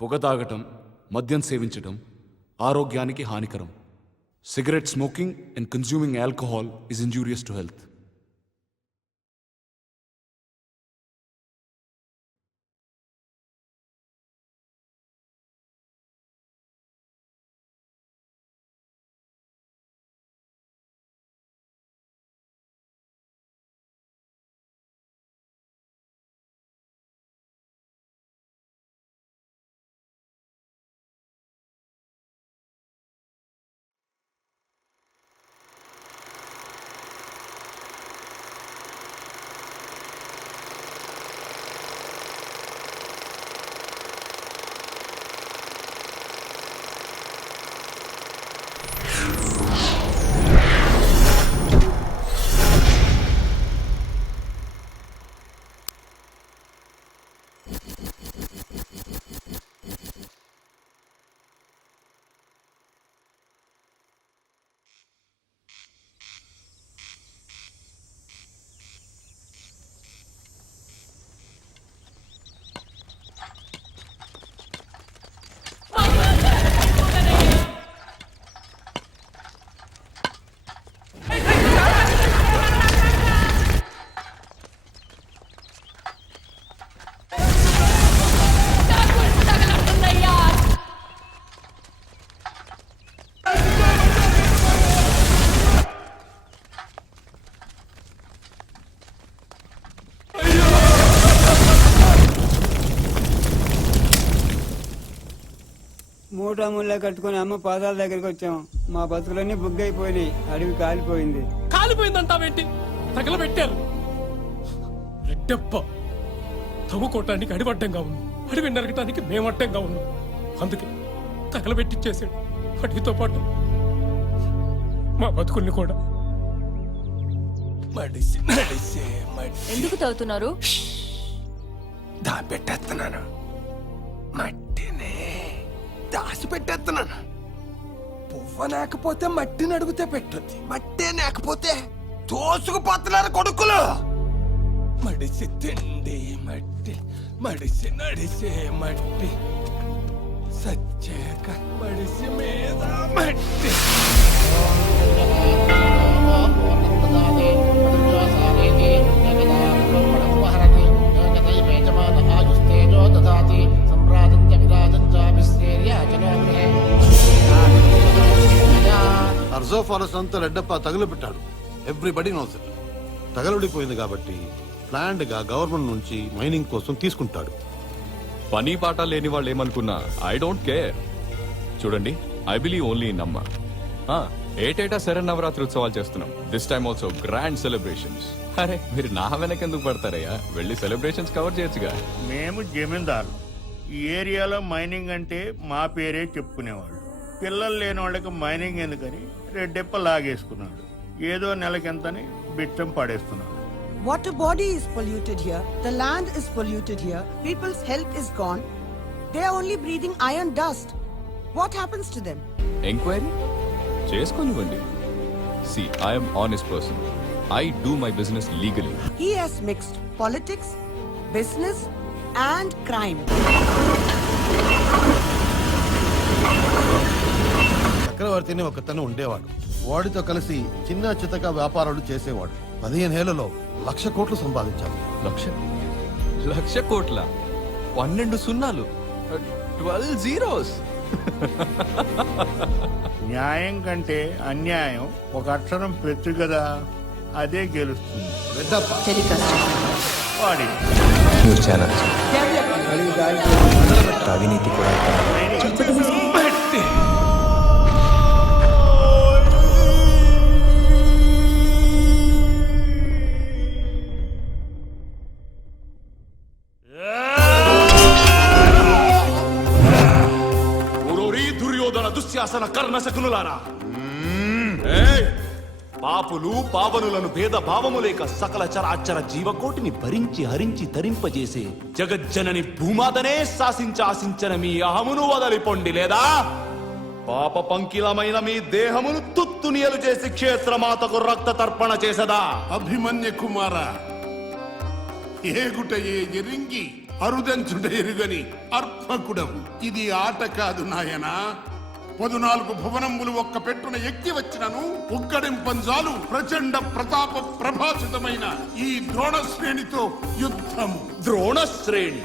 పొగ తాగటం, మద్యం సేవించటం ఆరోగ్యానికి హానికరం. Cigarette smoking and consuming alcohol is injurious to health. మూటా ముళ్ళ కట్టుకుని అమ్మ పాదాల దగ్గరికి వచ్చాం. మా బతుకులన్నీ బుగ్గైపోయినాయి. అడవి కాలిపోయింది. కాలిపోయిందంటావేంటి? తగలబెట్టారు. రెడ్డప్ప తవ్వుకోవటానికి అడివడ్డంగా ఉంది, అడివి నరకటానికి మేమడ్డంగా ఉన్నాం. అందుకే తగలబెట్టిచ్చేసాడు. అడవితో పాటు మా బతుకుల్ని కూడా. ఎందుకు తవ్వుతున్నారు? దాపెట్టేస్తున్నాను. మట్టిని దాసి పెట్టేస్తున్నాను. పువ్వ లేకపోతే మట్టిని అడిగితే పెట్టొద్ది, మట్టే లేకపోతే తోసుకుపోతున్నారు కొడుకులు. మడిసి తిండి మట్టి, మడిసి నడిసే మట్టి, సచ్చాక మడిసి మీద మట్టి. రిజర్వ్ ఫారెస్ట్ అంతా రెడ్డప్ప తగులబెట్టాడు. Everybody knows it. తగలబడిపోయింది కాబట్టి ప్లాన్డ్ గా గవర్నమెంట్ నుంచి మైనింగ్ కోసం తీసుకుంటాడు. పని పాట లేని వాళ్ళు ఏమనుకున్నా ఐ డోంట్ కేర్. చూడండి, ఐ బిలీవ్ ఓన్లీ ఇన్ అమ్మ. ఏటేటా శరన్నవరాత్రి ఉత్సవాలు చేస్తున్నాం. This time also grand celebrations. అరే మీరు నా వెనకెందుకు పడతారయ్యా? వెళ్ళి సెలబ్రేషన్స్ కవర్ చేయొచ్చుగా. మేము జమీందారు. ఈ ఏరియాలో మైనింగ్ అంటే మా పేరే చెప్పుకునేవాళ్ళు. పిల్లలు లేని వాళ్ళకి మైనింగ్ ఎందుకని రెడ్డెప్ప లాగేసుకున్నాడు. ఏదో నెలకెంతని బిట్టం పడేస్తున్నాడు. Water body is polluted here. The land is polluted here. People's health is gone. They are only breathing iron dust. What happens to them? Enquiry చేసుకోనివ్వండి. See, I am honest person. I do my business legally. He has mixed politics, business and crime. చక్రవర్తిని ఒకతను ఉండేవాడు. వాడితో కలిసి చిన్న చితక వ్యాపారాలు చేసేవాడు. 15 ఏళ్లలో 1,00,000 కోట్లు సంపాదించాడు. 1,00,000 కోట్ల 12 సున్నాలు 12 zeros. న్యాయం కంటే అన్యాయం ఒక అక్షరం పెచ్చు కదా, అదే గెలుస్తుంది. రెడ్డప్ప వాడి న్యూస్ ఛానల్ అడవి కాలిపోయింది. అవినీతి కూడా దుశ్శాసన కర్ణ శకునులారా, పాపులు పావనులను భేద భావము లేక సకల చరాచర జీవకోటిని భరించి హరించి తరింపజేసే జగజ్జనని భూమాతనే శాసించాసించిన మీ అహమును వదలిపొండి, లేదా పాప పంకిలమైన మీ దేహమును తుత్తునియలు చేసి క్షేత్రమాతకు రక్త తర్పణ చేసదా? అభిమన్య కుమార ఏగుటయే ఎరింగి అరుదంచుట ఎరుగని అర్పకుడవు. ఇది ఆట కాదు నాయనా. 14 భువనములు ఒక్క పెట్టున ఎక్కి వచ్చినను ఉగ్గడింపంజాలు ప్రచండ ప్రతాప ప్రభాసితమైన ఈ ద్రోణ శ్రేణితో యుద్ధము. ద్రోణశ్రేణి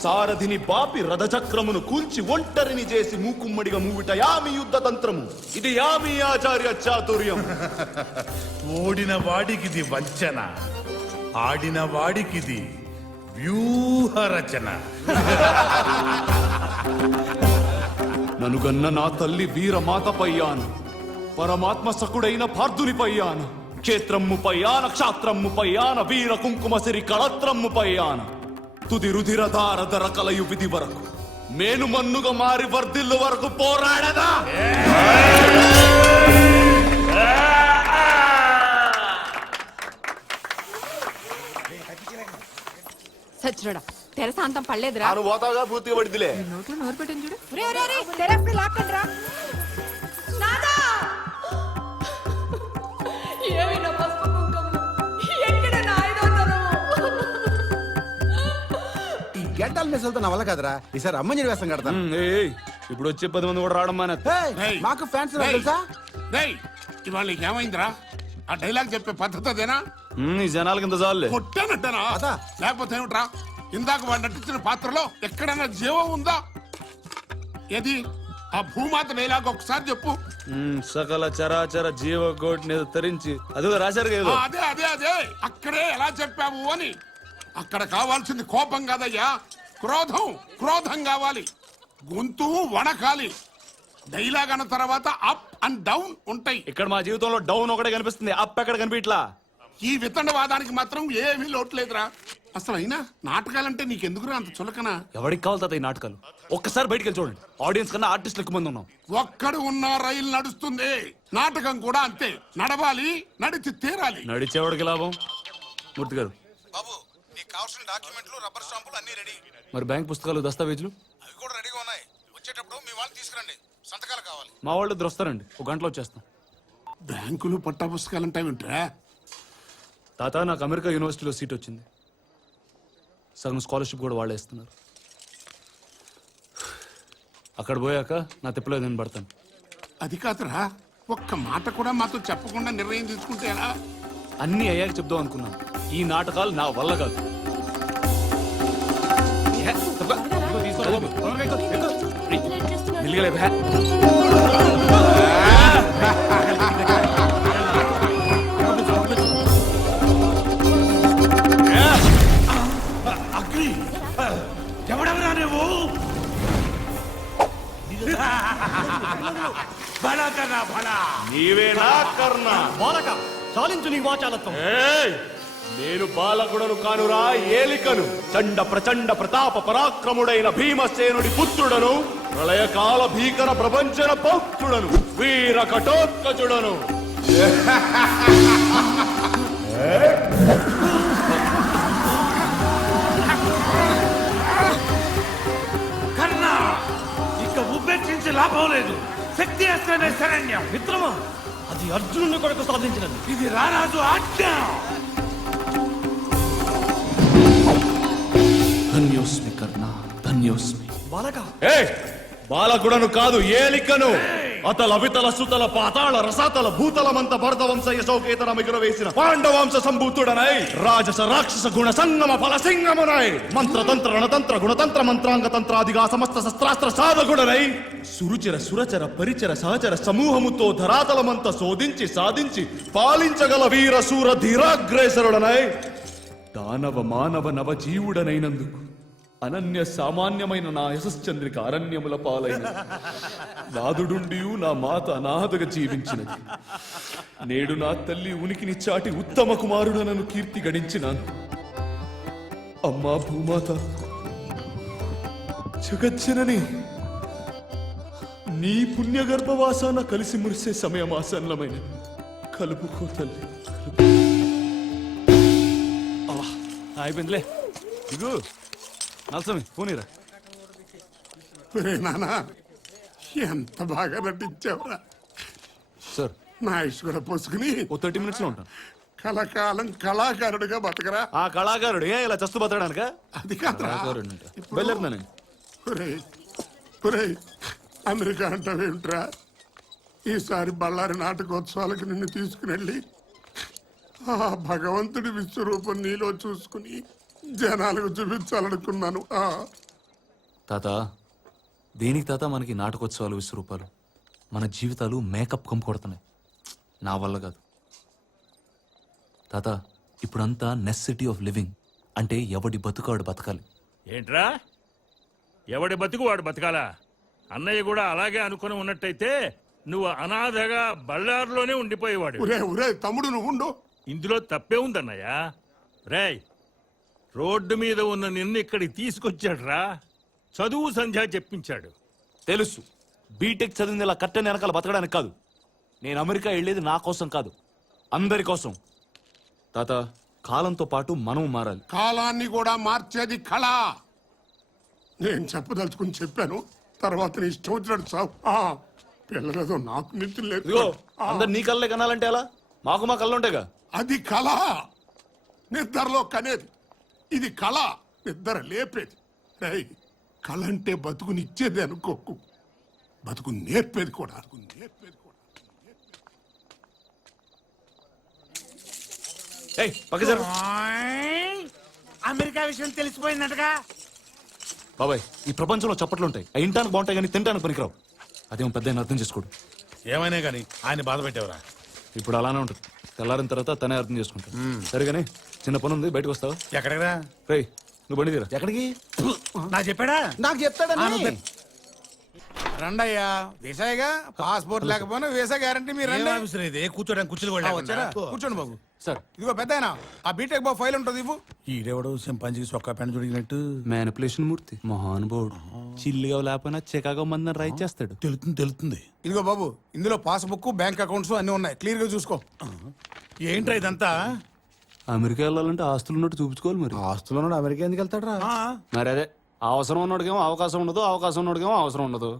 సారథిని బాపి రథచక్రమును కూల్చి ఒంటరిని చేసి మూకుమ్మడిగా మూవిట యామి యుద్ధ తంత్రము. ఇది యామి ఆచార్య చాతుర్యం. ఓడిన వాడికిది వంచన, ఆడిన వాడికిది వ్యూహరచన. ననుగన్న నా తల్లి వీరమాత పయ్యాను, పరమాత్మ సకుడైన పార్థుని పయ్యాను, క్షేత్రమ్ము పయ్యాన, క్షాత్రమ్ము పయ్యాన, వీర కుంకుమ సిరి కళత్రమ్ము పయ్యాన, తుది రుధిరధార ధర కలయు విధి వరకు మేను మన్నుగా మారి వర్ధిల్లు వరకు పోరాడదా. సచ్చినోడా తెరసాంతం పడలేదురా. తాను పోతాగా పూర్తిగా పడిదిలే. నోట్లో నోరు పెట్టింది చూడు. ఈ గెడ్డల మెసలతో నా వల్ల కదరా. ఈసారి అమ్మని వేసం కడతాను. ఇప్పుడు వచ్చే 10 మంది కూడా రావడం మానే. ఏయ్, మాకు ఫ్యాన్స్ తెలుసా? రేయ్, ఇవాళ నీకేమైందిరా? ఆ డైలాగ్ చెప్పే పద్ధతి అదేనా? ఈ జనాలకి ఇంత చాలే. కొట్టానంటానా? లేకపోతే ఏమిట్రా? ఇందాక వాడు నటించిన పాత్రలో ఎక్కడైనా జీవం ఉందా? ఏది ఆ భూమాత డైలాగ్ ఒకసారి చెప్పు. సకల చరాచర జీవకోటిని తరించి అదే రాశారు కదా. అదే అదే అదే అక్కడే ఎలా చెప్పావు అని. అక్కడ కావాల్సింది కోపం కాదయ్యా, క్రోధం. క్రోధం కావాలి, గొంతు వణకాలి. డైలాగ్ అన్న తర్వాత అప్ అండ్ డౌన్ ఉంటాయి. ఇక్కడ మా జీవితంలో డౌన్ ఒకటే కనిపిస్తుంది, అప్ ఎక్కడ కనిపించలా. ఈ వితండవాదానికి మాత్రం ఏమీ లోట్లేదురా. అసలు అయినా నాటకాలంటే నీకెందుకురా అంత చులకనా? ఎవరికి కావాలి తాత ఈ నాటకాలు? ఒక్కసారి బయటికి వెళ్ళి చూడండి, ఆడియన్స్ కన్నా ఆర్టిస్టులు ఎక్కువ మంది ఉన్నాం. ఒక్కడు ఉన్న రైలు నడుస్తుంది, నాటకం కూడా అంతే. నడవాలి, నడిచి తీరాలి. నడిచేవాడికి లాభం. మూర్తి గారు, బాబు నీకు కావాల్సిన డాక్యుమెంట్లు, రబ్బర్ స్టాంపులు అన్ని రెడీ. మరి బ్యాంక్ పుస్తకాలు, దస్తావేజులు? అవి కూడా రెడీగా ఉన్నాయి. వచ్చేటప్పుడు మీ వాళ్ళు తీసుకురండి, సంతకాలు కావాలి. మా వాళ్ళు ఇద్దరు వస్తారండి, 1 గంటలో వచ్చేస్తాం. బ్యాంకులు పట్టా పుస్తకాలు అంటే వింటరా? తాత నాకు అమెరికా యూనివర్సిటీలో సీట్ వచ్చింది, సగం స్కాలర్షిప్ కూడా వాళ్ళే ఇస్తున్నారు. అక్కడ పోయాక నా తిప్పలో నేను పడతాను. అది కాదురా, ఒక్క మాట కూడా మాతో చెప్పకుండా నిర్ణయం తీసుకుంటే ఎలా? అన్ని అయ్యాక చెప్దాం అనుకున్నాను. ఈ నాటకాలు నా వల్ల కాదు. నిలగలే భే. ఎవడెవరా నువ్వు? బలా కన్నా బలా. నీవేనా కర్ణ? చాలించు నీ వాచాలత్వం. ఏయ్! నేను బాలకుడను కానురా, ఏలికను. చండ ప్రచండ ప్రతాప పరాక్రముడైన భీమసేనుడి పుత్రుడను, ప్రళయకాల భీకర ప్రపంచన పౌత్రుడను, వీర కఠోత్కచుడను. కన్నా ఇక ఉపేక్షించి లాభం లేదు. శక్తి అస్త్రమే శరణ్యం. మిత్రమా, అది అర్జునుని కొరకు సాధించినది. ఇది రారాజు ఆజ్ఞ. ధన్యోస్మి కర్ణ, ధన్యోస్మి. బాలక, బాలకుడను కాదు, ఏలికను. అతల వితల సుతల పాతాళ రసాతల భూతలమంత భరత వంశ యశోకేతన మిగుల వేసిన పాండవాంశ సంభూతుడనై రాజస రాక్షస గుణ సంగమ ఫల సింగమునై మంత్రతంత్ర రణతంత్ర గుణతంత్ర మంత్రాంగ తంత్రాదిగా సమస్త శస్త్రాస్త్ర సాధకుడనై సురుచిర సురచర పరిచర సహచర సమూహముతో ధరాతలమంత శోధించి సాధించి పాలించగల వీర శూర ధీరాగ్రేసరుడనై దానవ మానవ నవజీవుడనైనందుకు అనన్య సామాన్యమైన నా యశశ్చంద్రిక అరణ్యముల పాలైన నాదుడుండియు నా మాత అనాథగా జీవించినది. నేడు నా తల్లి ఉనికిని చాటి ఉత్తమ కుమారుడనను కీర్తి గడించినాను. అమ్మా భూమాత, జగజ్జనని, నీ పుణ్యగర్భవాసాన కలిసి మురిసే సమయం ఆసన్నమైన. కలుపుకో తల్లి, అయిపోయిందిలే. ఇగు నల్సమి పోనీరా. నానా, ఎంత బాగా నటించావురా. సార్, నా ఐస్ కూడా పోసుకుని ఓ 30 minutes లో ఉంటాను. కలకాలం కళాకారుడిగా బతకరా. ఆ కళాకారుడు ఇలా చస్తు బతకడానిక అది కాదురా. ఇప్పుడు- వెళ్ళరున్నాను. ఒరేయ్, ఒరేయ్, అమెరికా అంటావేమిట్రా? ఈసారి బళ్ళారి నాటకోత్సవాలకు నిన్ను తీసుకునెళ్ళి ఆ భగవంతుడి విశ్వరూపం నీలో చూసుకుని జనాలకు చూపించాలనుకున్నాను. తాత దేనికి తాత మనకి నాటకోత్సవాలు విశ్వరూపాలు? మన జీవితాలు మేకప్ కంపు కొడుతున్నాయి. నా వల్ల కాదు తాత. ఇప్పుడంతా నెసెసిటీ ఆఫ్ లివింగ్ అంటే ఎవడి బతుకాడు బతకాలి. ఏంట్రా ఎవడి బతుకు వాడు బతకాలా? అన్నయ్య కూడా అలాగే అనుకుని ఉన్నట్టయితే నువ్వు అనాథగా బళ్ళారులోనే ఉండిపోయేవాడు. ఒరే ఒరే తమ్ముడు నువ్వు ఉండు. ఇందులో తప్పే ఉందన్నయ్య. రేయ్, రోడ్డు మీద ఉన్న నిన్ను ఇక్కడికి తీసుకొచ్చాడ్రా. చదువు సంధ్య చెప్పించాడు. తెలుసు, బీటెక్ చదివింది ఇలా కట్టని వెనకాల బతకడానికి కాదు. నేను అమెరికా వెళ్ళేది నా కోసం కాదు, అందరి కోసం. తాత కాలంతో పాటు మనం మారాలి. కాలాన్ని కూడా మార్చేది కళ. నేను చెప్పదలుచుకుని చెప్పాను, తర్వాత నీ ఇష్టం వచ్చినట్టు చావు. పిల్లలతో నాకు నిద్ర ఇదిగో లేదు. అందరు నీ కళ్ళే కనాలంటే ఎలా? మాకు మా కళ్ళు ఉంటాయిగా. అది కళ, నిద్రలో కనేది. ఇది కళ, నిద్ర లేపేది. రేయ్, కళ అంటే బతుకునిచ్చేది అనుకోకు, బతుకు నేర్పేది కూడా. ఏయ్, పక్క జరు. అమెరికా విషయం తెలిసిపోయిందటగా. బాబాయ్, ఈ ప్రపంచంలో చప్పట్లు ఉంటాయి, అవి ఇంటానికి బాగుంటాయి కానీ తినడానికి పనికిరావు. అదేమో పెద్ద ఆయన అర్థం చేసుకోడు. ఏమైనా కానీ ఆయన బాధ పెట్టేవరా? ఇప్పుడు అలానే ఉంటుంది. తెల్లారిన తర్వాత తనే అర్థం చేసుకుంటాడు. సరేగానే చిన్న పని ఉంది, బయటకు వస్తావా? ఎక్కడికి? రేయ్, నువ్వు బండి తీరా. ఎక్కడికి? నాకు చెప్పాడా? నాకు చెప్తాడని. రండయ్యా, వీసాగా పాస్పోర్ట్ లేకపోయినా వీసా గ్యారంటీ. మీరు రండి. కూర్చోడానికి కుర్చీలు వచ్చారా? కూర్చోండి బాబు. సార్, ఇదిగో పెద్ద ఆ బీటెక్ బాబు ఫైల్ ఉంటుంది ఇవ్వు. ఈడెవడో సింపాంజీకి సొక్కా పెన్ చుడిగినట్టు. మ్యానిపులేషన్ మూర్తి, మహానుభావుడు. చిల్లిగా లేకపోయినా చికాగో మందని రైట్ చేస్తాడు. తెలుస్తుంది. ఇదిగో బాబు, ఇందులో పాస్బుక్, బ్యాంక్ అకౌంట్స్ అన్ని ఉన్నాయి, క్లియర్ గా చూసుకో. ఏంట్రా ఇదంతా? అమెరికా వెళ్ళాలంటే ఆస్తులు ఉన్నట్టు చూపించుకోవాలి. మరి ఆస్తులు ఉన్నాడు అమెరికా ఎందుకు వెళ్తాడు రా? మరి అదే, అవసరం ఉన్నోడికేమో అవకాశం ఉండదు, అవకాశం ఉన్నోడికేమో అవసరం ఉండదు.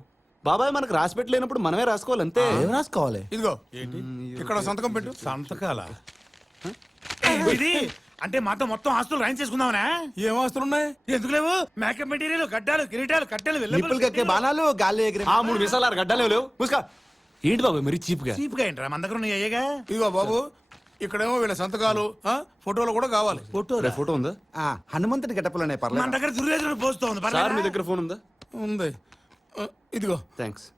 బాబాయ్, మనకు రాసి పెట్టలేనప్పుడు మనమే రాసుకోవాలి అంతే. రాసుకోవాలి. ఇదిగో ఇక్కడ సంతకం పెట్టు. సంతకాల ఇది అంటే మాతో మొత్తం ఆస్తులు రాయిన్ చేసుకుందామనా? ఏం ఆస్తులు ఉన్నాయి? ఎందుకు లేవు? మేకప్ మెటీరియల్, గడ్డాలు, కిరీటాలు, కట్టెలు, నిప్పులు కక్కే బాణాలు, గాలి ఎగిరే 3 విసాలు గడ్డలేవు లేవు. ముసుకా ఏంటి బాబాయ్ మరి చీప్ గా? చీప్ గా ఏంట్రా? మన దగ్గర ఉన్నాయి అయ్యేగా. ఇదిగో బాబు, ఇక్కడేమో వీళ్ళ సంతకాలు, ఫోటోలు కూడా కావాలి. ఫోటో ఉందా? హనుమంతుడి గెటపలనే మన పర్లేదు. దగ్గర దుర్యోధన పోస్తుంది. సార్, మీ దగ్గర ఫోన్ ఉందా? ఉంది. ఇదిగో. థ్యాంక్స్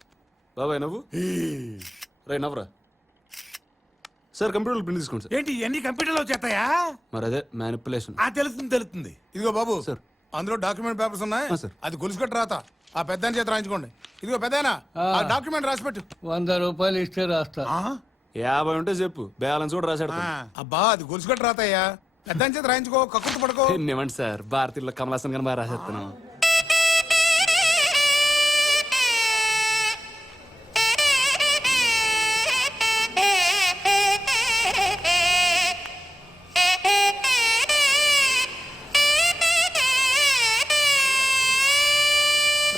బాబాయ్. నవ్వు రే, నవ్వురా. సార్, కంప్యూటర్ ప్రింట్ తీసుకోండి సార్. ఏంటి ఎన్ని కంప్యూటర్లో వచ్చేస్తాయా? మరి అదే మ్యానిపులేషన్. తెలుస్తుంది. ఇదిగో బాబు సార్. అందులో డాక్యుమెంట్ పేపర్స్ ఉన్నాయి. సార్. అది గొలుసుకట్టు రాత ఆ పెద్ద చేత రాయించుకోండి. ఇదిగో పెద్ద ఆ డాక్యుమెంట్ రాసి పెట్టు. 100 రూపాయలు ఇస్తే రాస్తా. 50 ఉంటే చెప్పు, బ్యాలెన్స్ కూడా రాశాడు. అబ్బా, అది గొలుసుకట్టు రాతయ్యా, పెద్ద చేత రాయించుకో, కక్కుర్తి పడుకో. ఏమండి సార్, భారతీయుల్లో కమలాసన్ గాని బాగా రాసేస్తున్నాం.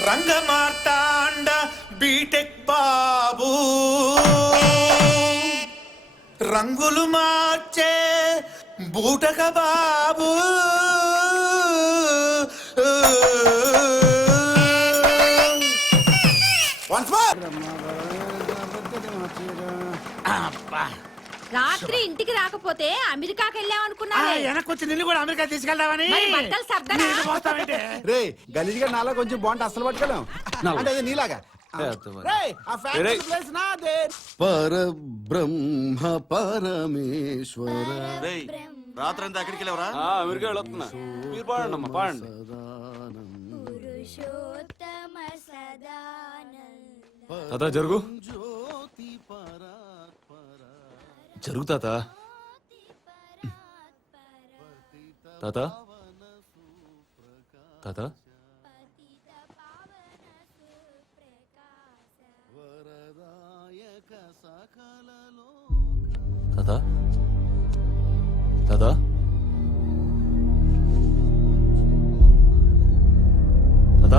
రంగమార్తాండ బీటెక్ బాబు, రంగులు మార్చే బూటక బాబు. Once more. రాత్రి ఇంటికి రాకపోతే అమెరికాకి వెళ్ళామనుకున్నా. వెనకొచ్చి నిన్ను కూడా అమెరికా తీసుకెళ్దామని. బట్టలు సర్దనా? రే, గలీజ్గా నాలో కొంచెం బాగుంటే అసలు పట్టుకెళ్ళాం. అంటే అది నీలాగా. పరబ్రహ్మ పరమేశ్వర. రాత్రంతా ఎక్కడికి వెళ్ళవరా? అమెరికా వెళ్ళొస్తున్నా. మీరు పాడండి అమ్మా, పాడండి. తాత జరుగు, జరుగు తాత. తాత తాత తాత తాత తాత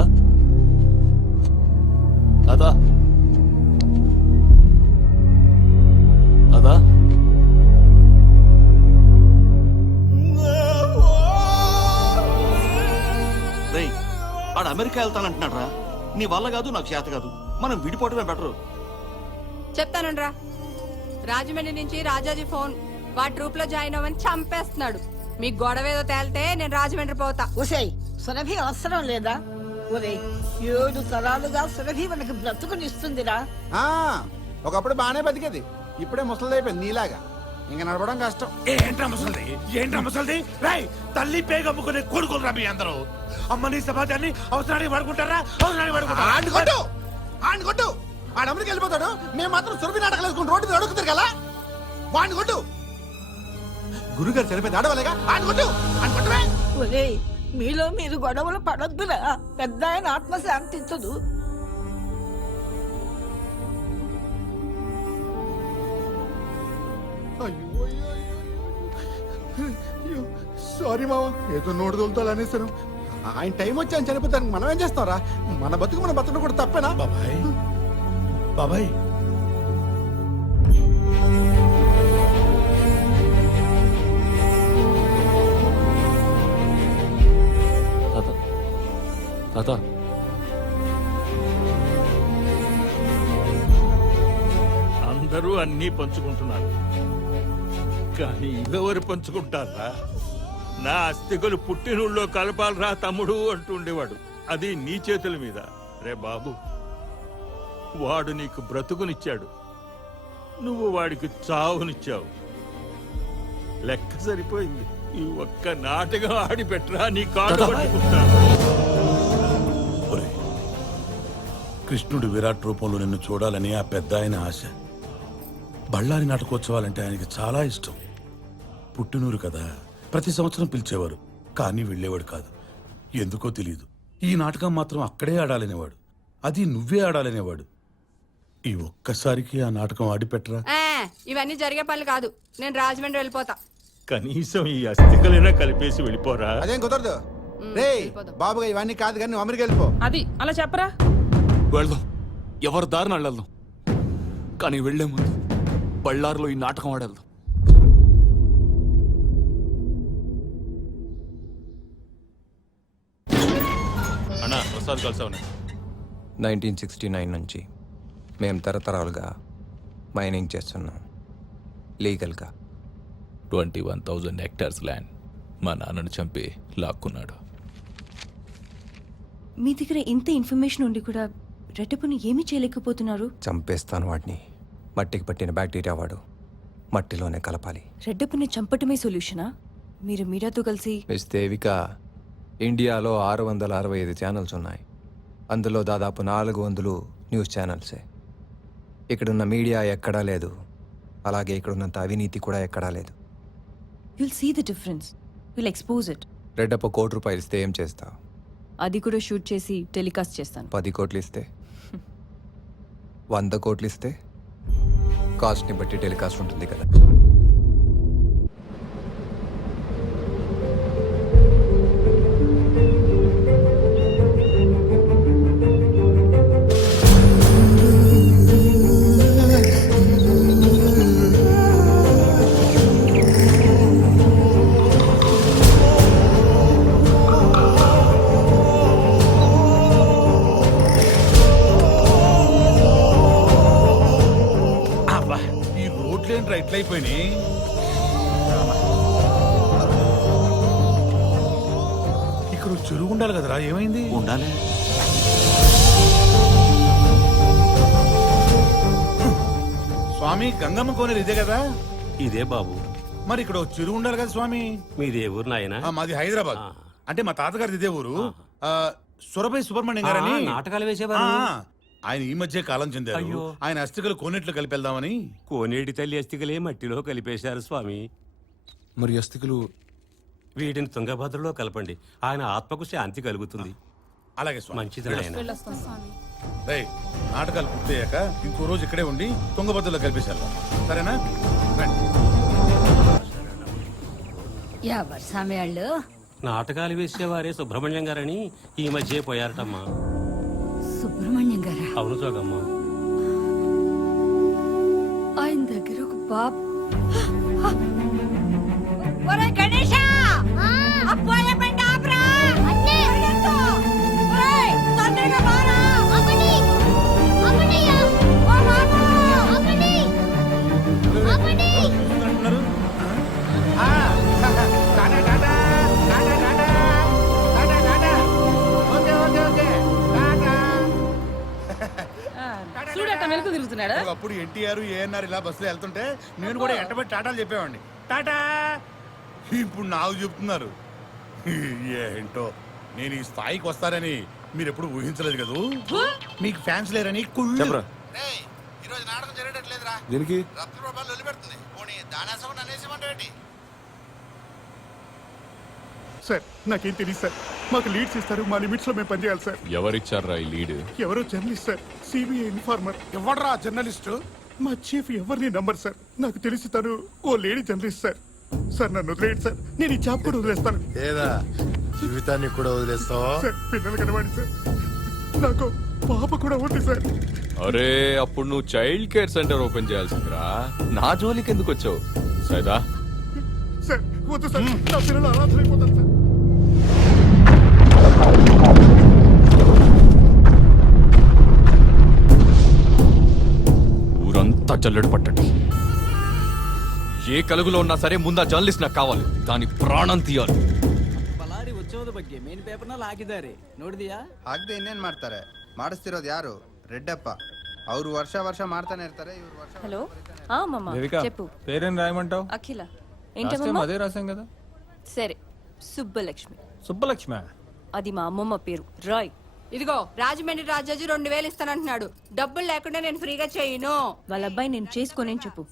తాత తాత ఆడు అమెరికా వెళ్తానంటున్నాడు రా. నీ వల్ల కాదు, నాకు చేత కాదు. మనం విడిపోవటమే బెటరు. చెప్తానుండ్రా. రాజమండ్రి నుంచి రాజాజీ ఫోన్. వాడి ట్రూప్ లో జాయిన్ అవ్వని చంపేస్తున్నాడు. మీ గొడవ ఏదో తేలితే నేను రాజమండ్రి పోతా. ఒసేయ్, సురభి అవసరం లేదా? ఒరే, 7 తరాలుగా సురభి మనకి బ్రతుకునిస్తుందిరా. ఒకప్పుడు బానే బతికేది, ఇప్పుడే ముసలిదైపోయింది నీలాగా. ఇంకా నడపడం కష్టం. ఏంట్రా ముసలిది రాయ్ తల్లి పేగమ్ముకునే కొడుకులు మీ అందరూ. అమ్మని సమాజాన్ని అవసరానికి వాడుకుంటారా? కొట్టు ఆడు అమెరికా వెళ్ళిపోతాడు, మేము మాత్రం సురభి నాటకాలు వేసుకుని రోడ్డు మీద అడుగుతారు కదా. వాడిని కొట్టు. గురుగారు చనిపోయింది ఆడవాలేగా. కొట్టు. ఒరే, మీలో మీరు గొడవలు పడొద్దురా. పెద్ద ఆయన ఆత్మ శాంతించదు. సారీ మావా, ఏదో నోటు తోలుతాడు అనేసాను. ఆయన టైం వచ్చి ఆయన చనిపోతాను, మనం ఏం చేస్తారా? మన బతుకు మన బతుకు కూడా తప్పేనా? బాబాయ్ తాత అందరూ అన్నీ పంచుకుంటున్నారు, కానీ ఇవెవరు పంచుకుంటారా? నా అస్థికలు పుట్టినూళ్ళో కలపాలరా తమ్ముడు అంటుండేవాడు. అది నీ చేతుల మీద. రే బాబు, వాడు నీకు బ్రతుకునిచ్చాడు, నువ్వు వాడికి చావునిచ్చావు. లెక్క సరిపోయింది. ఈ ఒక్క నాటకం ఆడి పెట్టరా, నీ కాడు పట్టుకుంటాను. కృష్ణుడు విరాట్ రూపంలో నిన్ను చూడాలని ఆ పెద్ద ఆయన ఆశ. బళ్ళారి నాటకోత్సవాలంటే ఆయనకి చాలా ఇష్టం. పుట్టినూరు కదా, ప్రతి సంవత్సరం పిలిచేవారు, కానీ వెళ్ళేవాడు కాదు. ఎందుకో తెలియదు, ఈ నాటకం మాత్రం అక్కడే ఆడాలనేవాడు. అది నువ్వే ఆడాలనేవాడు. ఈ ఒక్కసారికి ఆ నాటకం ఆడిపెట్టరా. ఇవన్నీ జరిగే పనులు కాదు. నేను రాజమండ్రి వెళ్ళిపోతా. కనీసం ఈ అస్థికలైనా కలిపేసి వెళ్ళిపోరా. అదేం కుదరదు. రే బాబుగా ఇవన్నీ కాదు కానీ నువ్వు అమెరికా వెళ్ళిపో. అది అలా చెప్పరా. వెళ్దాం, ఎవరి దారిని వెళ్దాం, కానీ వెళ్లే ముందు బళ్ళారులో ఈ నాటకం ఆడేద్దాం. అన్నా ప్రసాద్ కలిసావునా? 1969 నుంచి మేము తరతరాలుగా మైనింగ్ చేస్తున్నాం, లీగల్గా. 21,000 హెక్టార్స్ ల్యాండ్ మా నాన్నను చంపి లాక్కున్నాడు. మీ దగ్గర ఇంత ఇన్ఫర్మేషన్ ఉండి కూడా రెడ్డప్పని ఏమీ చేయలేకపోతున్నారు. చంపేస్తాను వాడిని. మట్టికి పట్టిన బ్యాక్టీరియా వాడు, మట్టిలోనే కలపాలి. రెడ్డప్పని చంపటమే సొల్యూషనా? మీరు మీడియాతో కలిసి. మిస్ దేవిక, ఇండియాలో 665 ఛానల్స్ ఉన్నాయి. అందులో దాదాపు 400 న్యూస్ ఛానల్సే. ఇక్కడున్న మీడియా ఎక్కడా లేదు, అలాగే ఇక్కడున్నంత అవినీతి కూడా ఎక్కడా లేదు. You'll see the difference, will expose it. Reddappa ₹1 ఇస్తే ఏం చేస్తావు? అది కూడా షూట్ చేసి టెలికాస్ట్ చేస్తాను. 10 కోట్లు ఇస్తే? 100 కోట్లు ఇస్తే? కాస్ట్ని బట్టి టెలికాస్ట్ ఉంటుంది కదా. ఎట్లయిపోయినాయి? ఇక్కడ చెరువు ఉండాలి కదరా, ఏమైంది? ఉండాలి. స్వామి, గంగమ్మ కోనేరు ఇదే కదా? ఇదే బాబు. మరి ఇక్కడ చెరువు ఉండాలి కదా స్వామి? మీదే ఊరు నాయనా? మాది హైదరాబాద్. అంటే మా తాతగారిది ఇదే ఊరు. సురభై సుబ్రహ్మణ్యం గారని నాటకాలు వేసేవారు. ఆయన ఈ మధ్య కాలం చెందారు. ఆయన అస్థికలు కోనేట్లో కలిపెళ్దామని. కోనేటి తల్లి అస్థికలే మట్టిలో కలిపేశారు స్వామి. మరి అస్థికలు వీటిని తుంగభద్రలో కలపండి, ఆయన ఆత్మకు శాంతి కలుగుతుంది. అలాగే స్వామి, మంచిది నాయనా. రేయ్, నాటకాలు పూర్తయ్యాక ఇంకో రోజు ఇక్కడే ఉండి తుంగభద్రలో కలిపేశారు, సరేనా? ఎవరు సమయాళ్ళు? నాటకాలు వేసేవారే సుబ్రహ్మణ్యం గారని ఈ మధ్య పోయారటమ్మా. సుబ్రహ్మణ్యం గారా? అవును జోగమ్మ. ఆయన దగ్గర ఒక బాబు. ఒరే గణేశ, అబ్బాయి బండి ఆపరా. పరిగెత్తు. ఒరే, చేసుకున్నాడా? అప్పుడు ఎన్టీఆర్ ఏఎన్ఆర్ ఇలా బస్సులో వెళ్తుంటే నేను కూడా ఎంటబడి టాటాలు చెప్పేవాడిని. టాటా ఇప్పుడు నాకు చెప్తున్నారు. ఏంటో నేను ఈ స్థాయికి వస్తానని మీరు ఎప్పుడు ఊహించలేదు కదూ. మీకు ఫ్యాన్స్ లేరని కుళ్ళు. ఈ రోజు నాటకం జరగట్లేదురా. దీనికి రత్న ప్రభావం వదిలిపెడుతుంది. పోనీ దానేసం నన్నేసేమంటే సార్ నాకేం తెలియదు సార్. మాకు లీడ్స్ ఇస్తారు, మా లిమిట్స్ లో మేము పనిచేయాలి సార్. ఎవరిచ్చారా ఈ లీడ్? ఎవరో జర్నలిస్ట్ సార్, సిబిఐ ఇన్ఫార్మర్. ఎవడ్రా జర్నలిస్టు? మా చీఫ్ ఎవరిని నంబర్ సార్. నాకు తెలిసి తను ఓ లేడీ జర్నలిస్ట్ సార్. సార్ నన్ను వదిలేయండి సార్, నేను ఈ జాబ్ కూడా వదిలేస్తాను. ఏదా జీవితాన్ని కూడా వదిలేస్తావా? సార్ పిల్లలు కనవాడి సార్, నాకు పాప కూడా ఉంది సార్. అరే అప్పుడు నువ్వు చైల్డ్ కేర్ సెంటర్ ఓపెన్ చేయాల్సిందిరా. నా జోలికి ఎందుకు వచ్చావు? సైదా సార్ వద్దు సార్, నా పిల్లలు అనాథలైపోతారు సార్. ఊరంతా జల్లెడు పట్టండి. ఏ కలుగులో ఉన్నా సరే ముందా జర్నలిస్ట్ నాకు కావాలి. దాని ಪ್ರಾಣం తీయాలి. ಬಳ್ಳಾರಿ ಉತ್ಸವದ ಬಗ್ಗೆ ಮೇನ್ ಪೇಪರ್ನಲ್ಲಿ ಹಾಕಿದ್ದಾರೆ ನೋಡಿದ್ಯಾ? ಹಾಕ್ದೆ ಇನ್ನೇನ್ ಮಾಡ್ತಾರೆ, ಮಾಡಿಸ್ತಿರೋದು ಯಾರು? ರೆಡ್ಡಪ್ಪ. ಅವ್ರು ವರ್ಷ ಮಾಡ್ತಾನೆ ಇರ್ತಾರೆ, ಇವ್ರು ವರ್ಷ. హలో అమ్మమ్మ చెప్పు. పేరేం రాయమంటావు? అఖిల. ఏంటమ్మా? అదే రాసాం కదా. సరే సుబ్బలక్ష్మి. సుబ్బలక్ష్మి అది మా అమ్మమ్మ పేరు. రాయ్. ఇదిగో రాజమండ్రి రాజాజీ 2000 ఇస్తానంటున్నాడు. డబ్బులు లేకుండా నేను ఫ్రీగా చేయను. వాళ్ళ అబ్బాయి నేను చేసుకోనేని చెప్పు.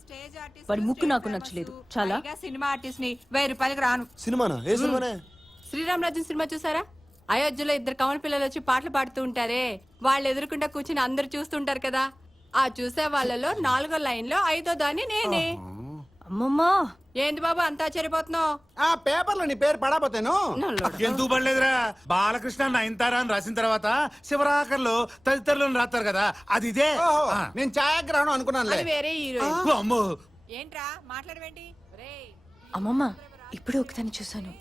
వాడి ముక్కు నాకు నచ్చలేదు. చాలా పైగా సినిమా ఆర్టిస్ట్ ని 1000 రూపాయలకి రాను. సినిమానా? ఏ సినిమానే? శ్రీరామరాజన్ సినిమా చూసారా? అయోధ్యలో 2 కమల పిల్లలు వచ్చి పాటలు పాడుతూ ఉంటారే, వాళ్ళు ఎదురుకుండా కూర్చుని అందరు చూస్తుంటారు కదా. ఆ చూసే వాళ్ళలో 4వ లైన్ లో 5వ దాన్ని నేనే. అమ్మమ్మా ఏంది బాబు అంతా ఆశ్చర్యపోతున్నావు? ఆ పేపర్లో నీ పేరు పడపోతేను. ఎందుకు పడలేదురా? బాలకృష్ణ నయనతార అని రాసిన తర్వాత శివరాకర్లో తదితరులను రాస్తారు కదా, అది ఇదే. నేను ఛాయాగ్రహణం అనుకున్నాను. అది వేరే హీరోయిన్. అమ్మో ఏంట్రా మాట్లాడవేంటి? అమ్మమ్మ ఇప్పుడే ఒకదాన్ని చూసాను.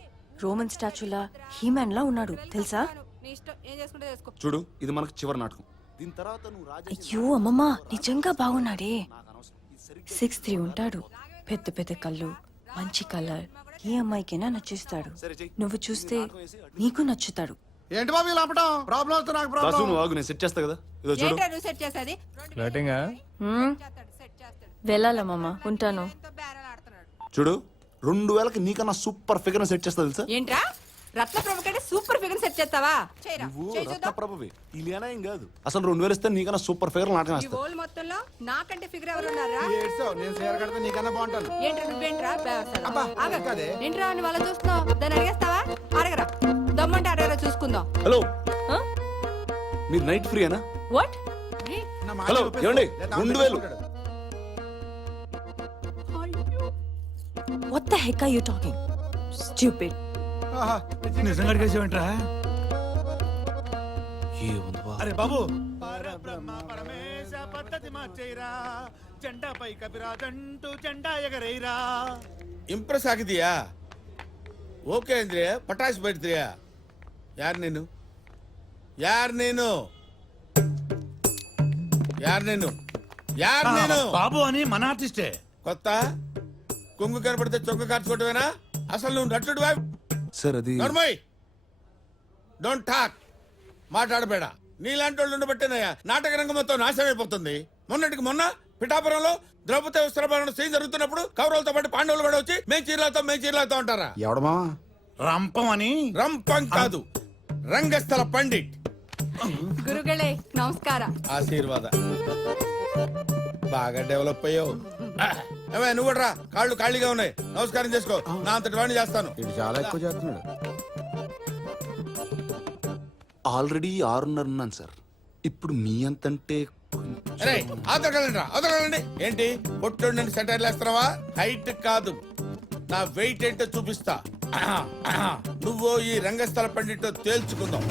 రోమన్ స్టాచ్యూలా హీమ్యాన్ లా ఉన్నాడు తెలుసా? నీ ఇష్టం, ఏం చేసుకుంటే చేసుకో. చూడు ఇది మనకు చివరి నాటకం. దీని తర్వాత నువ్వు అయ్యో అమ్మమ్మ నిజంగా బాగున్నాడే. 6'3" ఉంటాడు, పెద్ద పెద్ద కళ్ళు, మంచి కలర్. ఏ అమ్మాయికైనా నచ్చేస్తాడు. నువ్వు చూస్తే నీకు నచ్చుతాడు. ఏంటి బాబు ఇలా ఆపటం? ప్రాబ్లం వస్తే నాకు దాసు ప్రాబ్లం. నువ్వు ఆగు, నేను సెట్ చేస్తా కదా. ఇదో చూడు. ఏంట్రా నువ్వు సెట్ చేసేది? వెళ్ళాలమ్మమ్మ, ఉంటాను. చూడు 2000కి నీకన్నా సూపర్ ఫిగర్ సెట్ చేస్తా తెలుసా? ఏంట్రా రత్న ప్రభు కంటే సూపర్ ఫిగర్ సెట్ చేస్తావా? చేయరా, నువ్వు చేయి రత్న చూద్దాం. ప్రభవి ఇలియానా ఏం కాదు. అసలు 2000 ఇస్తే నీకన్నా సూపర్ ఫిగర్ నాటకం ఈ వేస్తా. వరల్డ్ మొత్తంలో నాకంటే ఫిగర్ ఎవరు ఉన్నారా? ఏడ్చావు, నేను చీర కడితే నీకన్నా బాగుంటాను. ఏంట్రా నువ్వేంట్రా బేవర్సడా? అబ్బా, ఆగు. కాదే. ఏంట్రా అని వాళ్ళ చూస్తున్నావు? దాన్ని అడిగేస్తావా? అడగరా, దమ్మంటే అడగరా, చూసుకుందాం. హలో మీరు నైట్ ఫ్రీయేనా? వాట్? నా మాట హలో, ఒప్పేసుకో. ఏమండి? లేదా 2000. What the heck are you talking? Stupid. ఆహా, నిజంగా అడిగేసేవేంట్రా? ఏముంది బా? అరే బాబు, పరబ్రహ్మ పరమేశ పద్ధతి మార్చేరా, జెండాపై కపిరాజంటూ జెండా ఎగరేరా. ఇంప్రెస్ ಆಗಿದೆಯಾ? ఓకే ಅಂದ್ರೆ పటాస్ పెడతాయా? యార్ నేను బాబు అని మన ఆర్టిస్టే. కొత్త కొంగు కనపడితే చొక్క కార్చుకోవటమేనా? అసలు నువ్వు నటుడు సార్ అది డోంట్ టాక్. మాట్లాడబేడా. నీలాంటి వాళ్ళు ఉండబట్టేనయ్యా నాటక రంగం మొత్తం నాశనం అయిపోతుంది. మొన్నటికి మొన్న పిఠాపురంలో ద్రౌపది వస్త్రాభరణ సీన్ జరుగుతున్నప్పుడు కౌరవులతో పాటు పాండవులు కూడా వచ్చి మేము చీరలతో అంటారా? ఎవడమా? రంపం అని. రంపం కాదు, రంగస్థల పండిట్. గురుಗಳೇ నమస్కార. ఆశీర్వాద. బాగా డెవలప్ అయ్యావు. నువ్వు కూడా రా, కాళ్ళు ఖాళీగా ఉన్నాయి, నమస్కారం చేసుకో. నా అంతటి వాడిని చేస్తాను. ఇది చాలా ఎక్కువ చేస్తున్నాడు. ఆల్రెడీ 6:30 ఉన్నాను సార్. ఇప్పుడు మీ అంతంటే అరే అవతలకండి. ఏంటి పొట్టు సెటైర్లు వేస్తున్నావా? హైట్ కాదు, నా వెయిట్ ఏంటో చూపిస్తా. నువ్వు ఈ రంగస్థల పండిట్ తేల్చుకుందాం.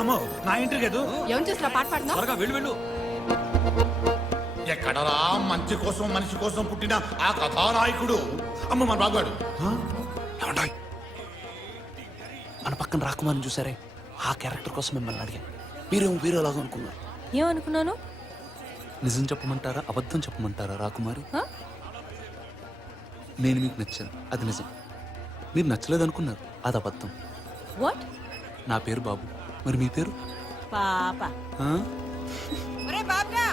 అమ్మో నా ఇంటి కాదు. ఏం చూసినా పాట పాడుతున్నావు? త్వరగా వెళ్ళు వెళ్ళు. ఎక్కడరా మంచి కోసం మనిషి కోసం పుట్టిన ఆ కథానాయకుడు? అమ్మ మన బాగుగాడు. ఏమంటాయ్ మన పక్కన రాకుమారిని చూసారే, ఆ క్యారెక్టర్ కోసం మిమ్మల్ని అడిగాను. మీరేమో వేరేలాగా అనుకున్నారు. ఏమనుకున్నాను? నిజం చెప్పమంటారా అబద్ధం చెప్పమంటారా రాకుమారి? నేను మీకు నచ్చాను, అది నిజం. మీరు నచ్చలేదు అనుకున్నారు, అది అబద్ధం. వాట్? నా పేరు బాబు, మరి మీ పేరు? పాప. ఆ?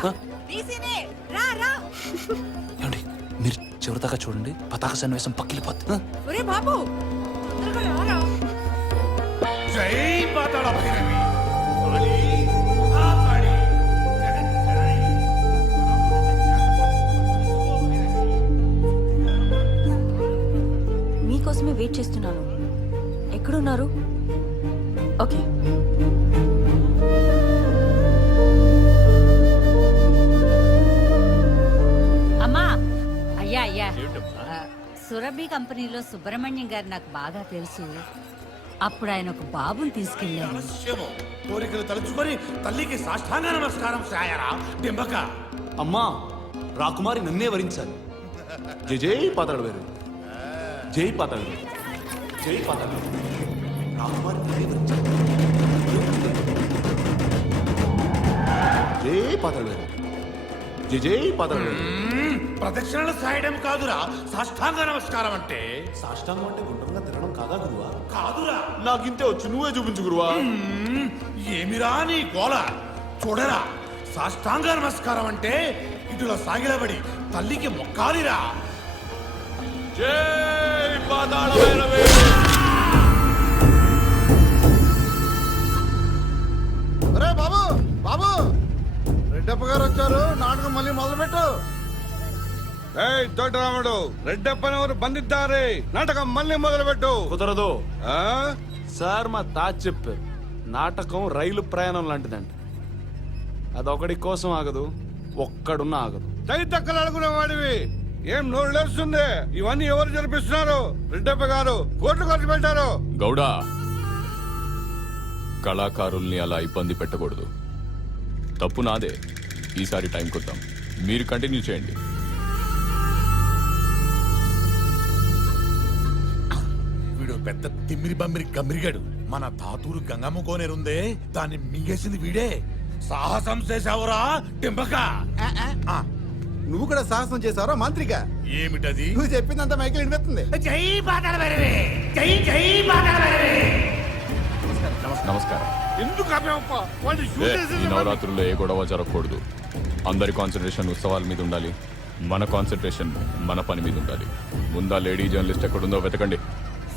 ఆ? ఏమండి మీరు చివరిదాకా చూడండి, పతాక సన్నివేశం పక్కిలిపోతుంది. ఒరే బాబు, తొందరగా రారా. జై పాతాళ భైరవి. కాళీ, మహాకాళి, జగజ్జనని. మీకోసమే వెయిట్ చేస్తున్నాను. ఎక్కడున్నారు? ఓకే. అమ్మా, అయ్యా అయ్యా, సురభి కంపెనీలో సుబ్రహ్మణ్యం గారు నాకు బాగా తెలుసు. అప్పుడు ఆయన ఒక బాబుని తీసుకెళ్లారు. రహస్యము. కోరికలు తలుచుకొని తల్లికి సాష్టాంగ నమస్కారం సాయరా డింబక. అమ్మా రాకుమారి నన్నే వరించాలి. జై జై పాతాళ వేరు, జై పాతాళ వేరు, జై పాతాళ వేరు. రాకుమారి నన్నే వరించాలి. జై పాతాళ వేరు, జై జై పాతాళ వేరు. ప్రదక్షిణలు సాయడం కాదురా సాష్టాంగ నమస్కారం అంటే. సాష్టాంగం అంటే గుండ్రంగా తిరగడం కాదా గురువా? కాదురా. నాకింతే వచ్చు, నువ్వే చూపించు గురువా. ఏమిరా నీ గోల? చూడరా, సాష్టాంగ నమస్కారం అంటే ఇటుల సాగిలబడి తల్లికి మొక్కాలిరా. జై పాతాళ భైరవి. అరే బాబు బాబు, రెడ్డప్ప గారు వచ్చారు, నాటకం మళ్ళీ మొదలుపెట్టు. తోటరాముడు, రెడ్డప్పనెవరు బంధిద్దారే, నాటకం మళ్ళీ మొదలుపెట్టు. కుదరదు ఆ? సార్, మా తాత చెప్పారు, నాటకం రైలు ప్రయాణం లాంటిదంట. అదొకడి కోసం ఆగదు, ఒక్కడున్నా ఆగదు. తైతక్కలు అనుకునే వాడివి ఏం నోరు లేస్తుంది? ఇవన్నీ ఎవరు జరిపిస్తున్నారు? రెడ్డప్ప గారు కోట్లు ఖర్చు పెట్టారు. గౌడా, కళాకారుల్ని అలా ఇబ్బంది పెట్టకూడదు. తప్పు నాదే. ఈసారి టైం కొద్దాం, మీరు కంటిన్యూ చేయండి. వీడు పెద్ద తిమ్మిరి బమ్మిరి గమ్మిరిగాడు. మన తాతూరు గంగమ్మ కోనేరుందే, దాన్ని మింగేసింది వీడే. సాహసం చేసావురా డింబక. నువ్వు కూడా సాహసం చేసావరా మంత్రిగా? ఏమిటది? నువ్వు చెప్పిందంతా మైకిల్ వినిపిస్తుంది. జై పాతాళ భైరవి, జై జై పాతాళ భైరవి. నమస్కారం. ఎందుకు ఆపావప్ప? వాడిని ఏ, షూట్ ఈ చేసేసి నవరాత్రుల్లో ఏ గొడవ జరగకూడదు. అందరి కాన్సన్ట్రేషన్ ఉత్సవాల మీద ఉండాలి. మన కాన్సన్ట్రేషన్ మన పని మీద ఉండాలి. ముందా లేడీ జర్నలిస్ట్ ఎక్కడుందో వెతకండి.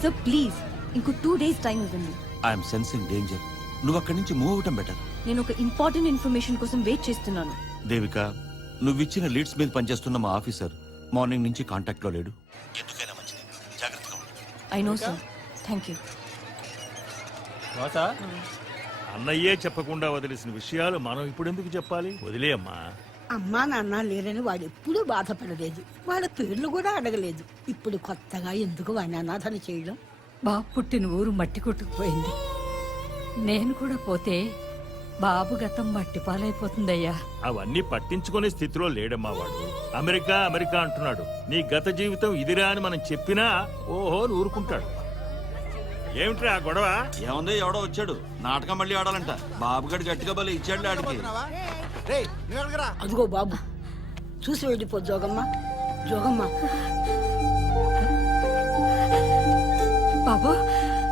సార్ ప్లీజ్, ఇంకో 2 days టైం ఇవ్వండి. I'm sensing danger. నువ్వు అక్కడి నుంచి మూవ్ అవటం బెటర్. నేను ఒక ఇంపార్టెంట్ ఇన్ఫర్మేషన్ కోసం వెయిట్ చేస్తున్నాను. దేవిక, నువ్విచ్చిన లీడ్స్ మీద పనిచేస్తున్న మా ఆఫీసర్ మార్నింగ్ నుంచి కాంటాక్ట్ లో లేడు. ఎందుకైనా మంచిది, జాగ్రత్తగా ఉండు. I know sir, thank you. అన్నయ్యే చెప్పకుండా వదిలేసిన విషయాలు మనం ఇప్పుడు ఎందుకు చెప్పాలి? వదిలేయమ్మా. అమ్మా నాన్న లేరని వాడు ఎప్పుడూ బాధపడలేదు. వాళ్ళ పేర్లు కూడా అడగలేదు. ఇప్పుడు కొత్తగా ఎందుకు వాడిని అనాథని చేయడం? బాబు పుట్టిన ఊరు మట్టి కొట్టుకుపోయింది. నేను కూడా పోతే బాబు గతం మట్టి పాలైపోతుందయ్యా. అవన్నీ పట్టించుకునే స్థితిలో లేడమ్మా వాడు. అమెరికా అమెరికా అంటున్నాడు. నీ గత జీవితం ఇదిరా అని మనం చెప్పినా ఓహో అని ఊరుకుంటాడు. ఏమిట్రా ఆ గొడవ? ఏముంది, ఎవడో వచ్చాడు, నాటకం మళ్ళీ ఆడాలంట. బాబుగడి గట్టిగా బలి ఇచ్చాడు ఆడికి. అదిగో బాబు, చూసి వెళ్ళిపో. జోగమ్మ, జోగమ్మ. బాబు,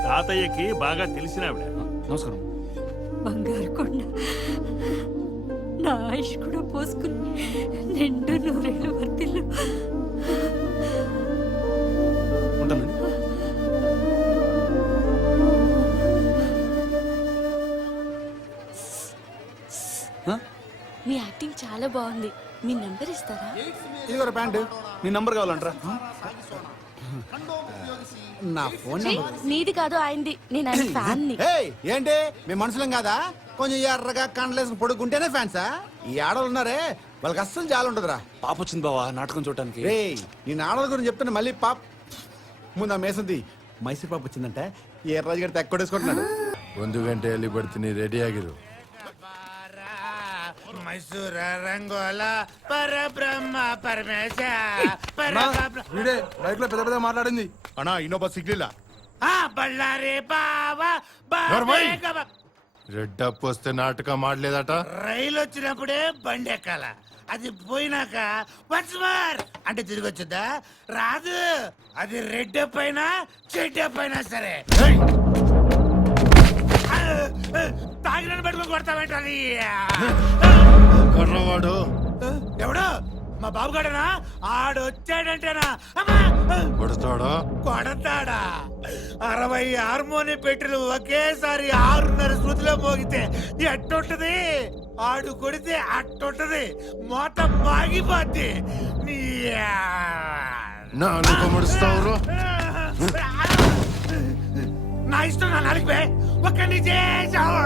తాతయ్యకి బాగా తెలిసిన ఆవిడ. నమస్కారం. బంగారు కొండ నా ఆయుష్ కూడా పోసుకుని నిండు నూరేళ్ళు వర్తిల్లు. ఉంటానండి. మీ యాక్టింగ్ చాలా బాగుంది. మీ నెంబర్ ఇస్తారా? ఇదిగో ప్యాంటు. నీ నంబర్ కావాలంటారా? నా ఫోన్ నీది కాదు, ఆయనది. నేను ఆయన ఫ్యాన్ ని. ఏంటి మీ మనుషులం కాదా? కొంచెం ఎర్రగా కండలేసుకుని పొడుకుంటేనే ఫ్యాన్సా? ఈ ఆడలు ఉన్నారే, వాళ్ళకి అస్సలు జాలి ఉండదురా. పాప వచ్చింది బావా నాటకం చూడటానికి. నేను ఆడల గురించి చెప్తాను మళ్ళీ పాప ముందు ఆ మేసంది మైసూర్ పాప వచ్చిందంటే ఏ రాజు గారి తెక్కొడేసుకుంటున్నాడు. ಒಂದು ಗಂಟೆಯಲ್ಲಿ ಬರ್ತೀನಿ, ರೆಡಿ ಆಗಿರು. ಮೈಸೂರ ರಂಗೋಲ ಪರಬ್ರಹ್ಮ ಪರಮೇಶ వీడే బైక్ లో పెద్ద పెద్ద మాట్లాడింది. అన్నా ಇನ್ನೊಬ್ಬ సిగ్లిಲ್ಲ. బళ్ళారి బావ రెడ్డప్ వస్తే నాటకం మాడలేదట. రైలు వచ్చినప్పుడే బండి ఎక్కాల, అది పోయినాక వన్స్మార్ అంటే తిరిగి వచ్చిందా? రాదు. అది రెడ్డప్ అయినా చెడ్డప్ అయినా సరే. తాగిన పెట్టుకుని కొడతామేంటది? కుర్రవాడు ఎవడు? మా బాబుగాడనా? ఆడొచ్చాడంటేనా కొడతాడా? కొడతాడా? 60 హార్మోని పెట్టెలు ఒకేసారి 6:30 శృతిలో మోగితే ఎట్టుంటది? ఆడు కొడితే అట్టుంటది, మొత్తం మాగిపోద్ది. నాలుగు ముడుస్తావు. నా ఇష్టం, నా నలిపే ఒక్కడిని చేసావు.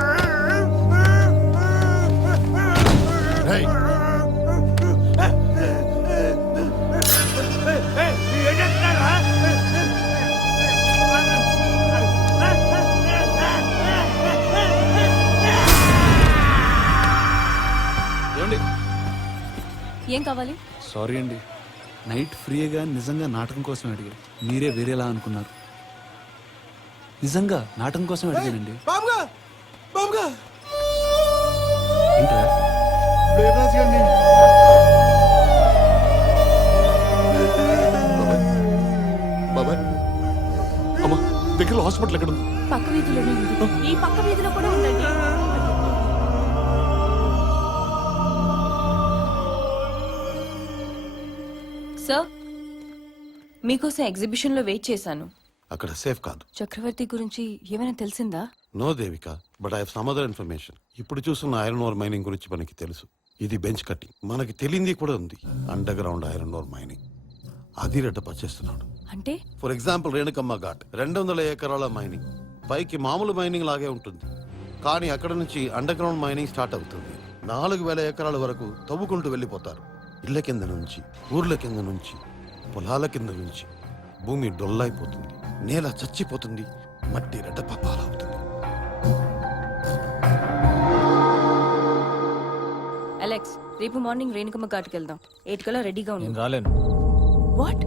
ఏం కావాలి? సారీ అండి, నైట్ ఫ్రీగా నిజంగా నాటకం కోసం అడిగారు, మీరే వేరేలా అనుకున్నారు. నిజంగా నాటకం కోసం అడిగానండి. బాబుగా బాబుగా ఏంటా? దేవరాజ్ గారిని బాబాయ్, అమ్మా దగ్గర హాస్పిటల్ ఎక్కడ ఉంది? పక్క వీధిలోనే ఉంది. ఈ పక్క వీధిలో కూడా ఉందండి. సార్, మీకోసం ఎగ్జిబిషన్ లో వెయిట్ చేశాను. అక్కడ సేఫ్ కాదు. చక్రవర్తి గురించి ఏమైనా తెలిసిందా? No Devika, but I have some other information. ఇప్పుడు చూస్తున్న ఐరన్ ఓర్ మైనింగ్ గురించి మనకి తెలుసు. ఇది బెంచ్ కట్టింగ్. మనకి తెలియంది కూడా ఉంది, under ground iron ore mining. అది రెడ్డప్ప చేస్తున్నాడు. అంటే ఫర్ ఎగ్జాంపుల్ రేణుకమ్మ ఘాట్ 200 ఎకరాల మైనింగ్. పైకి మామూలు మైనింగ్ లాగే ఉంటుంది, కానీ అక్కడ నుంచి అండర్ గ్రౌండ్ మైనింగ్ స్టార్ట్ అవుతుంది. 4000 ఎకరాల వరకు తవ్వుకుంటూ వెళ్ళిపోతారు. ఇళ్ల కింద నుంచి, ఊర్ల కింద నుంచి, పొలాల కింద నుంచి భూమి డొల్లైపోతుంది, నేల చచ్చిపోతుంది, మట్టి రెడ్డప్ప పాలవుతుంది. అలెక్స్, రేపు మార్నింగ్ రేణుకమ్మ ఘాట్కి వెళ్దాం. 8 కల్లా రెడీగా ఉంది. నేను రాలేను. What?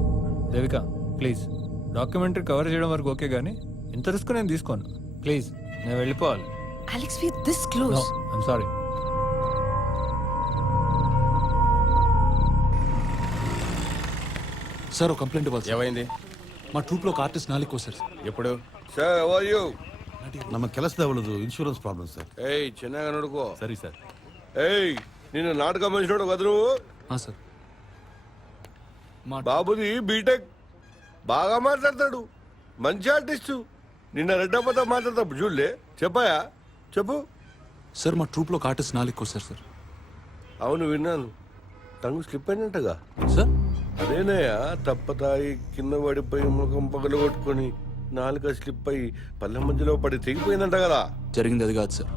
Devika please, documentary cover చేయడం వరకు ఓకే, కానీ ఇంత రిస్క్ నేను తీసుకోను. ప్లీజ్, నేను వెళ్ళిపోవాలి. Alex, we this close. I'm sorry. Sir ఒక కంప్లైంట్ ఇవ్వాలి. ఏమైంది? మా ట్రూప్ లో ఒక ఆర్టిస్ట్ నాలుగు కోసారు. ఎప్పుడు? Sir how are you? ನಮ್ಮ ಕೆಲಸದವಳದು ಇನ್ಶೂರೆನ್ಸ್ ಪ್ರಾಬ್ಲಮ್ ಸರ್. ఏయ్ చిన్నగా నడుకో. సరే సార్. ఏయ్ నిన్ను నాటకం వేసినోడు కదా నువ్వు? సార్. బాబుది బీటెక్, బాగా మాట్లాడతాడు, మంచి ఆర్టిస్టు. నిన్న రెడ్డప్పతో మాట్లాడతా చూడలే. చెప్పాయా? చెప్పు. సార్ మా ట్రూప్ లో ఒక ఆర్టిస్ట్ నాలుగు కోసారు సార్. అవును విన్నాను, టంగు స్లిప్ అయినట్టుగా. సార్ అదేనయ్యా, తప్పతాయి కింద పడిపోయి ముఖం పగలు కొట్టుకొని నాలుక స్లిప్ అయి పళ్ళ మధ్యలో పడి తెగిపోయిందంట కదా. జరిగింది అది కాదు సార్,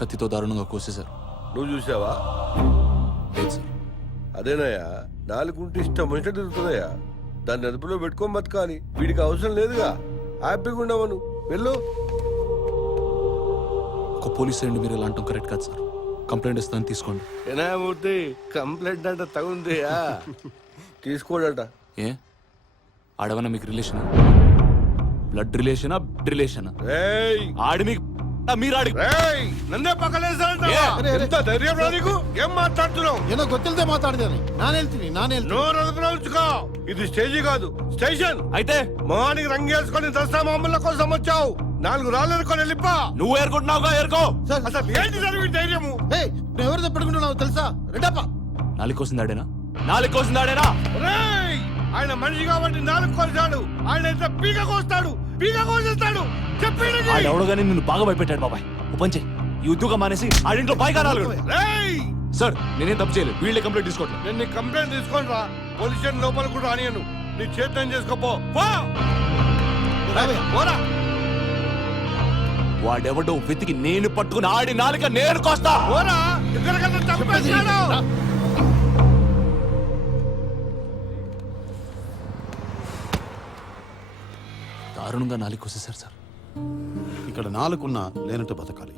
కత్తితో దారుణంగా కోసేశారు. నువ్వు చూసావా? లేదు సార్. అదేనయ్యా, నాలుగుంటే ఇష్టం మనిషి తిరుగుతుందయ్యా. దాన్ని అదుపులో పెట్టుకొని బతకాలి. వీడికి అవసరం లేదుగా, హ్యాపీగా ఉండవను. వెళ్ళు. ఒక పోలీస్ అండి, మీరు ఇలా అంటాం కరెక్ట్ కాదు సార్. కంప్లైంట్ ఇస్తాను, తీసుకోండి. ఏనామూర్తి, కంప్లైంట్ అంటే తగుందియా? తీసుకోడట. ఏ ఆడవన్నా మీకు రిలేషన్? బ్లడ్ రిలేషనా, రిలేషనా? ఆడి మీకు మీరు ఆడి నన్నే పక్కలేసాడంట. ఎంత ధైర్యం రా నీకు? ఏం మాట్లాడుతున్నావు? ಏನೋ ಗೊತ್ತಿಲ್ಲದೆ ಮಾತಾಡಿದಾನೆ. ನಾನು ಹೇಳ್ತೀನಿ. నోరు అదుపులో ఉంచుకో. ఇది స్టేజీ కాదు, స్టేషన్. అయితే మొహానికి రంగేసుకొని దసరా మామూల కోసం వచ్చావు. 4 రాళ్ళు ఎరుకొని వెళ్ళిపా. నువ్వు ఏరుకుంటున్నావుగా, ఏరుకో. అసలు ఏంటి జరిగి ధైర్యము? నువ్వు ఎవరితో పెట్టుకుంటున్నావు తెలుసా? రెడ్డప్ప నాలుగు కోసిందాడేనా? నాలుగు కోసిందాడేనా? ఆయన మనిషి కాబట్టి 4 కోసాడు. ఆయన ఎంత పీక కోస్తాడు, పీక కోసేస్తాడు. చెప్పేది ఎవడు కానీ నిన్ను బాగా భయపెట్టాడు బాబాయ్. ఓ పంచే, ఈ ఉద్యోగం మానేసి ఆడింట్లో పైగా రాలేదు. సార్ నేనేం తప్పు చేయలేదు, వీళ్ళే కంప్లైంట్ తీసుకోవట్లేదు. నేను నీ కంప్లైంట్ తీసుకొని రా. పోలీస్ స్టేషన్ లోపల కూడా రానియను. నీ చేతం చేసుకోపో. వాడెవడో వెతికి నేను పట్టుకుని ఆడి నాలుక నేను కోస్తా. దారుణంగా నాలుగు కోసేశారు సార్. ఇక్కడ నాలుగున్నా లేనట్టు బతకాలి.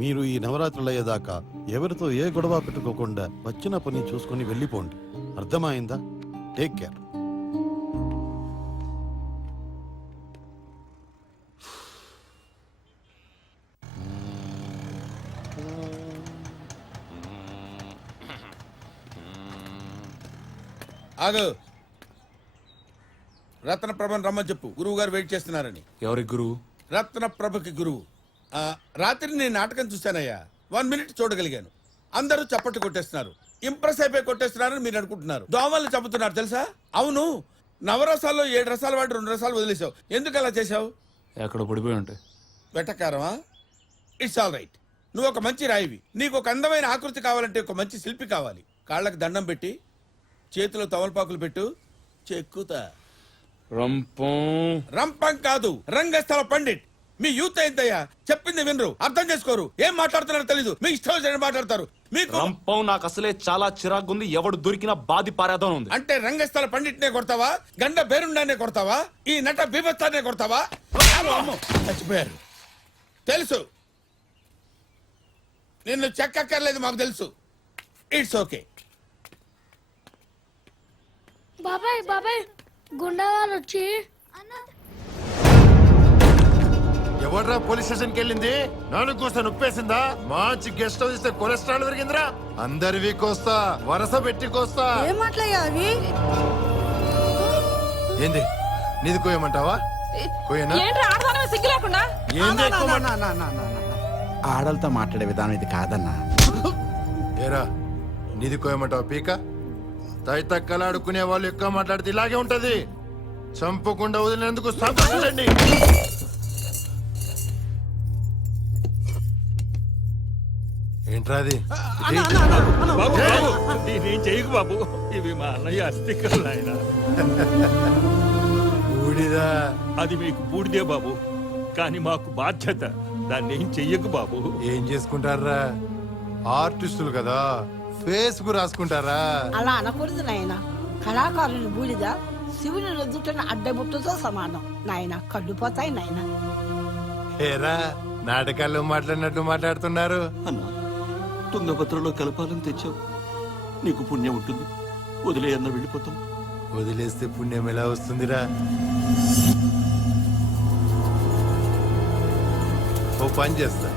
మీరు ఈ నవరాత్రులు అయ్యేదాకా ఎవరితో ఏ గొడవ పెట్టుకోకుండా వచ్చిన పని చూసుకొని వెళ్ళిపోండి. అర్థమైందా? Take care. ఆగు. రత్నప్రభని రమ్మని చెప్పు, గురువు గారు వెయిట్ చేస్తున్నారని. ఎవరి గురువు? రత్నప్రభకి గురువు. రాత్రి నేను నాటకం చూశానయ్యా. 1 మినిట్ చూడగలిగాను. అందరూ చప్పట్లు కొట్టేస్తున్నారు. ఇంప్రెస్ అయిపోయి కొట్టేస్తున్నారని మీరు అనుకుంటున్నారు. దోమల్ని చంపుతున్నారు తెలుసా? అవును, నవరసాల్లో 7 రసాలు వాడి 2 రసాలు వదిలేసావు. ఎందుకు అలా చేసావు? ఎక్కడ పడిపోయి ఉంటాయి. వెటకారమా? It's all right. నువ్వు ఒక మంచి రాయివి. నీకు ఒక అందమైన ఆకృతి కావాలంటే ఒక మంచి శిల్పి కావాలి. కాళ్ళకి దండం పెట్టి చేతిలో తమలపాకులు పెట్టు, చెక్కుతా. రంపం కాదు, రంగస్థల పండిట్. మీ యూత్ ఏంటయ్యా? చెప్పింది వినరు, అర్థం చేసుకోరు, ఏం మాట్లాడుతున్నారో తెలీదు. మీ ఇష్టం వచ్చినట్టు మాట్లాడతారు. మీకు రంపం నాకు అసలే చాలా చిరాగ్గుంది. ఎవడు దొరికినా బాది పారేద్దాం ఉంది. అంటే రంగస్థల పండిట్నే కొడతావా? గండ బేరుండానే కొడతావా? ఈ నట బీభత్సానే కొడతావా? అమ్మో, చచ్చిపోయారు. తెలుసు, నిన్ను చెక్కక్కర్లేదు, మాకు తెలుసు. It's okay. బాబాయ్ బాబాయ్, గుండా వాళ్ళు వచ్చి ఎవడ్రా పోలీస్ స్టేషన్కి వెళ్ళింది? నాలుగు కోస్తా నొప్పేసిందా? మంచి గెస్ట్ హౌస్ ఇస్తే కొలెస్ట్రాల్ పెరిగిందిరా. అందరివి కోస్తా, వరస పెట్టి కోస్తా. ఏం మాట్లాయ్యా అవి? ఏంది నీది కోయమంటావా? కోయనా? ఏంది ఎక్కువ ఆడలతో మాట్లాడే విధానం ఇది కాదన్నా. ఏరా నీది కోయమంటావా? పీక తైతక్కలు ఆడుకునే వాళ్ళు ఎక్కువ మాట్లాడితే ఇలాగే ఉంటది. చంపకుండా వదిలినందుకు సంతోషించండి. ఏంట్రా అది? బాబు బాబు, నేను చేయకు బాబు. ఇవి మా అన్నయ్య అస్థికలు ఆయన. బూడిదా? అది మీకు బూడిదే బాబు, కానీ మాకు బాధ్యత. దాన్ని ఏం చెయ్యకు బాబు. ఏం చేసుకుంటారా? ఆర్టిస్టులు కదా, ఫేస్ కు రాసుకుంటారా? అలా అనకూడదు నాయన. కళాకారుని బూడిద శివుని రొద్దుటన అడ్డబుట్టుతో సమానం నాయన. కళ్ళు పోతాయి నాయన. ఏరా నాటకాల్లో మాట్లాడినట్టు మాట్లాడుతున్నారు. అన్నా, తుంగభద్రలో కలపాలని తెచ్చావు. నీకు పుణ్యం ఉంటుంది. వదిలే అన్న వెళ్ళిపోతాం. వదిలేస్తే పుణ్యం ఎలా వస్తుందిరా? ఓ పని చేస్తా,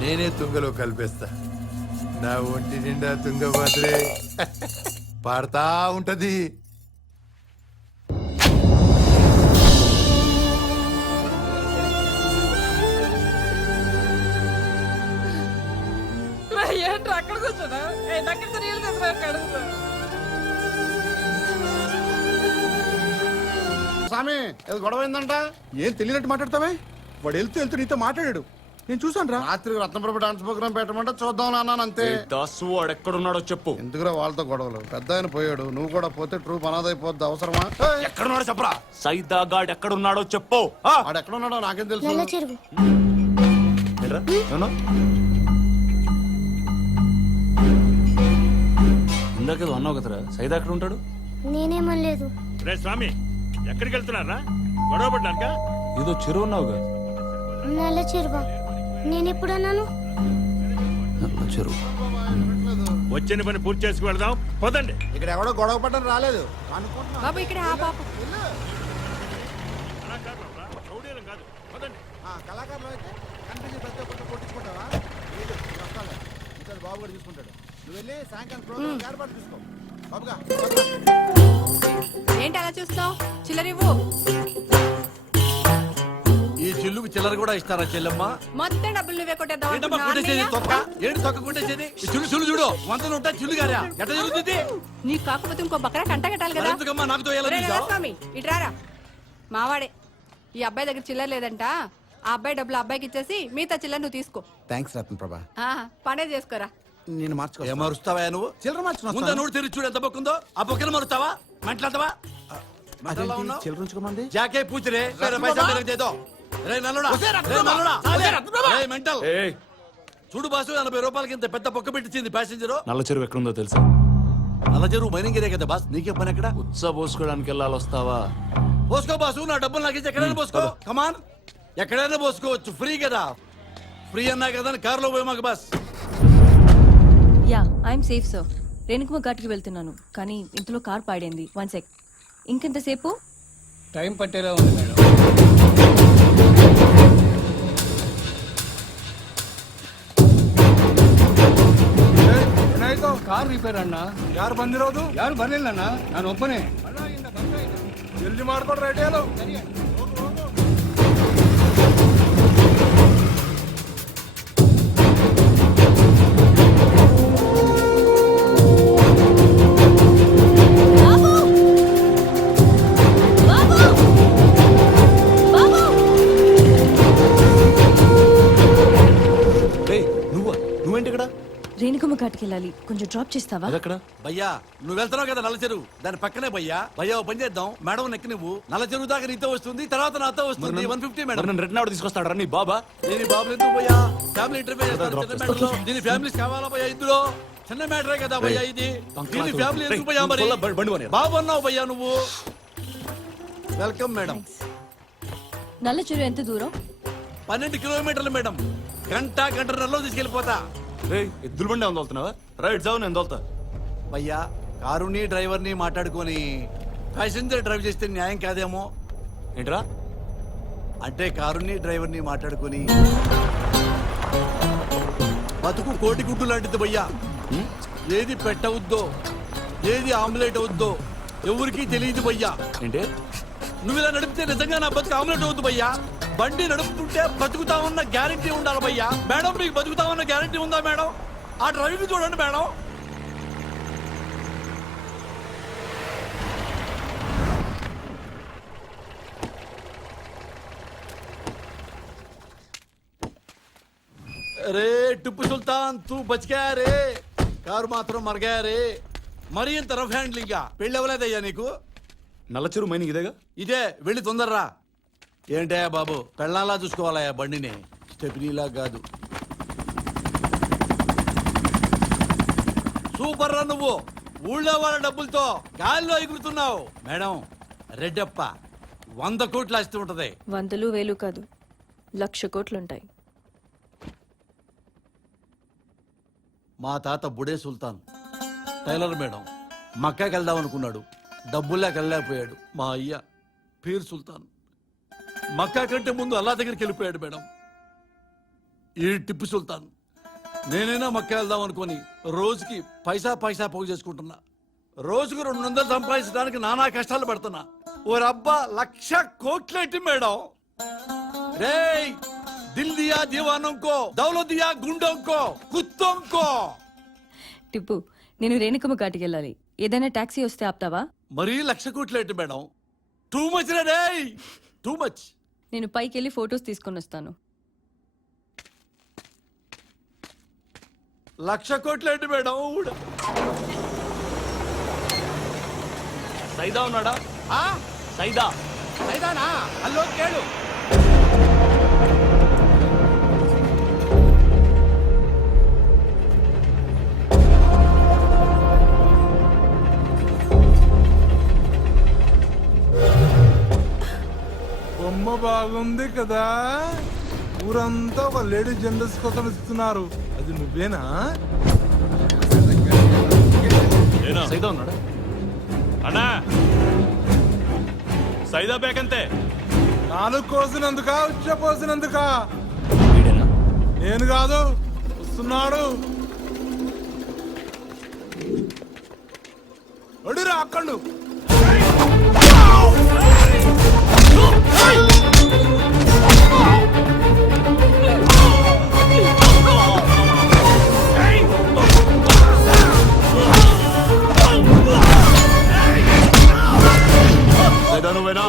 నేనే తుంగలో కలిపేస్తా. నా ఒంటి నిండా తుంగభద్రే పాడుతా ఉంటది. స్వామి ఏదో గొడవ అయిందంట. ఏం తెలియనట్టు మాట్లాడతావే? వాడు వెళ్తూ నీతో మాట్లాడాడు. నేను చూసాను రా. రాత్రి రత్నప్రభ డాన్స్ ప్రోగ్రామ్ పెట్టమంటే చూద్దాం అన్నాను అంతే. దాసు వాడు ఎక్కడున్నాడో చెప్పు. ఎందుకురా వాళ్ళతో గొడవలు? పెద్ద ఆయన పోయాడు, నువ్వు కూడా పోతే ట్రూప్ అనాథైపోద్ది. అవసరమా? ఎక్కడున్నాడో చెప్పరా. సైదాగాడ్ ఎక్కడున్నాడో చెప్పు. వాడు ఎక్కడున్నాడో నాకేం తెలుసు. ఏంట్రా? ఏమన్నా? ఇందాకేదో అన్నావు కదరా, సైదా ఎక్కడ ఉంటాడు? నేనేమనలేదు. రే స్వామి, ఎక్కడికి వెళ్తున్నారా? గొడవ పడ్డాక ఏదో చెరువు ఉన్నావుగా. నల్ల చెరువా? నేనెప్పుడన్నాను? చెరువు. వచ్చిన పని పూర్తి చేసుకు వెళ్దాం. పోదండి. ఇక్కడ ఎవడో గొడవ పడ్డం రాలేదు. బాబు ఇక్కడ ఆ పాప. రౌడీలం కాదు. పోదండి. కళాకారులు అయితే కనిపించి ప్రతి ఒక్కరితో కొట్టించుకుంటావా? లేదు, నేను వస్తానులే. ఈసారి బాబు కూడా చూసుకుంటాడు. నువ్వు వెళ్ళి సాయంకాలం ప్రోగ్రామ్ ఏర్పాటు చూసుకో. బాబుగా ఏంటి అలా చూస్తావు? చిల్లరివ్వు. ఈ చిల్లుకు చిల్లర కూడా ఇస్తారా చెల్లెమ్మ? మొత్తం డబ్బులు నువ్వే కొట్టేద్దాం ఏంటమ్మా కొట్టేసేది? తొక్క ఏంటి తొక్క కొట్టేసేది? చిల్లు చిల్లు చూడు, 100 ఉంటా చిల్లు గారా ఎట్లా జరుగుతుంది? నీకు కాకపోతే ఇంకో బకరా కంట కట్టాలి కదా. ఎందుకమ్మా నాకుతో ఎలా ఒరేయ్ చూసావ్? స్వామి ఇట్రారా. మావాడే. ఈ అబ్బాయి దగ్గర చిల్లర లేదంట. ఆ అబ్బాయి డబ్బులు అబ్బాయికి ఇచ్చేసి మిగతా చిల్లర నువ్వు తీసుకో. థ్యాంక్స్ రత్నప్రభ. పనే చేసుకోరా. నేను మార్చుకో. ఏ మారుస్తావా నువ్వు? చిల్లర మార్చుకున్నా. ముందు నోడు తెరిచి చూడు ఎంత బొక్కుందో. ఆ బొక్కలు మారుస్తావా? మాట్లాడతావా? చిల్లర ఉంచుకోమంది. జాకే పూచరే పైసా మెరకు చేద్దాం. రే నల్లుడా, రే నల్లుడా, రే మెంటల్. చూడు బాసు, 80 రూపాయలకి ఇంత పెద్ద బొక్క పెట్టించింది ప్యాసింజరు. నల్ల చెరువు ఎక్కడుందో తెలుసా? నల్ల చెరువు మైనింగ్ ఏరియా కదా బాస్. నీకే పని ఎక్కడ? ఉత్సవ పోసుకోవడానికి వెళ్ళాలి, వస్తావా? పోసుకో బాసు, నా డబ్బులు నాకు ఇచ్చి ఎక్కడైనా పోసుకో. కమాన్. ఎక్కడైనా పోసుకోవచ్చు, ఫ్రీ కదా. ఫ్రీ అన్నా కదా కారులో పోయి మాకు bus. Yeah I'm safe sir. రేణుకుమ ఘాట్కి వెళ్తున్నాను కానీ ఇంతలో కార్ పాడైంది. 1 sec. ఇంకెంతసేపు? టైం పట్టేలా ఉంది మేడం. ಕಾರ್ ರಿಪೇರ್ ಅಣ್ಣ. ಯಾರು ಬಂದಿರೋದು? ಯಾರು ಬರ್ಲಿಲ್ಲ ಅಣ್ಣ, ನಾನು ಒಬ್ಬನೇ. ಜಲ್ದಿ ಮಾಡ್ಕೊಡ್ರಿ ರೆಡಿಯಲು. నువ్వేంటి ఇక్కడ? రేణుకుమ ఘాట్కి వెళ్ళాలి, కొంచెం డ్రాప్ చేస్తావా? అదెక్కడ? భయ్యా నువ్వు వెళ్తున్నావు కదా నల్ల చెరువు, దాని పక్కనే భయ్యా. భయ్యా ఓ పని చేద్దాం, మేడం నెక్కి నువ్వు నల్ల చెరువు దాకా నీతో వస్తుంది, తర్వాత నాతో వస్తుంది. 150 మేడం. నన్ను రిటర్న్ ఆవిడ తీసుకొస్తాడు నీ బాబా? దీని బాబు ఎందుకు భయ్యా? ఫ్యామిలీ ఇంటర్వ్యూ చేస్తారు చిన్న మ్యాటర్లో. దీని ఫ్యామిలీస్ కావాలా భయ్యా? ఇందులో చిన్న మ్యాటరే కదా భయ్యా ఇది. దీని ఫ్యామిలీ ఎందుకు భయ్యా? మరి బాబు అన్నావు భయ్యా నువ్వు. Welcome madam. నల్ల చెరువు ఎంత దూరం? 12 కిలోమీటర్లు మేడం. గంటన్నరలో తీసుకెళ్ళిపోతా. ఎద్దుల బండి అందుతున్నావా? రైట్ జావు, నేను తోలుతా. భయ్యా కారుని డ్రైవర్ని మాట్లాడుకొని ప్యాసింజర్ డ్రైవ్ చేస్తే న్యాయం కాదేమో. ఏంట్రా? అంటే కారుని డ్రైవర్ని మాట్లాడుకొని బతుకు కోటి గుడ్డు లాంటిది భయ్యా. ఏది పెట్టవద్దో ఏది ఆమ్లెట్ అవుద్దో ఎవరికి తెలియదు భయ్యా. ఏంటి నువ్వు ఇలా నడిపితే నిజంగా నా బతుకు ఆమ్లెట్ అవుద్దు భయ్యా. బండి నడుపుతుంటే బతుకుతామన్న గ్యారంటీ ఉండాలి భయ్యా. మేడం మీకు బతుకుతామన్న గ్యారంటీ ఉందా మేడం? ఆ డ్రైవింగ్ చూడండి మేడం. రే టిప్పు సుల్తాన్ తూ బచ్కా రే, కారు మాత్రం మరగా రే. మరీ ఇంత రఫ్ హ్యాండ్లింగ్ పెళ్ళి అవ్వలేదయ్యా నీకు? నల్లచెరు మైనింగ్ ఇదేగా? ఇదే, వెళ్ళి తొందరరా. ఏంటయ్యా బాబు, పెళ్ళాలా చూసుకోవాలయ్యా బండిని, స్టెప్నీలా కాదు. సూపర్ రా నువ్వు, ఊళ్ళో వాళ్ళ డబ్బులతో గాల్లో ఎగురుతున్నావు. మేడం రెడ్డప్ప 100 కోట్లు ఆస్తి ఉంటది. 100 1,000 కాదు, 1,00,000 కోట్లుంటాయి. మా తాత బుడే సుల్తాన్ టైలర్ మేడం. మక్కాకి వెళ్దాం అనుకున్నాడు, డబ్బుల్లాకి వెళ్ళలేకపోయాడు. మా అయ్య పీర్ సుల్తాన్ మక్కా కంటే ముందు అల్లా దగ్గరికి వెళ్ళిపోయాడు మేడం. ఈ టిప్పు సుల్తాన్ నేనైనా మక్కా వెళ్దాం అనుకుని రోజుకి పైసా పోగు చేసుకుంటున్నా. రోజుకు 200 సంపాదించడానికి నానా కష్టాలు పడుతున్నా. ఓ రబ్బా 1,00,000 కోట్లేంటి మేడం? రేయ్ దిల్ దియా దీవానంకో, దౌలత్ దియా గుండోంకో, కుత్తోంకో. టిప్పు, నేను రేణుకుమ ఘాట్కి వెళ్ళాలి, ఏదైనా టాక్సీ వస్తే ఆపుతావా? మరీ 1,00,000 కోట్లేంటి మేడం? టూ మచ్ రే, టూ మచ్. నేను పైకి వెళ్ళి ఫొటోస్ తీసుకొని వస్తాను. 1,00,000 కోట్లేంటి మేడం? సైదా ఉన్నాడా? సైదా సైదానా? అల్లో కేಳು. బొమ్మ బాగుంది కదా, ఊరంతా ఒక లేడీ జనరల్స్ కోసం ఇస్తున్నారు, అది నువ్వేనా? సైదా ఉన్నాడా? అన్నా సైదా బేకంతే. నాలుగు కోసినందుక ఉచ్చ పోసినందుక? నేను కాదు, వస్తున్నాడు. ఒడిరా అక్కడు. సైదా నువ్వేనా?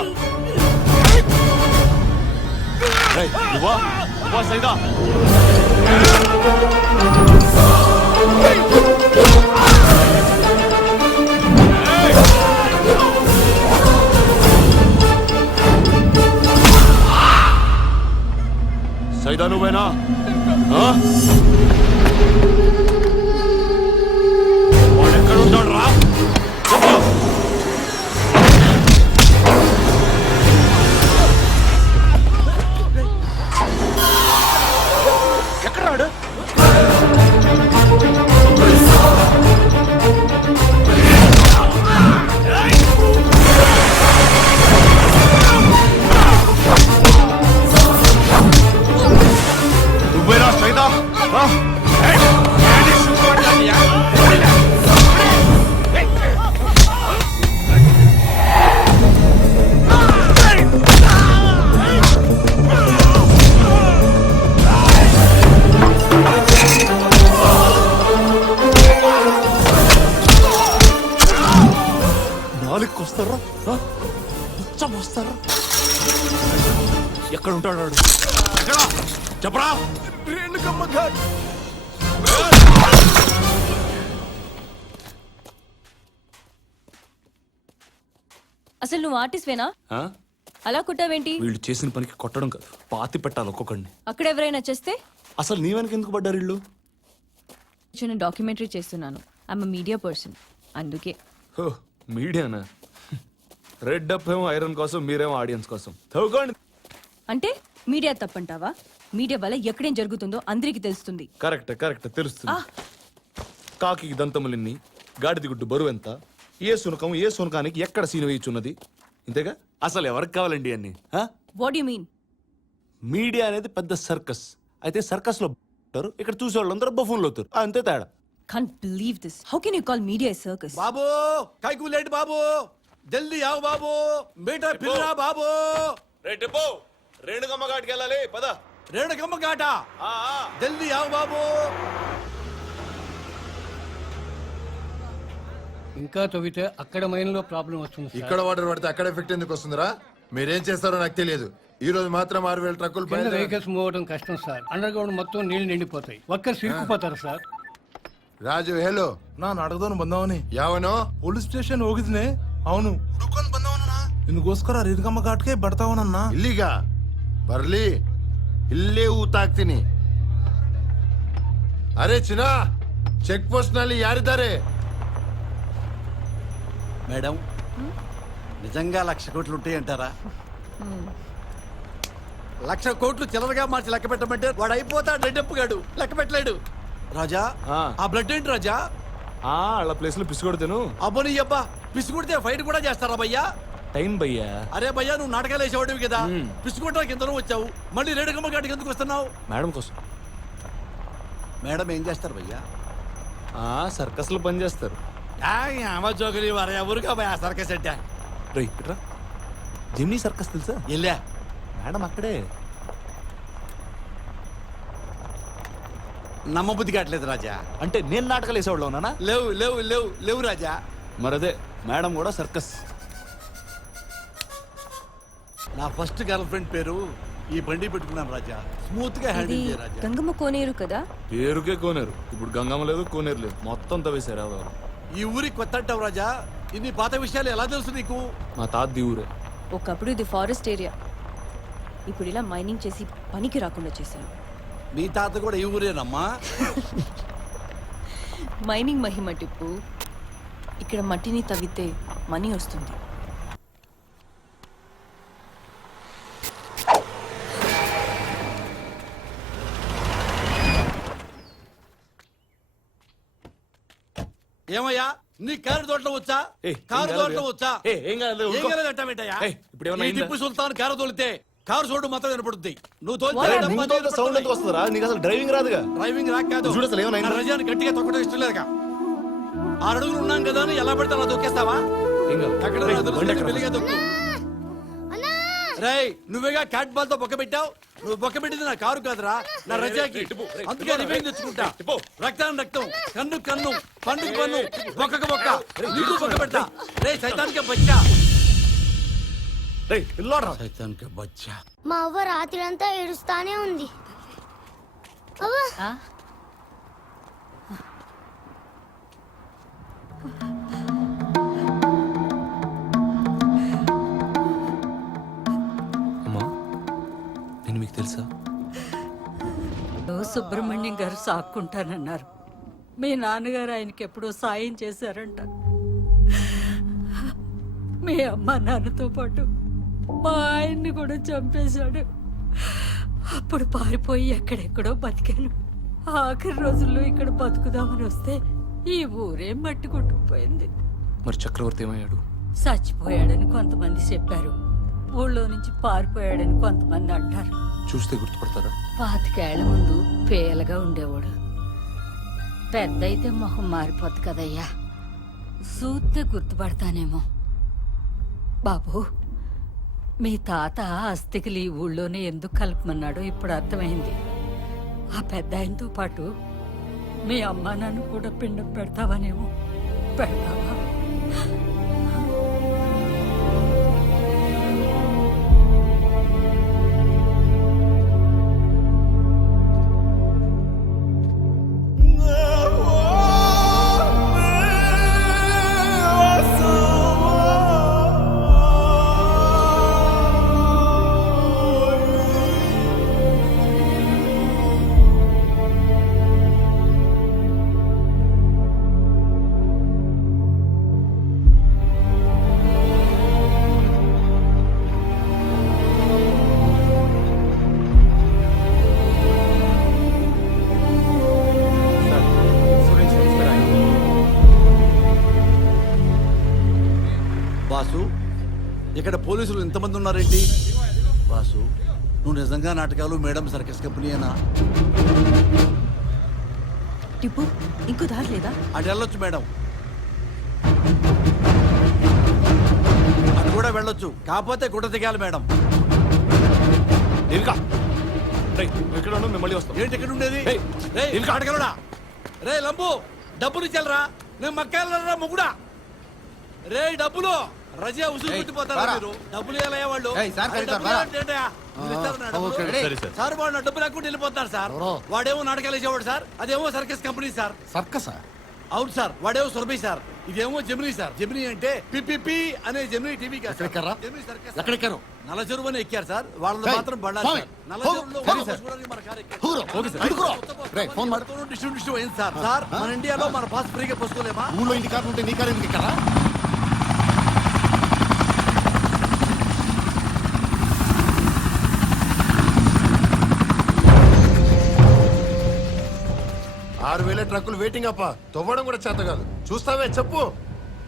నువ్వా సైదా? సైదా నువ్వేనా? వాడెక్కడ ఉంటాడు రా? ఎక్కడ ఉంటాడు వాడు? ఎక్కడ చెప్పరా? రేణుకమ్మ ఘాట్. అసలు నువ్వు ఆర్టిస్ట్వేనా? ఆ? అలా కుట్టావేంటి? వీళ్ళు చేసిన పనికి కొట్టడం కాదు, పాతి పెట్టాలి ఒక్కొక్కడిని. అక్కడ ఎవరైనా చేస్తే? అసలు నీ వెనక ఎందుకు పడ్డారు వీళ్ళు? నేను డాక్యుమెంటరీ చేస్తున్నాను. ఐఎమ్ మీడియా పర్సన్, అందుకే. హో, మీడియానా? రెడ్ డప్ ఏమో ఐరన్ కోసం, మీరేమో ఆడియన్స్ కోసం. తవ్వుకోండి. అంటే మీడియా తప్పంటావా? మీడియా వల్ల ఎక్కడేం జరుగుతుందో అందరికీ తెలుస్తుంది. కరెక్ట్ కరెక్ట్ తెలుస్తుంది. కాకి దంతములిన్ని, గాడిది గుడ్డు బరువు ఎంత, ఏ సునకం ఏ సునకానికి ఎక్కడ సీన వేయుచున్నది, ఇంతేగా. అసలు ఎవరికి కావాలండి అన్ని? What you mean? మీడియా అనేది పెద్ద సర్కస్. అయితే సర్కస్ లో ఇక్కడ చూసే వాళ్ళందరూ బఫూన్లు అవుతారు, అంతే తేడా. Can't believe this. How can you call media a circus? బాబు కైకు లేట్ బాబు, జల్దీ ఆవు బాబు, బేటా పిల్లరా బాబు. రేటిపో రేణుకమ్మ ఘాట్కి వెళ్ళాలి, పద. రేణుకమ్మ ఘాట, జల్దీ ఆవు బాబు. ఇంకా తవ్వితే అక్కడ మైన్ లో ప్రాబ్లం వస్తుంది. ఇక్కడ వాటర్ పడితే అక్కడ ఎఫెక్ట్ ఎందుకు వస్తుందిరా? మీరేం చేస్తారో నాకు తెలియదు. ఈ రోజు మాత్రం 6,000 ట్రక్కులు వెహికల్స్ మూవ్ అవడం కష్టం సార్. అండర్ గ్రౌండ్ మొత్తం నీళ్లు నిండిపోతాయి. వర్కర్స్ ఇరుక్కుపోతారు సార్. ರಾಜು ಹೇಳು. ನಾನು ಅಡಗದವನು ಬಂದವನಿ. ಯಾವನು? ಪೊಲೀಸ್ ಸ್ಟೇಷನ್ ಹೋಗಿದ್ನೆ. ಅವನು ಹುಡುಕೊಂಡು ಬಂದವನ. ನಿನಗೋಸ್ಕರ ರೇಣುಕಮ್ಮ ಘಾಟ್ಗೆ ಬರ್ತಾವನನ್ನ. ಇಲ್ಲಿಗ ಬರ್ಲಿ, ಇಲ್ಲೇ ಊತಾಕ್ತೀನಿ. ಅರೆ ಚಿನ್ನ, ಚೆಕ್ ಪೋಸ್ಟ್ ನಲ್ಲಿ ಯಾರಿದ್ದಾರೆ? మేడం, నిజంగా 1,00,000 కోట్లు ఉంటాయంటారా? 1,00,000 కోట్లు చిల్లరగా మార్చి లెక్క పెట్టమంటే వాడు అయిపోతాడు. రెడ్డెప్పుగాడు లెక్క పెట్టలేడు. రాజా, ఆ బ్లడ్ ఏంటి రాజా? వాళ్ళ ప్లేస్ లో పిసుకొడతాను. అబ్బోని అబ్బా, పిసుకుడితే ఫైట్ కూడా చేస్తారా భయ్యా? టైం భయ్యా. అరే భయ్యా, నువ్వు నాటకాలు వేసేవాడివి కదా, పిసుకుంటానికి ఎంతలో వచ్చావు, మళ్ళీ రేణుకమ్మ ఘాట్కి ఎందుకు వస్తున్నావు? మేడం కోసం. మేడం ఏం చేస్తారు భయ్యా? సర్కస్ లో పని చేస్తారు. జోగలి వారా ఊరుగా భయ్యా సర్కస్ అంటే. ఇట్రా, జిమ్నీ సర్కస్ తెలుసా? వెళ్ళా మేడం అక్కడే. నమ్మబుద్ధి కావట్లేదు రాజా. అంటే నేను నాటకాలు వేసేవాళ్ళు ఉన్నానా? లేవు లేవు లేవు లేవు రాజా. మరదే మేడం కూడా సర్కస్. నా ఫస్ట్ గర్ల్ ఫ్రెండ్ పేరు ఈ బండి పెట్టుకున్నాను రాజా. స్మూత్ గా హ్యాండిల్ చేయ రాజా. గంగమ్మ కోనేరు కదా? పేరుకే కోనేరు. ఇప్పుడు గంగమ్మ లేదు, కోనేరు లేదు, మొత్తం తవ్వేశారు. ఈ ఊరికి కొత్త అంటావు రాజా. ఇన్ని పాత విషయాలు ఎలా తెలుసు నీకు? మా తాతది ఊరే. ఒకప్పుడు ఇది ఫారెస్ట్ ఏరియా, ఇప్పుడు ఇలా మైనింగ్ చేసి పనికి రాకుండా చేశాను. మీ తాత కూడా ఈ ఊరేనమ్మా? మైనింగ్ మహిమ టిప్పు. ఇక్కడ మట్టిని తవ్వితే మనీ వస్తుంది. ఏమయ్యా, నీ కారు తోటలో వచ్చా? కారు తోటలో వచ్చా? టిప్పు సుల్తాన్ కారు తోలితే కారు చూడు మాత్రం వినపడుద్ది. నువ్వు డ్రైవింగ్ రాదుగా? డ్రైవింగ్ రాక కాదు, రజాన్ని గట్టిగా తొక్కడం ఇష్టం లేదుగా. 6 అడుగులు ఉన్నాం కదా అని ఎలా పడితే అలా దొక్కేస్తావా? రేయ్, నువ్వేగా క్యాట్ బాల్ తో బొక్క పెట్టావు. నువ్వు బొక్క పెట్టింది నా కారు కాదురా, నా రజాకి. అందుకే రివెంజ్ తెచ్చుకుంటా. రక్తాన్ని రక్తం, కన్ను కన్ను, పండు పన్ను, బొక్కకు బొక్క, నీకు బొక్క పెట్టా. రే సైతానికే బచ్చా, సైతానికే బచ్చా. మా అవ్వ రాత్రి అంతా ఏడుస్తానే ఉంది. అమ్మా, నేను మీకు తెలుసా? సుబ్రహ్మణ్యం గారు సాక్కుంటానన్నారు. మీ నాన్నగారు ఆయనకి ఎప్పుడో సాయం చేశారంట. మీ అమ్మ నాన్నతో పాటు మా ఆయన్ని కూడా చంపేశాడు. అప్పుడు పారిపోయి ఎక్కడెక్కడో బతికాను. ఆఖరి రోజుల్లో ఇక్కడ బతుకుదామని వస్తే ఈ ఊరే మట్టి కొట్టుకుపోయింది. మరి చక్రవర్తి ఏమయ్యాడు? చచ్చిపోయాడని కొంతమంది చెప్పారు. ఊళ్ళో నుంచి పారిపోయాడని కొంతమంది అంటారు. చూస్తే గుర్తుపడతారా? 25 ఏళ్ల ముందు పేలగా ఉండేవాడు. పెద్ద అయితే మొహం మారిపోద్ది కదయ్యా, చూస్తే గుర్తుపడతానేమో. బాబు, మీ తాత అస్థికలు ఈ ఊళ్ళోనే ఎందుకు కలపమన్నాడో ఇప్పుడు అర్థమైంది. ఆ పెద్ద ఆయనతో పాటు మీ అమ్మ నన్ను కూడా పిండం పెడతావానేమో. పెడతావా? ఉన్నారేంటి? వాసు, నువ్వు నిజంగా నాటకాలు మేడం సర్కస్ కంపెనీనా? టిప్పు ఇంకో దారి లేదా? అటు వెళ్ళొచ్చు మేడం, అటు కూడా వెళ్ళొచ్చు, కాకపోతే గుడ్డ దిగాలి మేడం. దేవికా ఎక్కడ ఉన్నావు? మిమ్మల్ని వస్తాం. ఏంటి ఇక్కడ ఉండేది? అడగలడా రే లంబు, డబ్బులు ఇచ్చారా? నేను మక్కాలరా మొగుడా. రే డబ్బులు రజా ఉసురు కొట్టిపోతారా మీరు? డబ్బులు ఇవ్వాలయ్యా వాళ్ళు. సార్ వాడు నా డబ్బులు లేకుండా వెళ్ళిపోతారు సార్. వాడేమో నాటకాలు వేసేవాడు సార్, అదేమో సర్కస్ కంపెనీ సార్. సర్కసా? అవును సార్, వాడేమో సురభి సార్, ఇదేమో జెమినీ సార్. జెమినీ అంటే పిపిపి అనే జెమినీ టీవీ ఎక్కడెక్కారు? నల్ల చెరువు అని ఎక్కారు సార్. వాళ్ళని మాత్రం బళ్ళారు. నల్ల డిస్ట్రిబ్యూషన్ అయింది సార్. సార్ మన ఇండియాలో మన పాస్ ఫ్రీగా పోసుకోలేమా? ఊళ్ళో ఇంటి కారు ఉంటే నీ కారు ఎందుకు ఇక్కడ? ఆరు వేల ట్రక్కులు వెయిటింగ్ అప్ప, తవ్వడం కూడా చేత కాదు. చూస్తావే చెప్పు.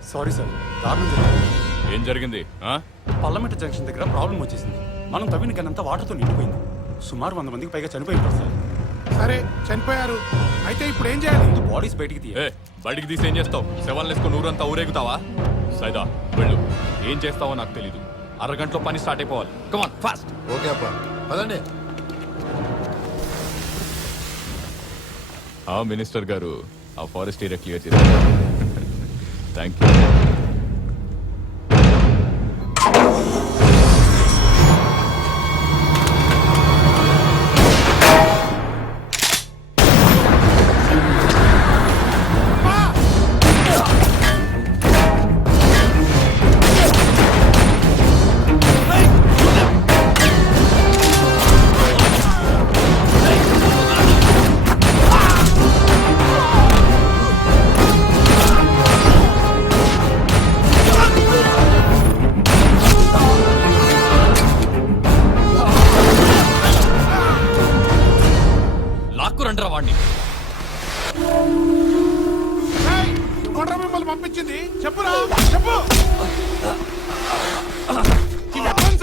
సారీ సార్, దారుణం జరిగింది. ఏం జరిగింది? పల్లమెట్ట జంక్షన్ దగ్గర ప్రాబ్లం వచ్చేసింది. మనం తవ్విన గనంతా వాటర్తో నిండిపోయింది. సుమారు 100 మందికి పైగా చనిపోయింది సార్. సరే చనిపోయారు, అయితే ఇప్పుడు ఏం చేయాలి? బాడీస్ బయటికి తీయాలి. బయటికి తీసి ఏం చేస్తావు? శవాలు వేసుకొని ఊరంతా ఊరేగుతావా? సైదా వెళ్ళు, ఏం చేస్తావో నాకు తెలీదు. అరగంటలో పని స్టార్ట్ అయిపోవాలి. Come on fast. ఓకే అప్ప, పదండి. మినిస్టర్ గారు, ఆ ఫారెస్ట్ ఏరియా క్లియర్ చేశారు. Thank you. మిమ్మల్ని పంపించింది చెప్పురా, చెప్పు.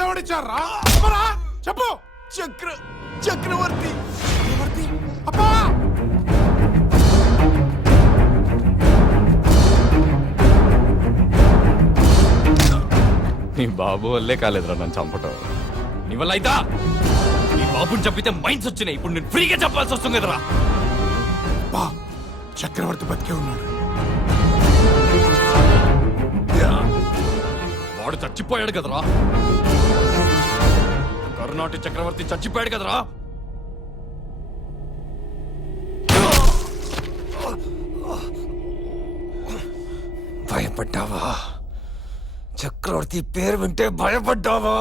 ఎవడిచ్చారా? చెప్పు. చక్రవర్తి. అబ్బా నీ బాబు వల్లే కాలేదురా నన్ను చంపటం. నీ వల్ల అయితా? నీ బాబుని చంపితే మైండ్స్ వచ్చినాయి. ఇప్పుడు నేను ఫ్రీగా చెప్పాల్సి వస్తుంది కదరా. చక్రవర్తి బతికే ఉన్నాడు. వాడు చచ్చిపోయాడు కదరా. కర్ణాటక చక్రవర్తి చచ్చిపోయాడు కదరా. భయపడ్డావా? చక్రవర్తి పేరు వింటే భయపడ్డావా?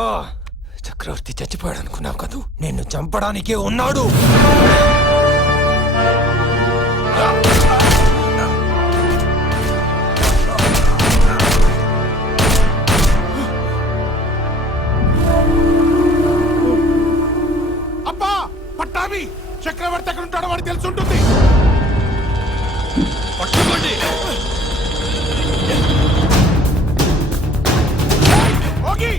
చక్రవర్తి చచ్చిపోయాడు అనుకున్నావు కదూ? నిన్ను చంపడానికే ఉన్నాడు. అబ్బా పట్టాభి, చక్రవర్తి ఎక్కడ ఉంటాడో వాడికి తెలిసి ఉంటుంది. పట్టుకోండి. ఓకే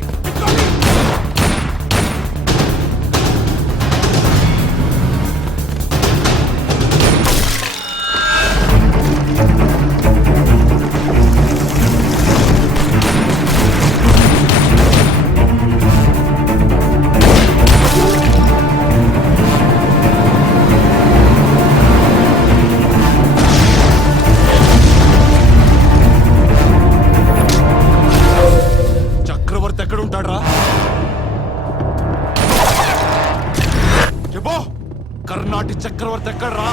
ఎక్కడ ఉంటాడ్రా? చెప్పు. కర్ణాటక చక్రవర్తి ఎక్కడ్రా?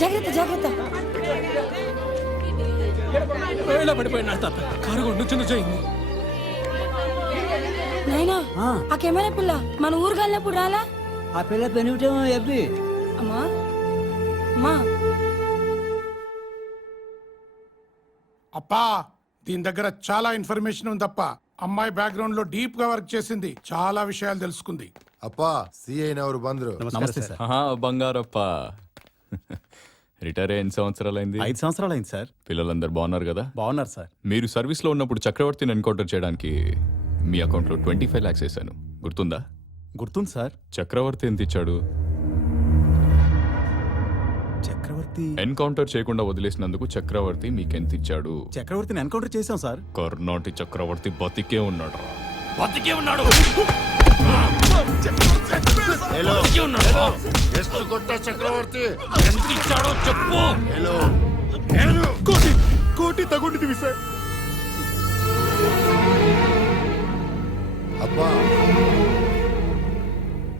జాగ్రత్త జాగ్రత్త. పడిపోయినా తాత కారు చిన్న చేయింది. నాయనా ఆ కెమెరా పిల్ల మన ఊరు వెళ్ళినప్పుడు రాలా? ఆ పిల్ల పెనుటేమో ఎబ్బి. అమ్మా అమ్మా అప్పా దీని దగ్గర చాలా ఇన్ఫర్మేషన్ ఉందప్ప. అమ్మాయి బ్యాక్గ్రౌండ్ లో డీప్ గా వర్క్ చేసింది, చాలా విషయాలు తెలుసుకుంది. అప్పా సిఐ ఎవరు బందరు నమస్తే సార్. బంగారప్ప రిటైర్ ఎన్ని సంవత్సరాలైంది? 5 సంవత్సరాలైంది సార్. పిల్లలందరూ బాగున్నారు కదా? బాగున్నారు సార్. మీరు సర్వీస్ లో ఉన్నప్పుడు చక్రవర్తిని ఎన్కౌంటర్ చేయడానికి మీ అకౌంట్ లో 25 lakhs వేశాను, గుర్తుందా? గుర్తుంది సార్. చక్రవర్తి ఎంత ఇచ్చాడు? చక్రవర్తి ఎన్కౌంటర్ చేయకుండా వదిలేసినందుకు చక్రవర్తి మీకెంత ఇచ్చాడు? చక్రవర్తిని ఎన్కౌంటర్ చేశాం సార్. కర్ణాటి చక్రవర్తి బతికే ఉన్నాడు. బతికే ఉన్నాడు. చక్రవర్తి ఎంత ఇచ్చాడో చెప్పు. కోటి తగుంటుంది సార్. అప్పా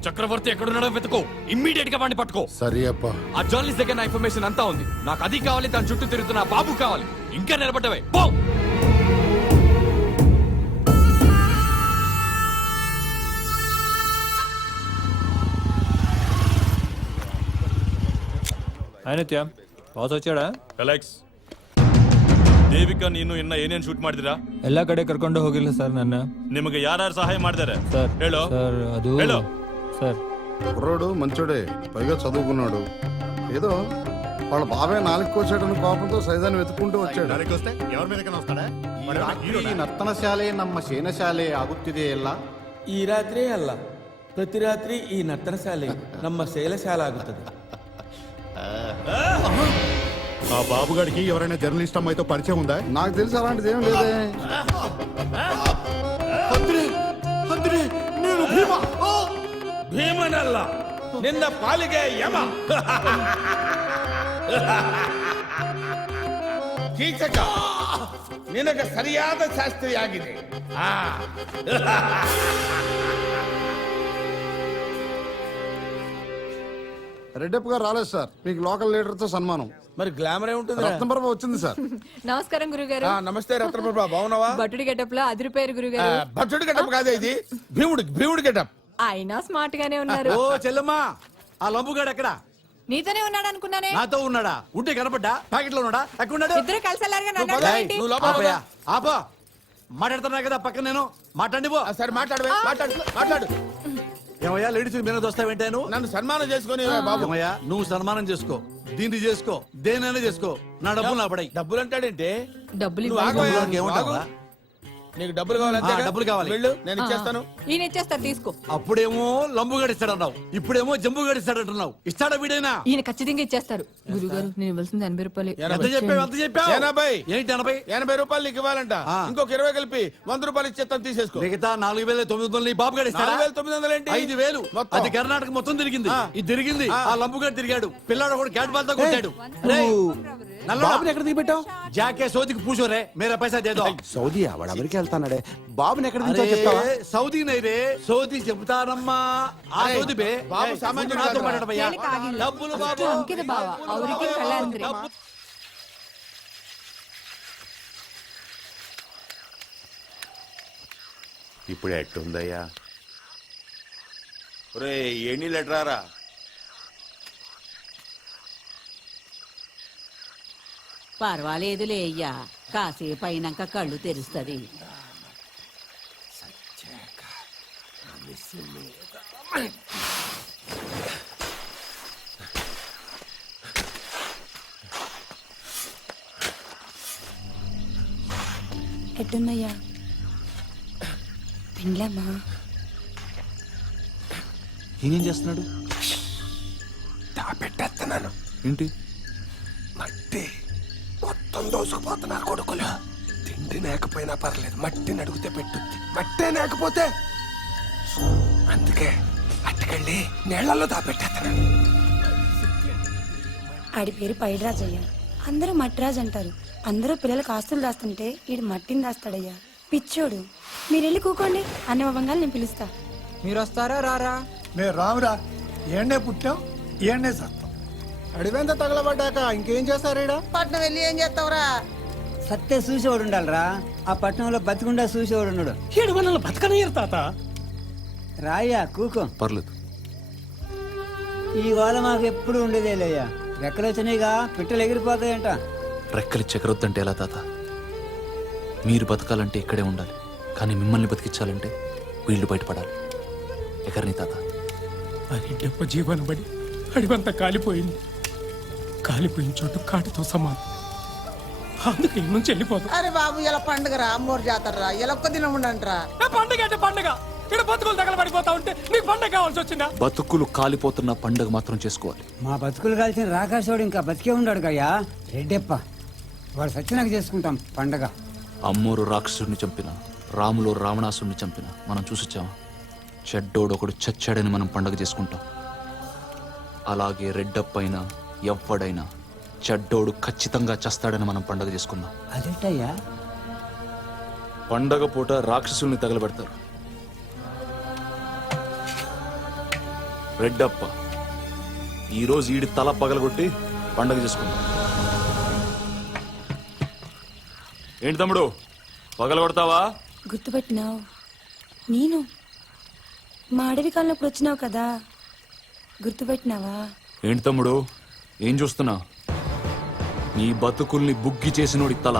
చక్రవర్తి ఎక్కడున్నాడో వెతుకో, ఇమ్మీడియట్ గా వాడిని పట్టుకో. సరే అప్పా. ఆ జర్నలిస్ట్ దగ్గర నా ఇన్ఫర్మేషన్ అంతా ఉంది. నాకు అది కావాలి, తన చుట్టూ తిరుగుతున్న ఆ బాబు కావాలి. ఇంకా నిలబడ్డవే పో. ನಿತ್ಯ ಬಾಸ್ వచ్చాడా? ಅಲೆಕ್ಸ್ ದೇವಿಕಾ ನೀನು ಇನ್ನ ಏನೇನ್ ಶೂಟ್ ಮಾಡಿದಿರಾ? ಎಲ್ಲ ಕಡೆ ಕರ್ಕೊಂಡು ಹೋಗಿಲ್ಲ ಸರ್ ನನ್ನ. ನಿಮಗೆ ಯಾರು ಸಹಾಯ ಮಾಡಿದ್ದಾರೆ ಸರ್ ಹೇಳು. ಸರ್ ಅದು ಹೇಳು. ಸರ್ కుర్రోడు మంచోడే, పైగా చదువుకున్నాడు. ఏదో వాళ్ళ బాబాయ్ నాలుగు కోసేటని కోపంతో సైదాన్ని వెతుక్కుంటూ వచ్చాడు. వస్తే ఎవరి మీదకైనా వస్తాడా? ಈ ನರ್ತನ ಶಾಲೆ ನಮ್ಮ ಸೇನಾ ಶಾಲೆ ಆಗುತ್ತಿದೆ ಎಲ್ಲ. ಈ ರಾತ್ರಿ ಅಲ್ಲ, ಪ್ರತಿ ರಾತ್ರಿ ಈ ನರ್ತನ ಶಾಲೆ ನಮ್ಮ ಶೈಲ ಶಾಲೆ ಆಗುತ್ತದೆ. ఆ బాబుగాడికి ఎవరైనా జర్నలిస్ట్ అమ్మాయితో పరిచయం ఉందా? నాకు తెలిసి అలాంటిది ఏం లేదే. ಭೀಮನಲ್ಲ, ನಿನ್ನ ಪಾಲಿಗೆ ಯಮ. ಕೀಚಕ ನಿನಗೆ ಸರಿಯಾದ ಶಾಸ್ತ್ರಿಯಾಗಿದೆ. రెడ్డప్ప గారు రాలేదు సార్, మీకు లోకల్ లీడర్ తో సన్మానం. మరి గ్లామర్ ఏముంటుంది? రత్నప్రభ వచ్చింది సార్. నమస్కారం గురుగారు. నమస్తే రత్నప్రభ, బాగున్నావా? బట్టుడి గెటప్ లో అదిరిపోయారు గురుగారు. భట్టుడి గెటప్ కాదే ఇది, భీముడి గెటప్. అయినా స్మార్ట్ గానే ఉన్నారు. ఓ చెల్లమ్మా, ఆ లంబుగాడు ఎక్కడా? నీతోనే ఉన్నాడు అనుకున్నానే. నాతో ఉన్నాడా? ఉంటే కనపడ్డా? ప్యాకెట్ లో ఉన్నాడా? ఎక్కడున్నాడు? ఇద్దరు కలిసి వెళ్ళారుగా నువ్వు నన్ను పద. ఏంటి? నువ్వు లోపల ఆపయ్యా, ఆపో. మాట్లాడుతున్నా కదా పక్కన నేను. మాట్లాడి పో. సరే మాట్లాడు. ఏమయ్యా లేడీస్ మీద వస్తావేంటాను? నన్ను సన్మానం చేసుకొని బాబు. ఏమయ్యా నువ్వు సన్మానం చేసుకో, దీన్ని చేసుకో, దేనైనా చేసుకో, నా డబ్బులు నా పడాయి. డబ్బులు అంటాడేంటి? డబ్బులు నువ్వు ఆగు, డబ్బులకు ఏమంటావా? నీకు డబ్బులు కావాలంటే డబ్బులు కావాలి. వెళ్ళు, నేను ఇచ్చేస్తాను. ఈయన ఇచ్చేస్తారు, తీసుకో. అప్పుడేమో లంబుగాడు ఇస్తాడన్నావు, ఇప్పుడేమో జంబుగాడు ఇస్తాడంటున్నావు. ఇస్తాడా వీడైనా? ఈయన ఖచ్చితంగా ఇచ్చేస్తారు. గురుగారు నేను ఇవ్వాల్సింది 80 రూపాయలు. ఎంత చెప్పావు? ఎంత చెప్పావు? 80. ఏంటి 80? 80 రూపాయలు నీకు ఇవ్వాలంట. ఇంకొక 20 కలిపి 100 రూపాయలు ఇచ్చేస్తాను, తీసేసుకో. మిగతా 4,900 బాబు గారు ఇస్తాడా? 4,900 ఏంటి? 5,000 మొత్తం. అది కర్ణాటక మొత్తం తిరిగింది. ఇది తిరిగింది. ఆ లంబుగాడు తిరిగాడు, పిల్లాడు కూడా క్యాట్ బాల్ తో కొట్టాడు. బాబుని ఎక్కడ దిగిపెట్టావు? జాకే సౌదీకి పూछो रे मेरा पैसा दे दो. సౌదీ వాడు అమెరికా వెళ్తానాడే. బాబుని ఎక్కడ దించో చెప్తావా? సౌదీ నై రే, సౌదీ చెప్తానమ్మా. ఆ సౌదీ బే బాబు సామాన్యుడు నాతో కాదురా. మాట్లాడు భయ్యా. ಕೇಳಿ ಆಗಿಲ್ಲ. డబ్బులు బాబు. ಅಂಕಿತ ಬಾವ ಅವರಿಗೆ ಕಳ್ಳ ಅಂದ್ರೆ ఇప్పుడు ఎట్టుందయ్యా? ఒరే ఎన్ని లెటరారా? పర్వాలేదులే అయ్యా, కాసేపు అయినాక కళ్ళు తెరుస్తుంది. ఎట్టున్నయ్యా పెండ్లమ్మా? ఈయనేం చేస్తున్నాడు? పెట్టేస్తున్నాను. ఏంటి? మట్టి మొత్తం దోసుకుపోతున్నారు కొడుకులు. తిండి లేకపోయినా పర్లేదు, మట్టిని అడిగితే పెట్టుద్ది. మట్టే లేకపోతే అందుకే అట్టుకెళ్ళి నీళ్లలో దాపెట్టేస్తున్నాను. ఆడి పేరు పైడిరాజయ్యా. అందరూ మట్టిరాజు అంటారు. అందరూ పిల్లలకు ఆస్తులు దాస్తుంటే ఈడు మట్టిని దాస్తాడయ్యా. పిచ్చోడు. మీరెళ్ళి కూకోండి, అన్న వంగాలు నేను పిలుస్తా. మీరు వస్తారా రారా? మేము రామురా, ఏండే పుట్టాం ఏండే సత్తాం. అడివెంత తగలబడ్డాక ఇంకేం చేస్తారేడా? పట్నం వెళ్ళి ఏం చేస్తావురా? సత్తే చూసేవాడు ఉండాలిరా. ఆ పట్టణంలో బతికుండా చూసేవాడు ఉన్నాడు. 7 మనల్ని బతకనియరు తాత. రాయ్యా కూకో. పర్లేదు. ఈ వాళ్ళ మాకు ఎప్పుడు ఉండేదేలేయ్యా. రెక్కలు వచ్చినాయిగా, పిట్టలు ఎగిరిపోతాయంట. రెక్కలు చెకరొద్దంటే ఎలా తాత? మీరు బతకాలంటే ఇక్కడే ఉండాలి, కానీ మిమ్మల్ని బతికించాలంటే వీళ్ళు బయటపడాలి. ఎకరిని తాత? అది డెప్ప జీవన బడి అడివంతా కాలిపోయింది. కాలిపోయిన చోటు కాటితో సమానం. అందుకే ఇటు నుంచి వెళ్ళిపోతాం. అరే బాబు ఇలా పండుగరా, అమ్మోరు జాతరరా, ఇలా ఒక్క దినం ఉండండిరా. పండుగ అంటే పండుగ. ఇక్కడ బతుకులు తగలబడిపోతా ఉంటే నీకు పండుగ కావాల్సి వచ్చిందా? బతుకులు కాలిపోతున్న పండుగ మాత్రం చేసుకోవాలి. మా బతుకులు కాల్చిన రాకాశోడు ఇంకా బతికే ఉన్నాడు కయ్యా. రెడ్డెప్ప వాడు సచ్చినాక చేసుకుంటాం పండగ. అమ్మోరు రాక్షసుడిని చంపిన, రాములు రావణాసుడిని చంపిన మనం చూసొచ్చాం. చెడ్డోడు ఒకడు చచ్చాడని మనం పండగ చేసుకుంటాం. అలాగే రెడ్డప్పైనా ఎవ్వడైనా చెడ్డోడు ఖచ్చితంగా చస్తాడని మనం పండగ చేసుకుందాం. అదేంటయ్యా? పండగ పూట రాక్షసుల్ని తగలబెడతారు. రెడ్డప్ప ఈరోజు ఈడి తల పగలగొట్టి పండగ చేసుకుందాం. ఏంటి తమ్ముడు, పగలగొడతావా? గుర్తుపెట్టినావు? నేను మా అడవి కాలంలో వచ్చినావు కదా, గుర్తుపెట్టినావా? ఏంటి తమ్ముడు, ఏం చూస్తున్నా? నీ బతుకుల్ని బుగ్గి చేసినోడి తల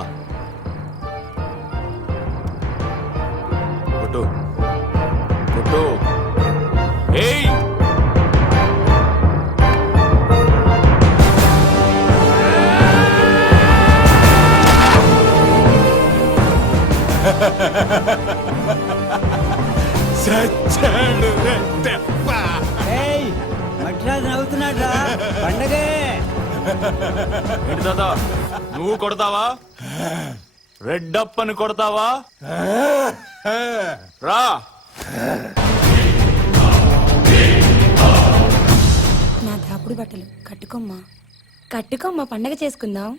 కొట్టు కొట్టు. ఏయ్ చచ్చాడు రెడ్డప్ప. మట్రాజు నవ్వుతున్నాడ్రా. పండగే. ఏంటి తాత, నువ్వు కొడతావా? రెడ్డప్పని కొడతావా? రా. నా దాపుడు బట్టలు కట్టుకోమ్మా, కట్టుకోమ్మా, పండగ చేసుకుందాం.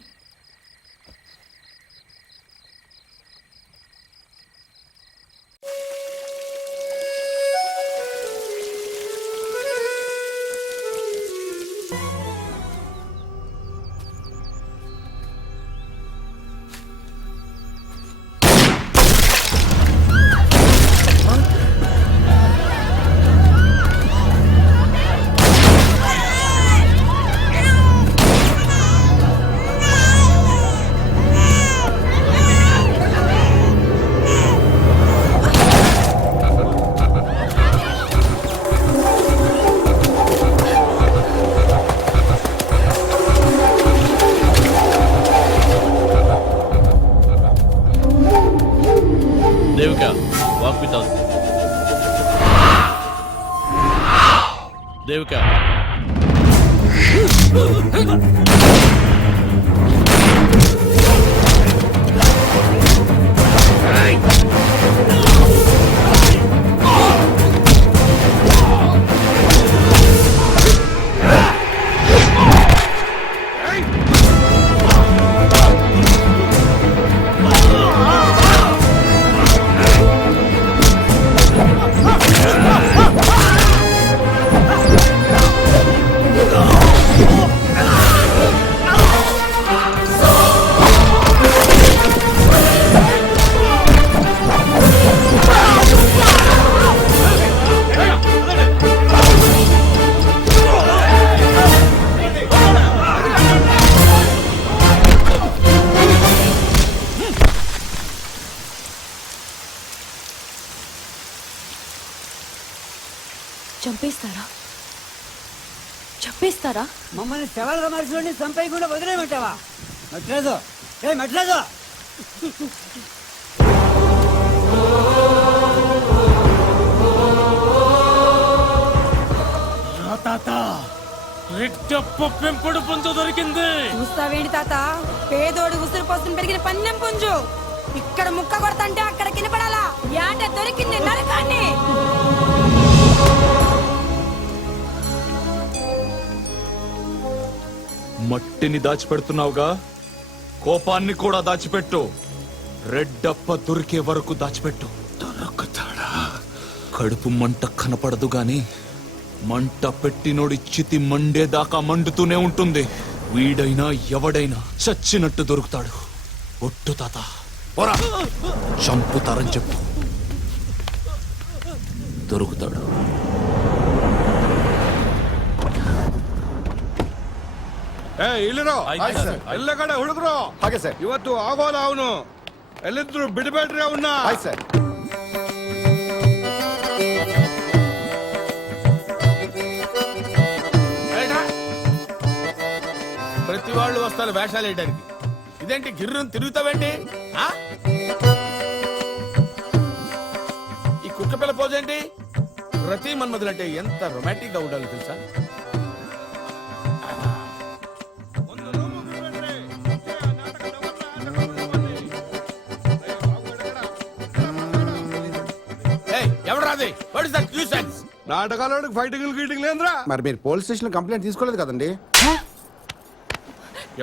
Devika, walk with us. Devika. చంపేస్తారా? చంపేస్తారా? మమ్మల్ని శవాలుగా మనుషులని చంపేయకుండా వదిలేయమంటావా? మట్రాజు, ఏ మట్రాజు! తాత, రెడ్డప్ప పెంపుడు పుంజు దొరికింది. చూస్తావేంటి తాత, పేదోడు ఉసురు పోసుకుని పెరిగిన పన్నెం పుంజు. ఇక్కడ ముక్క కొడతంటే అక్కడ కినపడాలా? యాట దొరికింది, నరకాన్ని. మట్టిని దాచిపెడుతున్నావుగా, కోపాన్ని కూడా దాచిపెట్టు. రెడ్డప్ప దొరికే వరకు దాచిపెట్టు. దొరుకుతాడా? కడుపు మంట కనపడదు గాని మంట పెట్టినోడి చితి మండేదాకా మండుతూనే ఉంటుంది. వీడైనా ఎవడైనా చచ్చినట్టు దొరుకుతాడు. ఒట్టు తాత పోరా, చంపుతారని చెప్పు, దొరుకుతాడు. ಇಲ್ಲಿರೋ ಎಲ್ಲ ಕಡೆ ಹುಡುಗರು ಹಾಗೆ ಸರ್. ಇವತ್ತು ಆಗೋಲ್ಲ ಅವನು ಎಲ್ಲಿದ್ರು ಬಿಡಬೇಡ್ರಿ ಅವನ್ನ. ಆಯ್ತು ಸರ್. ప్రతి వాళ్ళు వస్తారు వేషాలు వేయడానికి. ఇదేంటి గిర్రం తిరుగుతావేంటి? ఈ కుక్క పిల్ల పోజేంటి? రతి మన్మధులంటే ఎంత రొమాంటిక్ గా ఉండాలో తెలుసా? ఎవరాది? నాటకాలు ఫైటింగ్ గీటింగ్ లేదురా. మరి మీరు పోలీస్ స్టేషన్ కంప్లైంట్ తీసుకోలేదు కదండి?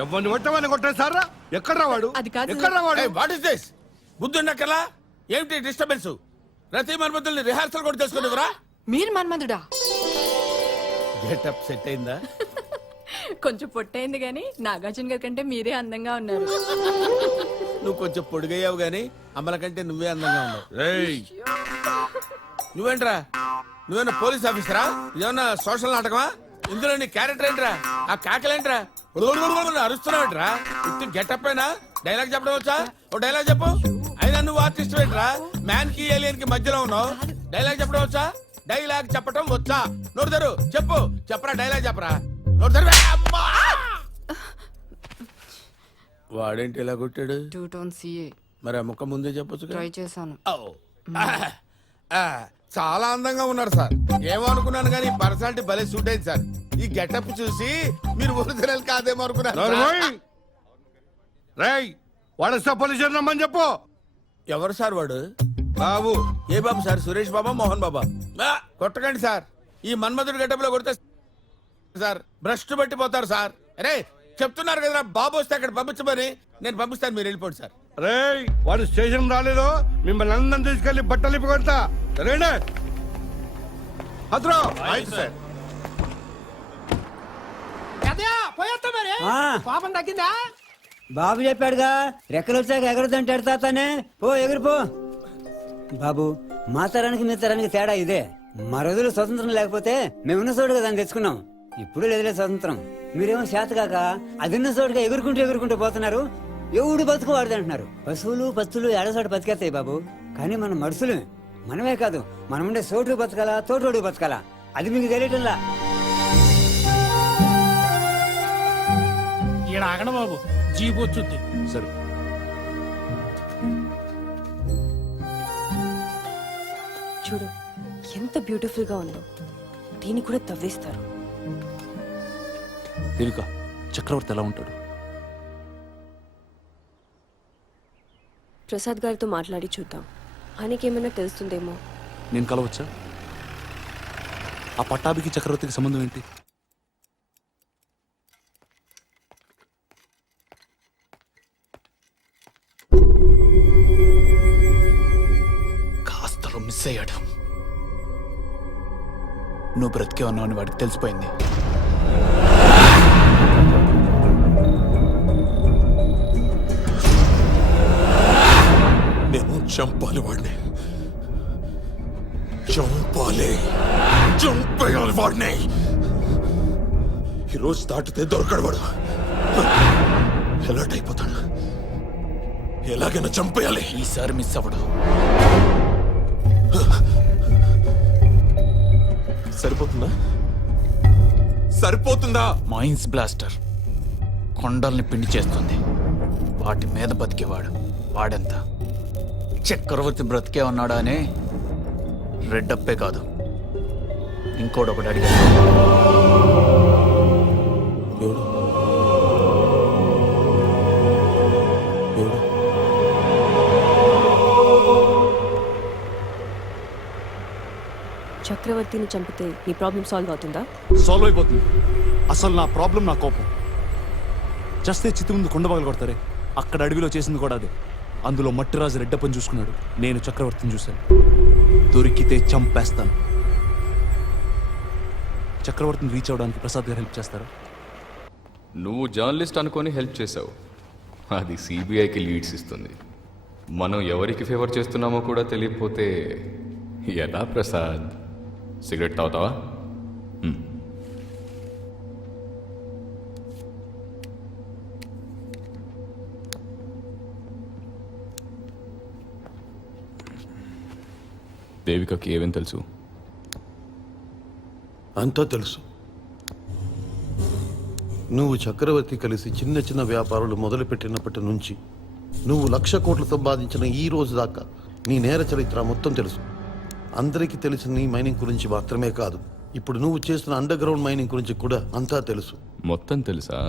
ఎవరిని కొట్టమని కొట్టేశారా? ఎక్కడ రావాడు? అది కాదు. ఎక్కడ రావాడు? What is this? బుద్ధుండక్కలా ఏమిటి డిస్టర్బెన్స్? రతి మన్మధుల్ని రిహార్సల్ కూడా చేసుకునేవరా? మీరు మన్మధుడా? గెటప్ సెట్ అయిందా? కొంచెం పొట్టయింది గానీ నాగార్జున గారి కంటే మీరే అందంగా ఉన్నారు. నువ్వు కొంచెం పొడిగయ్యావు గానీ అమ్మల కంటే నువ్వే అందంగా ఉన్నావు. నువ్వేంట్రా? నువ్వేనా పోలీస్ ఆఫీసరా? ఇదేమన్నా సోషల్ నాటకమా? ఇందులో నీ క్యారెక్టర్ ఏంట్రా? ఆ కాకలేంట్రా? అరుస్తున్నావేంట్రా? ఇటు గెటప్ అయినా డైలాగ్ చెప్పడం వచ్చా? ఓ డైలాగ్ చెప్పు. అయినా నువ్వు ఆర్టిస్ట్ ఏంట్రా? మ్యాన్ కి ఏలియన్ కి మధ్యలో ఉన్నావు. డైలాగ్ చెప్పడం వచ్చా? డైలాగ్ చెప్పడం వచ్చా? నోరు తెరు, చెప్పు. చెప్పరా, డైలాగ్ చెప్పరా. నోరు తెరు. వాడేంటి ఇలా కొట్టాడు? 2 టోన్ CA. మరి ఆ ముక్క ముందే చెప్పొచ్చు. ట్రై చేశాను. చాలా అందంగా ఉన్నారు సార్. ఏమో అనుకున్నాను కానీ పర్సనాలిటీ భలే సూట్ అయింది సార్. ఈ గెటప్ చూసి మీరు ఒరిజినల్ కాదేమో అనుకున్నాను. వాడు పోలీస్ రమ్మని చెప్పు. ఎవరు సార్ వాడు? బాబు. ఏ బాబు సార్? సురేష్ బాబా, మోహన్ బాబా? కొట్టకండి సార్. ఈ మన్మధుడి గెటప్ లో కొడితే సార్ భ్రష్టు పట్టిపోతారు సార్. అరే చెప్తున్నారు కదా బాబు వస్తే అక్కడ పంపించమని. నేను పంపిస్తాను, మీరు వెళ్ళిపోండి సార్. రే వాడు స్టేషన్ రాలేదు, మిమ్మల్ని అందరం తీసుకెళ్లి బట్టలు ఇప్పుకొడతా. సరేనా? పాపం తగ్గిందా? బాబు చెప్పాడుగా, రెక్కలు వచ్చాక ఎగరదంటాడు తాతనే. పో ఎగిరిపో. బాబు, మా తరానికి మీ తరానికి తేడా ఇదే. మా రోజులు స్వతంత్రం లేకపోతే మేమున్న చోటుగా దాన్ని తెచ్చుకున్నాం. ఇప్పుడు లేదులే స్వతంత్రం. మీరేమో చేతగాక అదిన్న చోటుగా ఎగురుకుంటూ పోతున్నారు. ఎవడు బతుకు వాడిది అంటున్నారు. పశువులు పత్తులు ఏడసోట బతికేస్తాయి బాబు, కానీ మనం మనుషులు. మనమే కాదు, మనం ఉండే చోటు బతకాలా, తోటోడు బతకాలా, అది మీకు తెలియటంలా. ఆగడం బాబు, జీప్ వచ్చుద్ది. సరే. చూడు ఎంత బ్యూటిఫుల్ గా ఉందో. దీన్ని కూడా తవ్వేస్తారు. దేవిక, చక్రవర్తి ఎలా ఉంటాడు? ప్రసాద్ గారితో మాట్లాడి చూద్దాం. ఆయనకేమైనా తెలుస్తుందేమో. నేను కలవచ్చా? ఆ పట్టాభికి చక్రవర్తికి సంబంధం ఏంటి? కాస్తలో మిస్ అయ్యాడు. నువ్వు బ్రతికే ఉన్నావు అని వాడికి తెలిసిపోయింది. నేను చంపాలి వాడిని, చంపేయాలి వాడిని. ఈరోజు దాటితే దొరకడు వాడు. ఎలర్ట్ అయిపోతాడు. ఎలాగైనా చంపేయాలి. ఈసారి మిస్ అవ్వడు. సరిపోతుందా? మైన్స్ బ్లాస్టర్ కొండల్ని పిండి చేస్తుంది. వాటి మీద బతికేవాడు వాడెంత. చక్రవర్తి బ్రతికే ఉన్నాడా అని రెడ్డప్పే కాదు, ఇంకోడొకటి అడిగాడు. చక్రవర్తిని చంపితే నీ ప్రాబ్లం సాల్వ్ అవుతుందా? సాల్వ్ అయిపోతుంది. అసలు నా ప్రాబ్లం నా కోపం. చస్తే చిత్తి ముందు కొండ పగలు కొడతారే, అక్కడ అడవిలో చేసింది కూడా అదే. అందులో మట్టిరాజు రెడ్డప్పని చూసుకున్నాడు, నేను చక్రవర్తిని చూశాను. దొరికితే చంపేస్తాను. చక్రవర్తిని రీచ్ అవడానికి ప్రసాద్ గారు హెల్ప్ చేస్తారా? నువ్వు జర్నలిస్ట్ అనుకొని హెల్ప్ చేసావు, అది సిబిఐకి లీడ్స్ ఇస్తుంది. మనం ఎవరికి ఫేవర్ చేస్తున్నామో కూడా తెలియకపోతే ఎలా ప్రసాద్? సిగరెట్ తాగుతావా? దేవికకి ఏమేం తెలుసు? అంతా తెలుసు. నువ్వు చక్రవర్తి కలిసి చిన్న చిన్న వ్యాపారాలు మొదలుపెట్టినప్పటి నుంచి నువ్వు 1,00,000 కోట్లు సంపాదించిన ఈ రోజు దాకా నీ నేర చరిత్ర మొత్తం తెలుసు. అందరికీ తెలిసిన నీ మైనింగ్ గురించి మాత్రమే కాదు, ఇప్పుడు నువ్వు చేస్తున్న అండర్ గ్రౌండ్ మైనింగ్ గురించి కూడా అంతా తెలుసు. మొత్తం తెలుసా?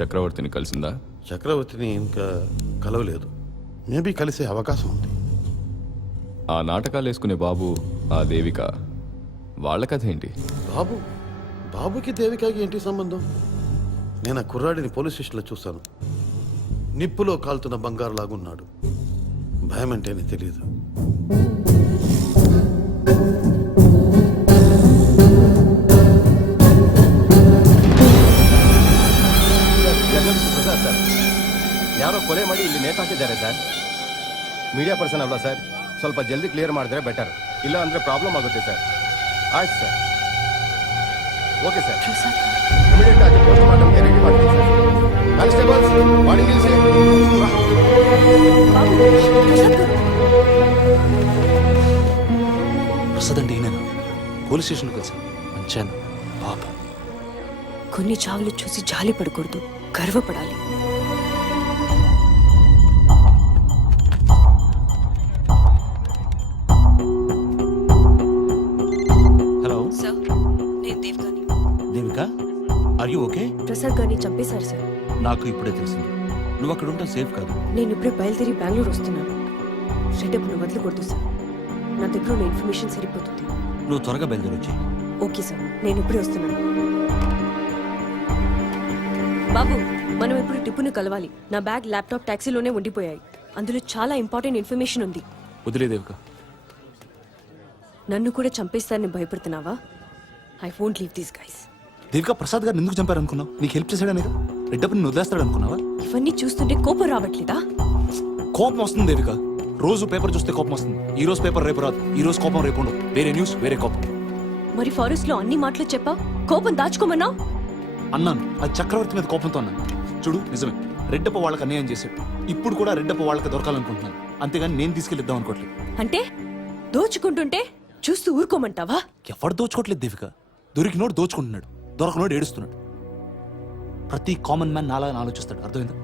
చక్రవర్తిని కలిసిందా? చక్రవర్తిని ఇంకా కలవలేదు, మేబీ కలిసే అవకాశం ఉంది. ఆ నాటకాలు వేసుకునే బాబు, ఆ దేవిక, వాళ్ళ కథ ఏంటి? బాబుకి దేవికాకి ఏంటి సంబంధం? నేను ఆ కుర్రాడిని పోలీస్ స్టేషన్లో చూశాను. నిప్పులో కాలుతున్న బంగారు లాగున్నాడు. భయం అంటేనే తెలియదు. ಪ್ರಸಾದ್ ಸರ್, ಯಾರೋ ಕೊಲೆ ಮಾಡಿ ಇಲ್ಲಿ ನೇತಾಕಿದ್ದಾರೆ ಸರ್. ಮೀಡಿಯಾ ಪರ್ಸನ್ ಅಲ್ವಾ ಸರ್, ಸ್ವಲ್ಪ ಜಲ್ದಿ ಕ್ಲಿಯರ್ ಮಾಡಿದ್ರೆ ಬೆಟರ್, ಇಲ್ಲ ಅಂದ್ರೆ ಪ್ರಾಬ್ಲಮ್ ಆಗುತ್ತೆ ಸರ್. ಆಯ್ತು ಸರ್, ಓಕೆ ಸರ್, ಇಮಿಡಿಯೇಟ್ ಆಗಿ ಪೋಸ್ಟ್ ಮಾರ್ಟಮ್ಗೆ ರೆಡಿ ಮಾಡ್ತೀನಿ ಸರ್. ಕಾನ್ಸ್ಟೇಬಲ್ಸ್ ಬಾಡಿ ನಿಲ್ಲಿಸಿ. ప్రసాద్ అంటే ఈయన పోలీస్ స్టేషన్లో కలిసి మంచాను పాప. కొన్ని చావులు చూసి జాలి పడకూడదు, గర్వపడాలి. హలో సార్, నేను దేవికాని. Devika, are you okay? Prasad గారిని చంపేశారు సార్. నాకు ఇప్పుడే తెలిసింది. నువ్వు అక్కడ ఉంటావు సేఫ్ కాదు. నేను ఇప్పుడే బయలుదేరి బెంగళూరు వస్తున్నాను. రెడ్డప్పును వదలకూడదు సార్, నా దగ్గర ఉన్న ఇన్ఫర్మేషన్ సరిపోతుంది. నువ్వు త్వరగా బయలుదేరి వచ్చి. ఓకే సార్, నేను ఇప్పుడే వస్తున్నాను. బాబు, మనం ఇప్పుడు టిప్పును కలవాలి. నా బ్యాగ్, ల్యాప్టాప్ టాక్సీలోనే ఉండిపోయాయి. అందులో చాలా ఇంపార్టెంట్ ఇన్ఫర్మేషన్ ఉంది. వదిలే దేవిక. నన్ను కూడా చంపేస్తారని భయపడుతున్నావా? I won't leave these guys. Devika, Prasad గారు ఎందుకు చంపారనుకున్నావు? నీకు హెల్ప్ చేశాడని రెడ్డప్పని వదిలేస్తాడు అనుకున్నావా? ఇవన్నీ చూస్తుంటే కోపం రావట్లేదా? కోపం వస్తుంది దేవిక. రోజు పేపర్ చూస్తే కోపం వస్తుంది. ఈ రోజు పేపర్ రేపు రాదు, ఈ రోజు కోపం రేపు ఉండదు. వేరే న్యూస్, వేరే కోపం. మరి ఫారెస్ట్ లో అన్ని మాటలు చెప్పా, కోపం దాచుకోమన్నా? అన్నాను, అది చక్రవర్తి మీద కోపంతో అన్నాను. చూడు, నిజమే, రెడ్డప్ప వాళ్ళకి అన్యాయం చేశాడు. ఇప్పుడు కూడా రెడ్డప్ప వాళ్ళకి దొరకాలనుకుంటున్నాను, అంతేగాని నేను తీసుకెళ్ళిద్దాం అనుకోవట్లేదు. అంటే దోచుకుంటుంటే చూస్తూ ఊరుకోమంటావా? ఎవరు దోచుకోవట్లేదు దేవిక. దొరికినోడు దోచుకుంటున్నాడు, దొరకనోడు ఏడుస్తున్నాడు. ప్రతి కామన్ మ్యాన్ నాలా ఆలోచిస్తాడు, అర్థమైందా?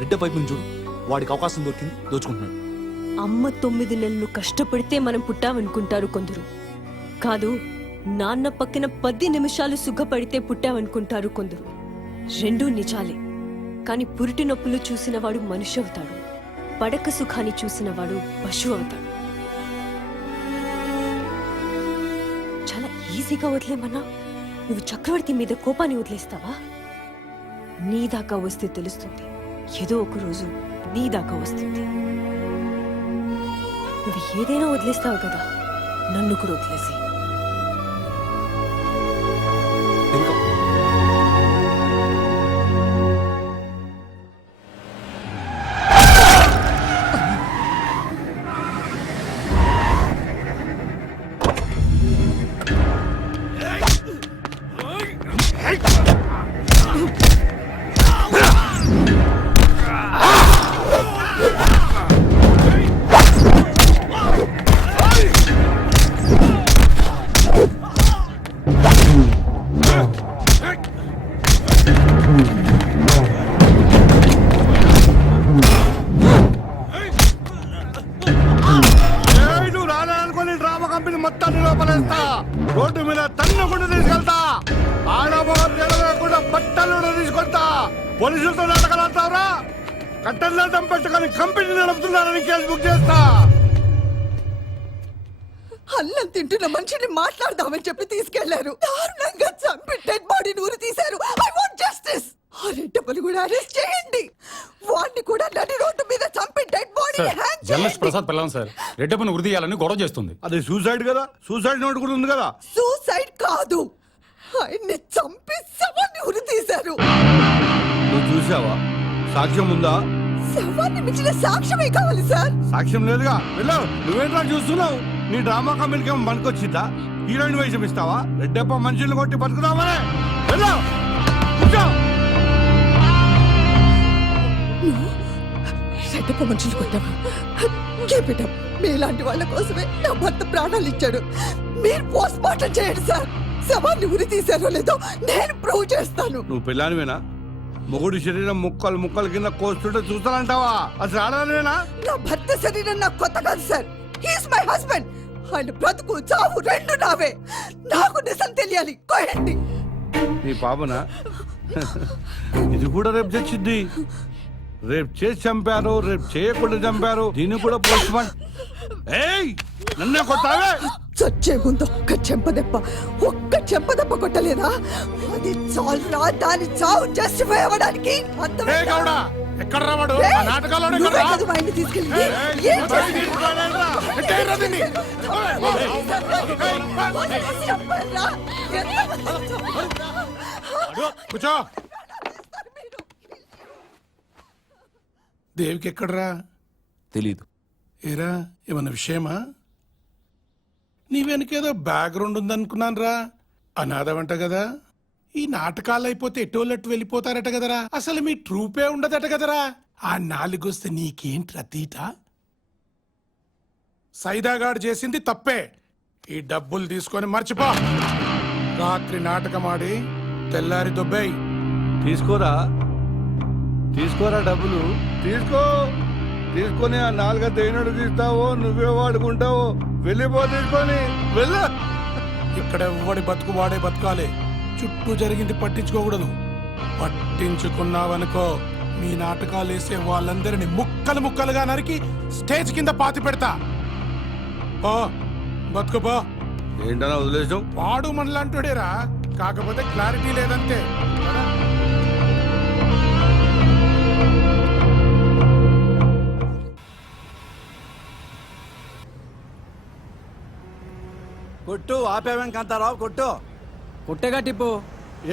రెడ్డప్ప వైపు చూడు, వాడికి అవకాశం దొరికింది, దోచుకుంటున్నాడు. అమ్మ 9 నెలలు కష్టపడితే మనం పుట్టామనుకుంటారు కొందరు. కాదు, నాన్న పక్కన 10 నిమిషాలు సుఖపడితే పుట్టామనుకుంటారు కొందరు. రెండూ నిజాలే. కాని పురిటి నొప్పులు చూసినవాడు మనిషి అవుతాడు, పడక సుఖాన్ని చూసినవాడు పశువు అవుతాడు. చాలా ఈజీగా వదిలేమన్నా? నువ్వు చక్రవర్తి మీద కోపాన్ని వదిలేస్తావా? నీ దాకా వస్తే తెలుస్తుంది, ఏదో ఒక రోజు నీ దాకా వస్తుంది. నువ్వు ఏదైనా వదిలేస్తావు కదా, నన్ను కూడా వదిలేసి. రోడ్డు మీద తన్నకుండా తీసుకెళ్తా, ఆడకుండా బట్టలు తీసుకొస్తా. పోలీసులతో నాటకాలంటారా? కట్టెల్లో పెట్టుకొని కంపెనీ నడుపుతున్నారని కేసు బుక్ చేస్తా. అన్నం తింటున్న మనిషిని మాట్లాడదామని చెప్పి తీసుకెళ్లారు, దారుణంగా చంపి డెడ్ బాడీ నూరు తీశారు. I want justice. ఆ రెడ్డప్పని కూడా అరెస్ట్ చేయండి. వాడిని కూడా నడి రోడ్డు మీద చంపి dead body hang journalist Prasad పిల్లం సార్, రెడ్డప్పని ఉరి తీయాలని గొడవ చేస్తుంది. అది సూసైడ్ కదా, సూసైడ్ నోట్ కూడా ఉంది కదా. సూసైడ్ కాదు, ఆయన్ని చంపి శవాన్ని ఉరి తీశారు. నువ్వు చూసావా? సాక్ష్యం ఉందా? శవాన్ని మించిన సాక్ష్యమే కావాలి సార్. సాక్ష్యం లేదుగా. వెళ్ళు. నువ్వేంట్రా చూస్తున్నావు? నీ డ్రామా కంపెనీకి ఏమో పనికొచ్చిందా? హీరోయిన్ వేషం ఇస్తావా? రెడ్డప్ప మనుషులు కొట్టి బతుకుదామనే. వెళ్ళు. కూర్చో. రెడ్డప్ప మనుషులు కొట్టావా? మీలాంటి వాళ్ళ కోసమే నా భర్త ప్రాణాలు ఇచ్చాడు. మీరు పోస్ట్ మార్టం చేయండి సార్. శవాన్ని ఉరి తీశారో లేదో నేను ప్రూవ్ చేస్తాను. నువ్వు పిల్లానివేనా? మొగుడి శరీరం ముక్కలు ముక్కలు కింద కోస్తుంటే చూస్తానంటావా? అసలు ఆడదానివేనా? నా భర్త శరీరం నాకు కొత్త కాదు సార్. He's my husband. ఆయన బ్రతుకు చావు రెండు నావే. నాకు నిజం తెలియాలి. కోయండి. నీ పాపనా? ఇది కూడా రేపు తెచ్చింది. రేపు చేసి చంపారు, రేపు చేయకుండా చంపారు. దీన్ని కూడా పోస్ట్ మార్టం. ఏయ్, నన్నే కొట్టావే? చచ్చే ముందు ఒక్క చెంపదెబ్బ కొట్టలేదా? అది చాలురా. దాని చావు జస్టిఫై అవ్వడానికి. ఎక్కడ రావాడు? తీసుకెళ్ళి కూర్చో. దేవికి ఎక్కడరా? తెలీదు. ఏరా, ఏమన్నా విషయమా? నీ వెనకేదో బ్యాక్గ్రౌండ్ ఉందనుకున్నాను రా. అనాథవంట కదా. ఈ నాటకాలు అయిపోతే ఎటోళ్ళట్టు వెళ్ళిపోతారట కదరా. అసలు మీ ట్రూపే ఉండదట కదరా. ఆ నాలుగొస్తే నీకేంట్రా తీట? సైదాగాడు చేసింది తప్పే. ఈ డబ్బులు తీసుకొని మర్చిపో. రాత్రి నాటకం ఆడి తెల్లారి దొబ్బేయ్. తీసుకోరా డబ్బులు. తీసుకొని ఆ నాలుగ దేనుడు తీస్తావో నువ్వే వాడుకుంటావో. వెళ్ళిపో. తీసుకొని వెళ్ళ. ఇక్కడ ఎవ్వడి బతుకు వాడే బతకాలి. చుట్టూ జరిగింది పట్టించుకోకూడదు. పట్టించుకున్నావనుకో మీ నాటకాలు వేసే వాళ్ళందరినీ ముక్కలు ముక్కలుగా నరికి స్టేజ్ కింద పాతి పెడతా. బతుకుపో. ఏంటన్నా వదిలేసాం? వాడు మనలాంటోడేరా, కాకపోతే క్లారిటీ లేదంతే. కొట్టు. ఆపేవేం కాంతారావు? కొట్టు. కొట్టేగా టిప్పు.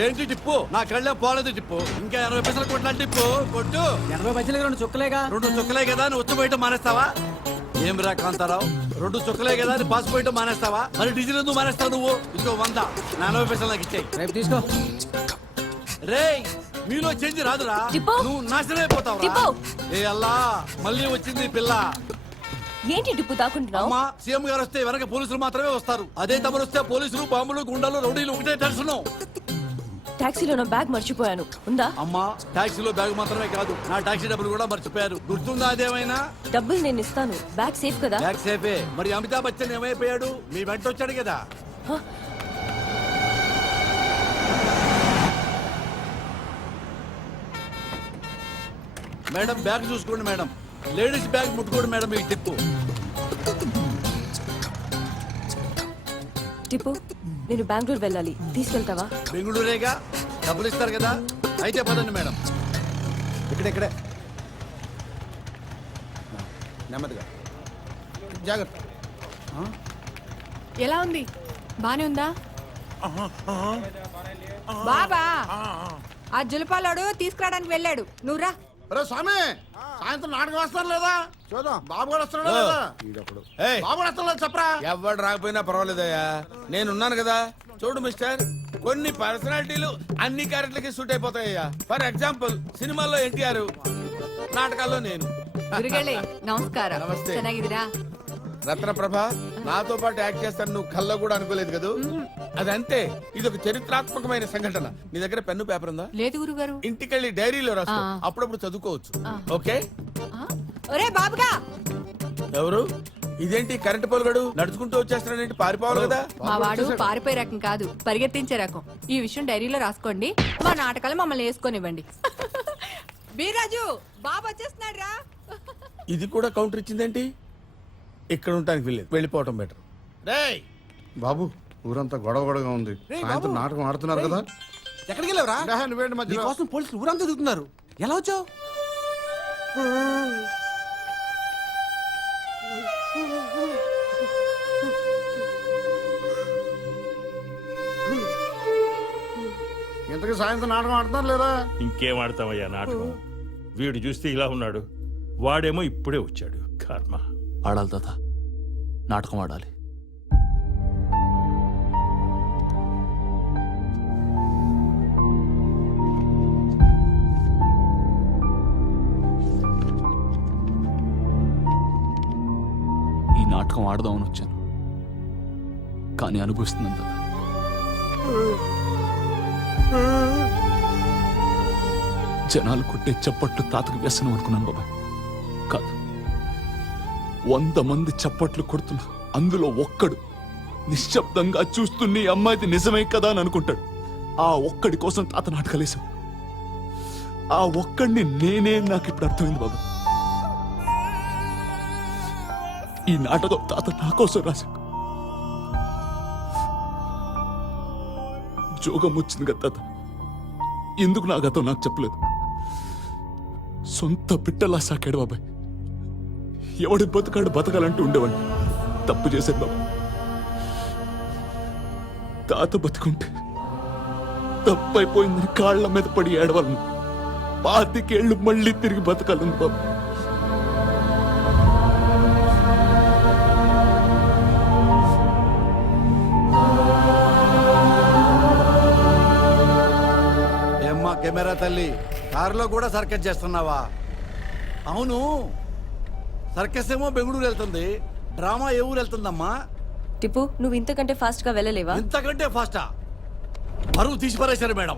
ఏంటి టిప్పు? నా కళ్ళే పోలేదు టిప్పు. ఇంకా 80 పైసలు కొట్టిన టిప్పు. కొట్టు. 80 పైసలకి 2 చుక్కలేగా. 2 చుక్కలే కదా అని ఉచ్చబోయటం మానేస్తావా? ఏం రా కాంతారావు, 2 చుక్కలే కదా అని పాస్ పోయటం మానేస్తావా? మరి డీజిల్ ఎందుకు మానేస్తావు నువ్వు? ఇంకో 100 80 పైసలు నాకు ఇచ్చేయి. రేపు తీసుకో. రేయ్, మీలో చేంజ్ రాదురా. నువ్వు నాశనం అయిపోతావు. ఏ అల్లా, మళ్ళీ వచ్చింది ఈ పిల్ల. ఏంటి టిప్పు తాకుంటున్నావు? అమ్మా, సీఎం గారు వస్తే వెనక పోలీసులు మాత్రమే వస్తారు. అదే తమరు వస్తే పోలీసులు, బాంబులు, గుండాలు, రౌడీలు ఒకటే టెన్షన్. టాక్సీలో నా బ్యాగ్ మర్చిపోయాను. ఉందా? అమ్మా, టాక్సీలో బ్యాగ్ మాత్రమే కాదు, నా టాక్సీ డబ్బులు కూడా మర్చిపోయారు. గుర్తుందా అదేమైనా? డబ్బులు నేను ఇస్తాను. బ్యాగ్ సేఫ్ కదా? బ్యాగ్ సేఫే. మరి అమితాబ్ బచ్చన్ ఏమైపోయాడు? మీ వెంట వచ్చాడు కదా. మేడం, బ్యాగ్ చూసుకోండి మేడం. లేడీస్ బ్యాగ్ ముట్టుకోండి మేడం. మీకు టిప్పు. టిప్పు, నేను బెంగళూరు వెళ్ళాలి. తీసుకెళ్తావా? బెంగళూరేగా, డబ్బులు ఇస్తారు కదా. అయితే పదండి మేడం. ఇక్కడే నెమ్మదిగా, జాగ్రత్త. ఎలా ఉంది? బానే ఉందా? బాబా, ఆ జులపాలోడు తీసుకురావడానికి వెళ్ళాడు. నువ్వు రా. స్వామి, సాయంత్రం నాటకం వస్తారు లేదా? చూద్దాం. బాబు కూడా వస్తున్నాడు లేదా? బాబు కూడా వస్తున్నాడు. చెప్పరా. ఎవడు రాకపోయినా పర్వాలేదయ్యా, నేనున్నాను కదా. చూడు మిస్టర్, కొన్ని పర్సనాలిటీలు అన్ని క్యారెక్టర్లకి సూట్ అయిపోతాయ్యా. ఫర్ ఎగ్జాంపుల్, సినిమాల్లో ఎన్టీఆర్, నాటకాల్లో నేను. గురుగళ్ళే నమస్కారం. నమస్తే. ಚೆನ್ನಾಗಿದ್ದೀರಾ? రత్నప్రభ, నాతో పాటు యాక్ట్ చేస్తాను నువ్వు కల్లో కూడా అనుకోలేదు కదా. అదంతే, ఇది ఒక చరిత్రాత్మకమైన సంఘటన. నీ దగ్గర పెన్ను పేపర్ ఉందా? లేదు గురుగారు. ఇంటికెళ్ళి డైరీలో రాసుకో, అప్పుడప్పుడు చదువుకోవచ్చు. ఓకే. ఒరే బాబుగా. ఎవరు? ఇదేంటి కరెంట్ పోలుగడు నడుచుకుంటూ వచ్చేస్తున్నాడేంటి? పారిపోవాలి కదా. మా వాడు పారిపోయే రకం కాదు, పరిగెత్తించే రకం. ఈ విషయం డైరీలో రాసుకోండి. మా నాటకాలు మమ్మల్ని వేసుకొనివ్వండి. వీరాజు, బాబు వచ్చేస్తున్నాడు రా. ఇది కూడా కౌంటర్ ఇచ్చిందేంటి? ఇక్కడ ఉండడానికి వెళ్ళేది, వెళ్ళిపోవటం బెటర్. బాబు, ఊరంతా గొడవగా ఉంది. సాయంత్రం నాటకం ఆడుతున్నారు కదా. ఎక్కడికి వెళ్ళావురా? నీకోసం పోలీసులు ఊరంతా తిరుగుతున్నారు. ఎలా వచ్చావు? ఇంతకీ సాయంత్రం నాటకం ఆడుతున్నారు లేదా? ఇంకేం ఆడతామయ్యా నాటకం? వీడు చూస్తే ఇలా ఉన్నాడు, వాడేమో ఇప్పుడే వచ్చాడు. కర్మ. ఆడాలి తాత, నాటకం ఆడాలి. ఈ నాటకం ఆడదామని వచ్చాను, కానీ అనుభవిస్తున్నాను తాత. జనాలు కొట్టే చప్పట్లు తాతకు వ్యసనం అనుకున్నాను బాబాయ్. కాదు, 100 మంది చప్పట్లు కొడుతున్నా అందులో ఒక్కడు నిశ్శబ్దంగా చూస్తున్న ఈ అమ్మాయిది నిజమే కదా అని అనుకుంటాడు. ఆ ఒక్కడి కోసం తాత నాటకాలేశాం. ఆ ఒక్కడిని నేనే నాకు ఇప్పుడు అర్థమైంది బాబాయ్. ఈ నాటకం తాత నా కోసం రాశాడు. జోగం వచ్చింది కదా తాత, ఎందుకు నా గతం నాకు చెప్పలేదు? సొంత బిడ్డలా సాకాడు బాబాయ్. ఎవడి బతకాడు బతకాలంటూ ఉండేవాడిని. తప్పు చేశాను బాబాయ్. తాత బతుకుంటే తప్పైపోయిందని కాళ్ల మీద పడి ఏడవాలను. 25 ఏళ్ళు మళ్ళీ తిరిగి బతకాలను బాబాయ్. ఏమ్మా కెమెరా తల్లి, కారులో కూడా సర్కస్ చేస్తున్నావా? అవును, సర్కస్ ఏమో బెంగళూరు వెళ్తుంది, డ్రామా ఏ ఊరు వెళ్తుందమ్మా? టిప్పు, నువ్వు ఇంతకంటే ఫాస్ట్ గా వెళ్ళలేవా? ఇంతకంటే ఫాస్టా? బరువు తీసి పరేశారు మేడం.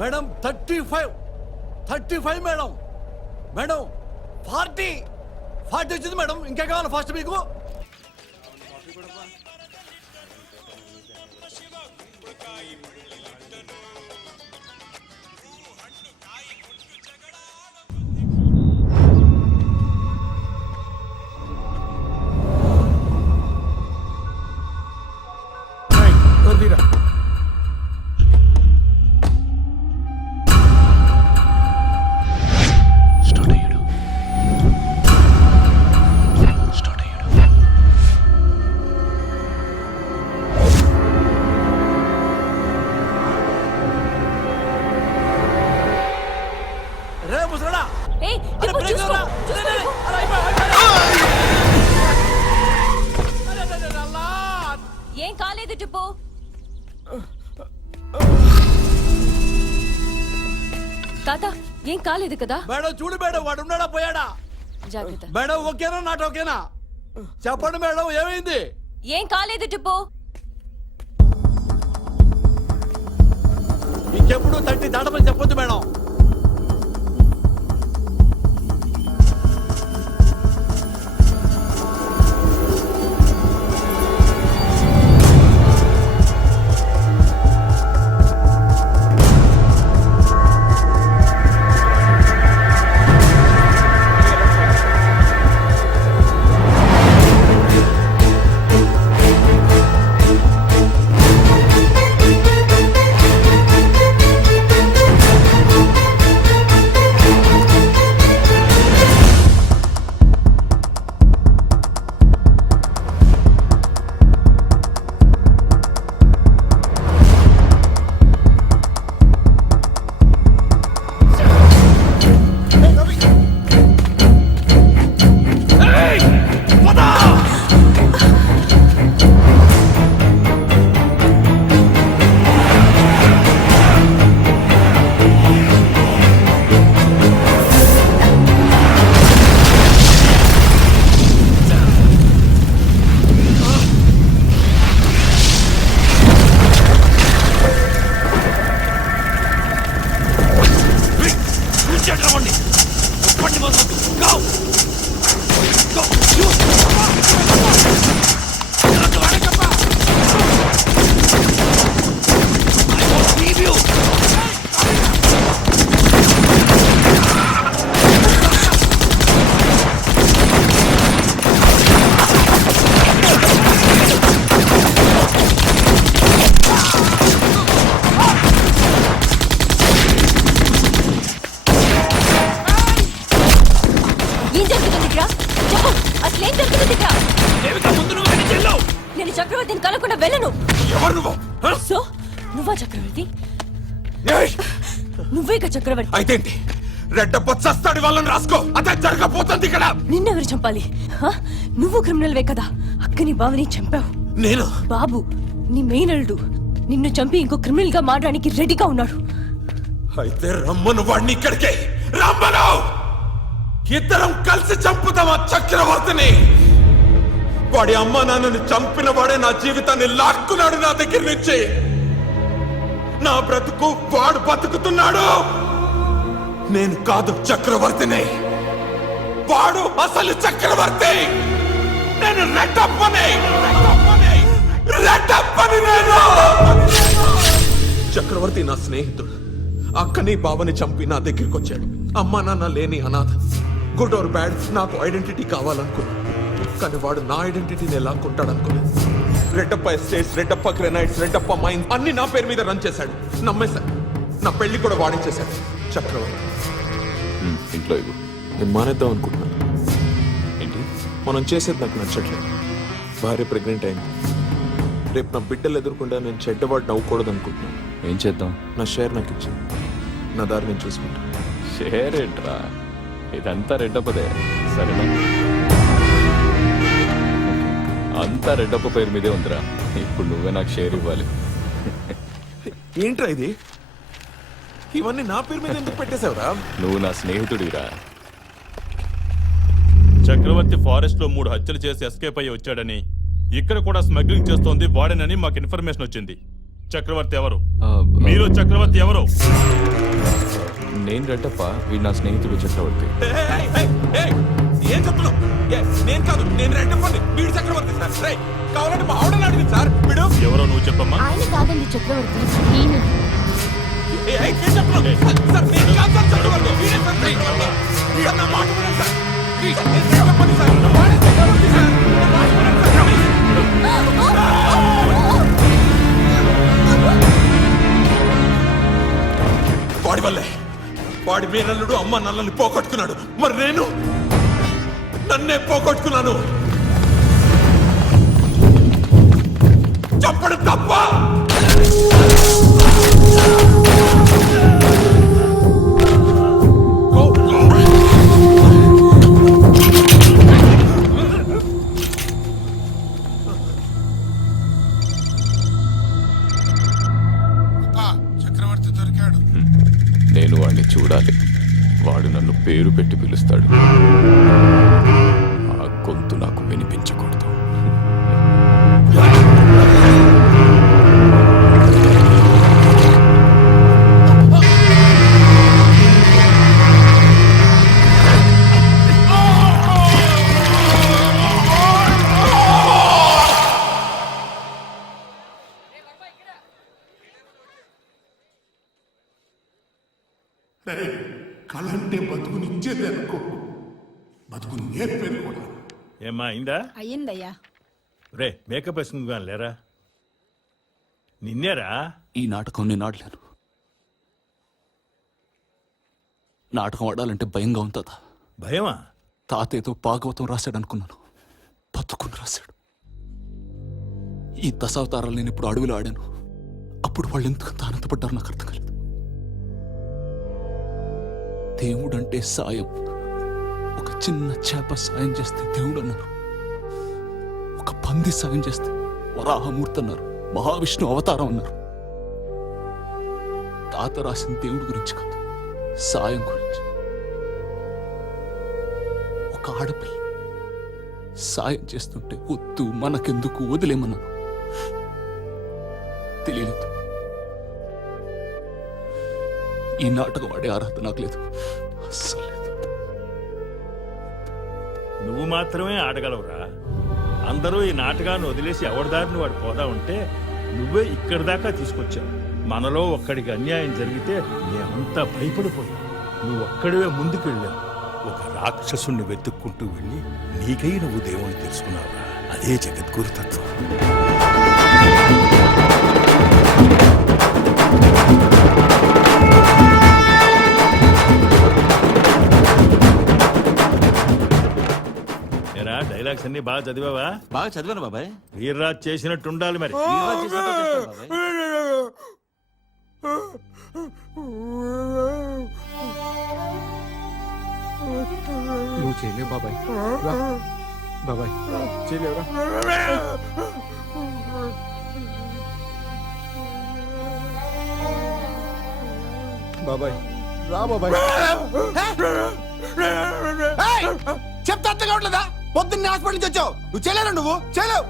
Madam 35 madam. మేడం 40 వచ్చింది మేడం. ఇంకా కావాలి ఫాస్ట్ మీకు? ఏం కాలేదు టిప్పు. తాత, ఏం కాలేదు కదా? మేడం చూడు మేడం, వాడు ఉన్నాడా పోయాడా? జాగ్రత్త మేడం. ఓకేనా నాట్ ఓకేనా? చెప్పండి మేడం, ఏమైంది? ఏం కాలేదు టిప్పు. ఇంకెప్పుడు 30 దాటమని చెప్పొద్దు మేడం. నేను చక్రవర్తిని కలకుండా వెళ్ళను. సో నువ్వా చక్రవర్తి? నువ్వేగా చక్రవర్తి? అయితే రెడ్డప్ప చస్తాడు, వాళ్ళని రాసుకో. అదే జరగబోతుంది ఇక్కడ. నిన్నెవరు చంపాలి? హ? నువ్వు క్రిమినల్వే కదా, అక్కని బావని చంపావు. నేను బాబు నీ మేనల్డు నిన్ను చంపి ఇంకో క్రిమినల్ గా మారడానికి రెడీగా ఉన్నాడు. అయితే రమ్మను వాడిని ఇక్కడికే. రమ్మను, ఇద్దరం కలిసి చంపుతామా చక్రవర్తిని. వాడి అమ్మ నాన్నని చంపిన వాడే నా జీవితాన్ని లాక్కున్నాడు నా దగ్గర నుంచి. నా బ్రతుకు వాడు బతుకుతున్నాడు, నేను కాదు చక్రవర్తిని. వాడు అసలు చక్రవర్తి, నేను రెడ్డప్పని. రెడ్డప్పని నేను. చక్రవర్తి నా స్నేహితుడు. అక్కని బావని చంపి నా దగ్గరికి వచ్చాడు. అమ్మా నాన్న లేని అనాథ. గుడ్ ఆర్ బ్యాడ్, నాకు ఐడెంటిటీ కావాలనుకున్నా. కానీ వాడు నా ఐడెంటిటీని లాక్కుంటాడు అనుకోలేదు. Reddappa estates, Reddappa granites, Reddappa mines అన్ని నా పేరు మీద రన్ చేశాడు. నమ్మేశాడు. నా పెళ్లి కూడా వాడించేశాడు చక్రవర్తి. ఇంట్లో ఇవ్వు. నేను మానేద్దాం అనుకుంటున్నాను. ఏంటి మనం చేసేది నాకు నచ్చట్లేదు. భార్య ప్రెగ్నెంట్ అయింది. రేపు నా బిడ్డలు ఎదుర్కొంటే నేను చెడ్డవాడు నవ్వుకూడదు అనుకుంటున్నాను. ఏం చేద్దాం? నా షేర్ నాకు ఇచ్చి నా దారి నేను చూసుకుంటా. షేర్ ఏంట్రా, ఇదంతా రెడ్డప్పదే. సరేనా? అంతా రెడ్డప్ప పేరు మీదే ఉందిరా. ఇప్పుడు నువ్వే నాకు షేర్ ఇవ్వాలి. ఏంట్రా ఇది? ఇవన్నీ నా పేరు మీద ఎందుకు పెట్టేశావురా? నువ్వు నా స్నేహితుడిరా. చక్రవర్తి ఫారెస్ట్ లో 3 హత్యలు చేసి ఎస్కేప్ అయ్యి వచ్చాడని, ఇక్కడ కూడా స్మగ్లింగ్ చేస్తోంది వాడేనని మాకు ఇన్ఫర్మేషన్ వచ్చింది. చక్రవర్తి ఎవరు? మీరు చక్రవర్తి ఎవరు? నేను రెడ్డప్ప, వీడు నా స్నేహితుడు చక్రవర్తి. ఏం చెప్తున్నావు? నేను కాదు, నేను రెడ్డప్పని. వీడు చక్రవర్తి సార్. రేయ్, కావాలంటే మా ఆవిడని అడిగింది సార్. వీడు ఎవరో నువ్వు చెప్పమ్మా. ఆయన కాదండి చక్రవర్తి, ఈయన. ఏం చెప్తున్నావు? సార్, నేను కాదు సార్ చక్రవర్తి. వీడే సార్ చక్రవర్తి. సార్, నా మాట వినండి సార్. ప్లీజ్, నేను రెడ్డప్పని సార్. వాడే చక్రవర్తి సార్. నా మాట వినండి సార్. వాడి వల్లే వాడి మేనల్లుడు అమ్మ నల్లల్ని పోగొట్టుకున్నాడు. మరి నేను నన్నే పోగొట్టుకున్నాను. చెప్పడం తప్ప? చక్రవర్తి దొరికాడు. నేను వాడిని చూడాలి. వాడు నన్ను పేరు పెట్టి పిలుస్తాడు. ఆ గొంతు నాకు వినిపించకూడదు. కళంటే బతుకునిచ్చేది అనుకో, బతుకుని నేర్పేది కూడా. ఏమ్మా అయిందా? అయ్యిందయ్యా. రే, మేకప్ వేసుకుందా లేరా? నిన్నేరా? ఈ నాటకం నేను ఆడలేను. నాటకం ఆడాలంటే భయంగా ఉంటుందా? భయమా? తాతేదో భాగవతం రాశాడు అనుకున్నాను. బతుకుని రాశాడు. ఈ దశావతారాలు నేను ఇప్పుడు అడవిలో ఆడాను. అప్పుడు వాళ్ళు ఎందుకంత ఆనందపడ్డారు నాకు అర్థం కాలేదు. దేవుడంటే సాయం. ఒక చిన్న చేప సాయం చేస్తే దేవుడు అన్నారు. ఒక పంది సాయం చేస్తే వరాహమూర్తి అన్నారు. మహావిష్ణు అవతారం అన్నారు. తాత రాసిన దేవుడి గురించి కాదు, సాయం గురించి. ఒక ఆడపిల్ల సాయం చేస్తుంటే వద్దు, మనకెందుకు, వదిలేమన్నాను. తెలియలేదు. ఈ నాటకం ఆడే అర్హత నాకు లేదు. అస్సలు లేదు. నువ్వు మాత్రమే ఆడగలవురా. అందరూ ఈ నాటకాన్ని వదిలేసి ఎవరిదారిని వాడు పోదా ఉంటే నువ్వే ఇక్కడి దాకా తీసుకొచ్చావు. మనలో ఒక్కడికి అన్యాయం జరిగితే మేమంతా భయపడిపోయాం. నువ్వు ఒక్కడివే ముందుకు వెళ్ళావు. ఒక రాక్షసుణ్ణి వెతుక్కుంటూ వెళ్ళి నీకై నువ్వు దేవుణ్ణి తెలుసుకున్నావురా. అదే జగద్గురు తత్వం. డైలాగ్స్ అన్ని బాగా చదివావా? బాగా చదివాను బాబాయ్. వీర్రాజ్ చేసినట్టు ఉండాలి మరి. నువ్వు చేయలేవు బాబాయ్. రా. బాబాయ్ చేయలేవురా. బాబాయ్ రా బాబాయ్. చెప్తా అర్థం కావట్లేదా? పొద్దున్నే హాస్పిటల్ నుంచి వచ్చావు, నువ్వు చేయలేరు, నువ్వు చేయలేవు.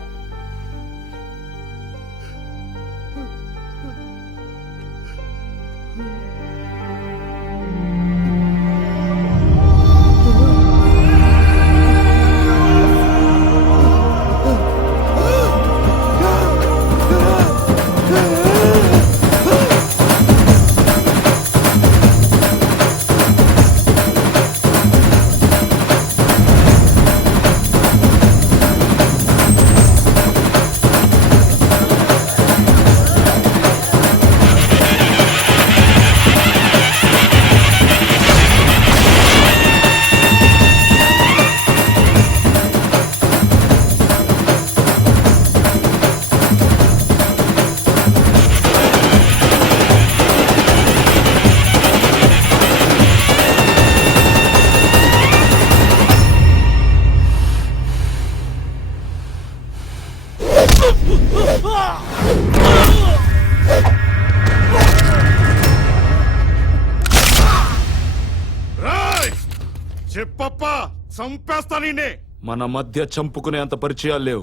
చెప్పప్పా, చంపేస్తా నిన్నే. మన మధ్య చంపుకునే అంత పరిచయాలు లేవు.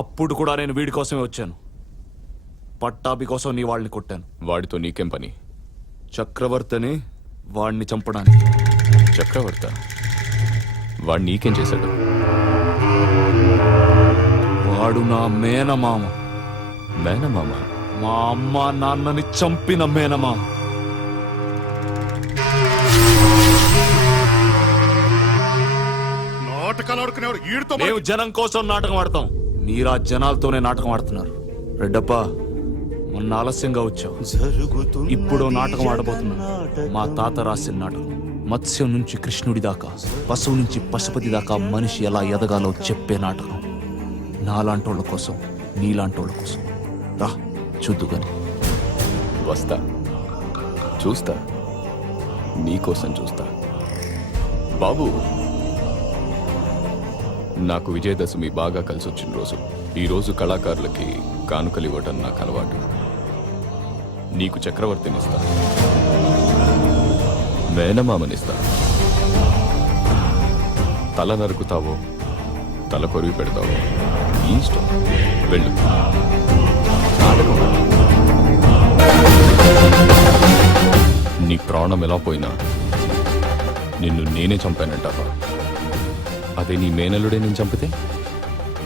అప్పుడు కూడా నేను వీడి కోసమే వచ్చాను. పట్టాభి కోసం నీ వాళ్ళని కొట్టాను. వాడితో నీకేం పని? చక్రవర్తిని వాడిని చంపడానికి. చక్రవర్త వాడు నీకేం చేశాడు? వాడు నా మేనమామ. మేనమామ? మా అమ్మ నాన్నని చంపిన మేనమామ. నాటకాలు ఆడుకునేవాడు ఈడుతో. మేము జనం కోసం నాటకం ఆడతాం, మీరా జనాలతోనే నాటకం ఆడుతున్నారు. రెడ్డప్ప, మొన్న ఆలస్యంగా వచ్చావు, ఇప్పుడు నాటకం ఆడబోతున్నా. మా తాత రాసిన నాటకం. మత్స్యం నుంచి కృష్ణుడి దాకా, పశువు నుంచి పశుపతి దాకా మనిషి ఎలా ఎదగాలో చెప్పే నాటకం. నాలాంటోళ్ళ కోసం, నీలాంటోళ్ళ కోసం. రా చూద్దుగాని. వస్తా, చూస్తా, నీకోసం చూస్తా. బాబు, నాకు విజయదశమి బాగా కలిసి వచ్చిన రోజు. ఈరోజు కళాకారులకి కానుకలు ఇవ్వటం నాకు అలవాటు. నీకు చక్రవర్తినిస్తా, మేనమామనిస్తా. తల నరుకుతావో తల కొరివి పెడతావో ఈ ఇష్టం. వెళ్ళు. నీ ప్రాణం ఎలా పోయినా నిన్ను నేనే చంపానంటావా? అదే నీ మేనల్లుడే నేను చంపితే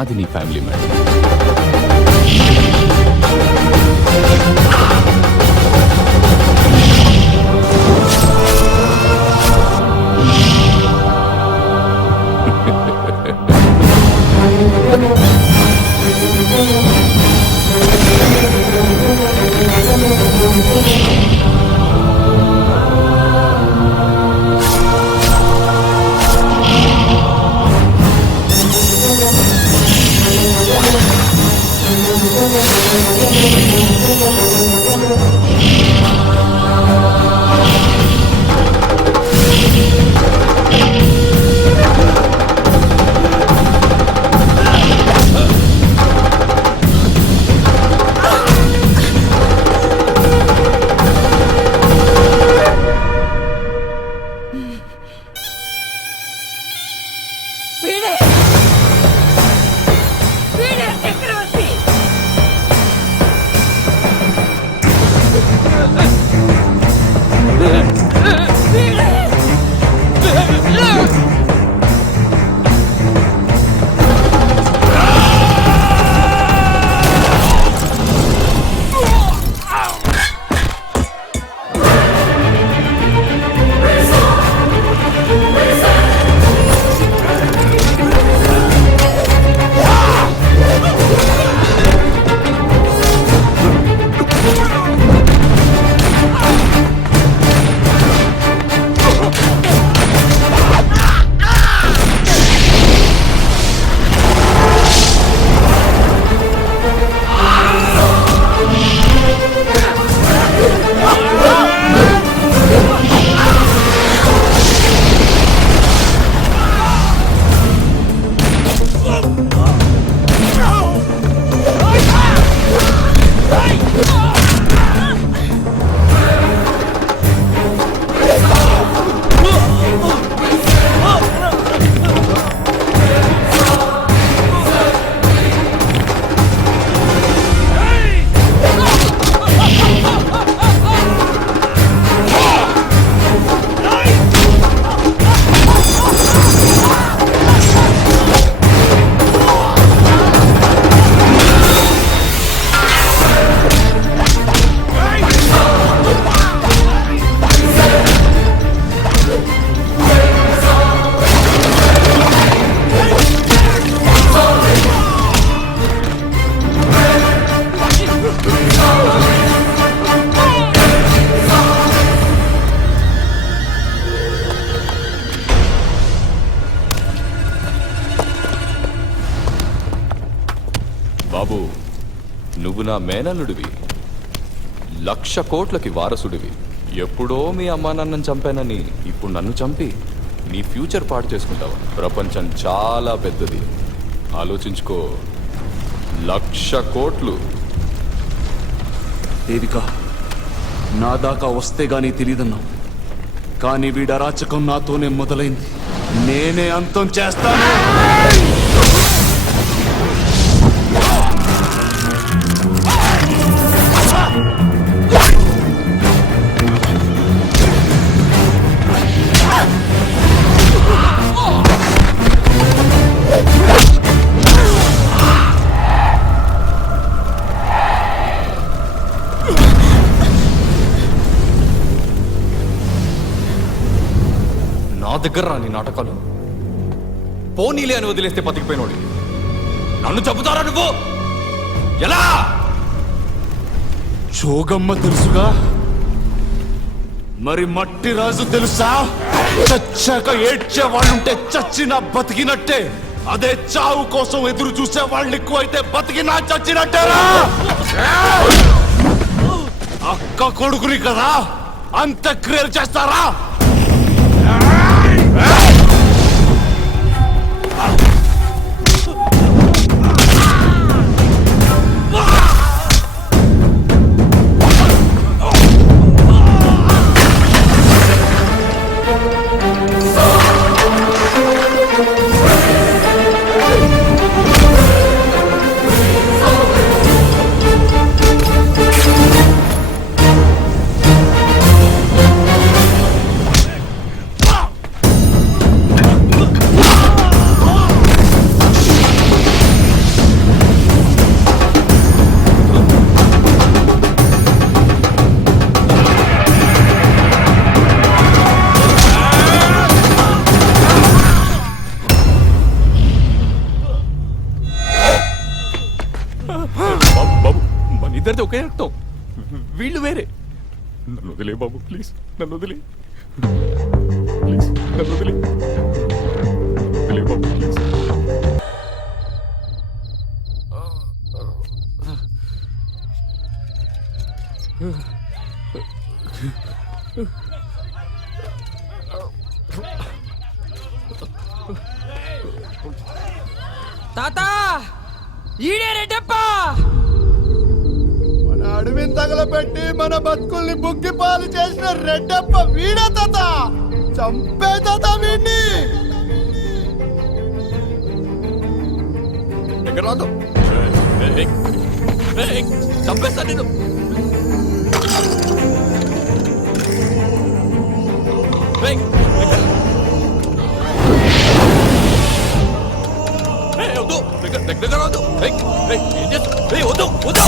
అది నీ ఫ్యామిలీ మ్యాటర్. నా మేనల్లుడివి, 1,00,000 కోట్లకి వారసుడివి. ఎప్పుడో మీ అమ్మా నాన్నని చంపానని ఇప్పుడు నన్ను చంపి నీ ఫ్యూచర్ పాడు చేసుకుంటావా? ప్రపంచం చాలా పెద్దది, ఆలోచించుకో. 1,00,000 కోట్లు. దేవిక, నా దాకా వస్తే గానీ తెలియదన్నావు, కానీ వీడి అరాచకం నాతోనే మొదలైంది. నేనే అంతం చేస్తాను. నా దగ్గర రాని నాటకాలు. పోనీలే అని వదిలేస్తే బతికిపోయినోడి నన్ను చంపుతారా నువ్వు? ఎలా? జోగమ్మ తెలుసుగా, మరి మట్టి రాజు తెలుసా? చచ్చాక ఏడ్చే వాళ్ళుంటే చచ్చినా బతికినట్టే, అదే చావు కోసం ఎదురు చూసే వాళ్ళు ఎక్కువైతే బతికినా చచ్చినట్టేరా. అక్క కొడుకుని కదా అంత్యక్రియలు చేస్తారా? బాబు, మన ఇద్దరితో ఒకే రక్తం, వీళ్ళు వేరే. నన్ను వదిలే బాబు, ప్లీజ్ నన్ను వదిలే. ప్లీజ్ నన్ను వదిలే. వదిలే బాబు, ప్లీజ్. తాత ఈడే రెడ్డప్ప. మన అడవిని తగలబెట్టి మన బతుకుల్ని బుగ్గి పాలు చేసిన రెడ్డప్ప వీడే తాత. చంపే తాత వీడిని. దగ్గర రాదు, చంపేస్తా నేను. దగ్గర రాదు. వద్దు వద్దు.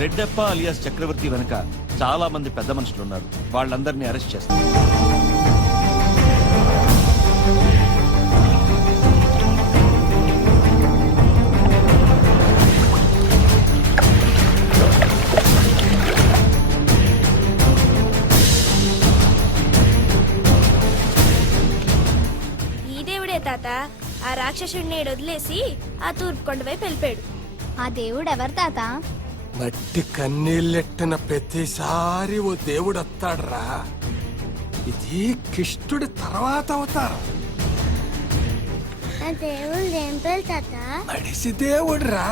రెడ్డప్ప అలియాస్ చక్రవర్తి వెనుక చాలా మంది పెద్ద మనుషులు ఉన్నారు. వాళ్ళందరినీ అరెస్ట్ చేస్తారు. ఈ దేవుడే తాత ఆ రాక్షసుడిని వదిలేసి ఆ తూర్పు కొండ వైపు వెళ్ళిపోయాడు. ఆ దేవుడు ఎవరు తాత? మట్టి కన్నీళ్ళెట్టిన ప్రతిసారి ఓ దేవుడు వస్తాడురా. ఇది కిష్టుడి తర్వాత అవతారం. ఆ దేవుడు ఏం పేరు తాత? మడిసి దేవుడు రా,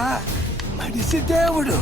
మడిసి దేవుడు.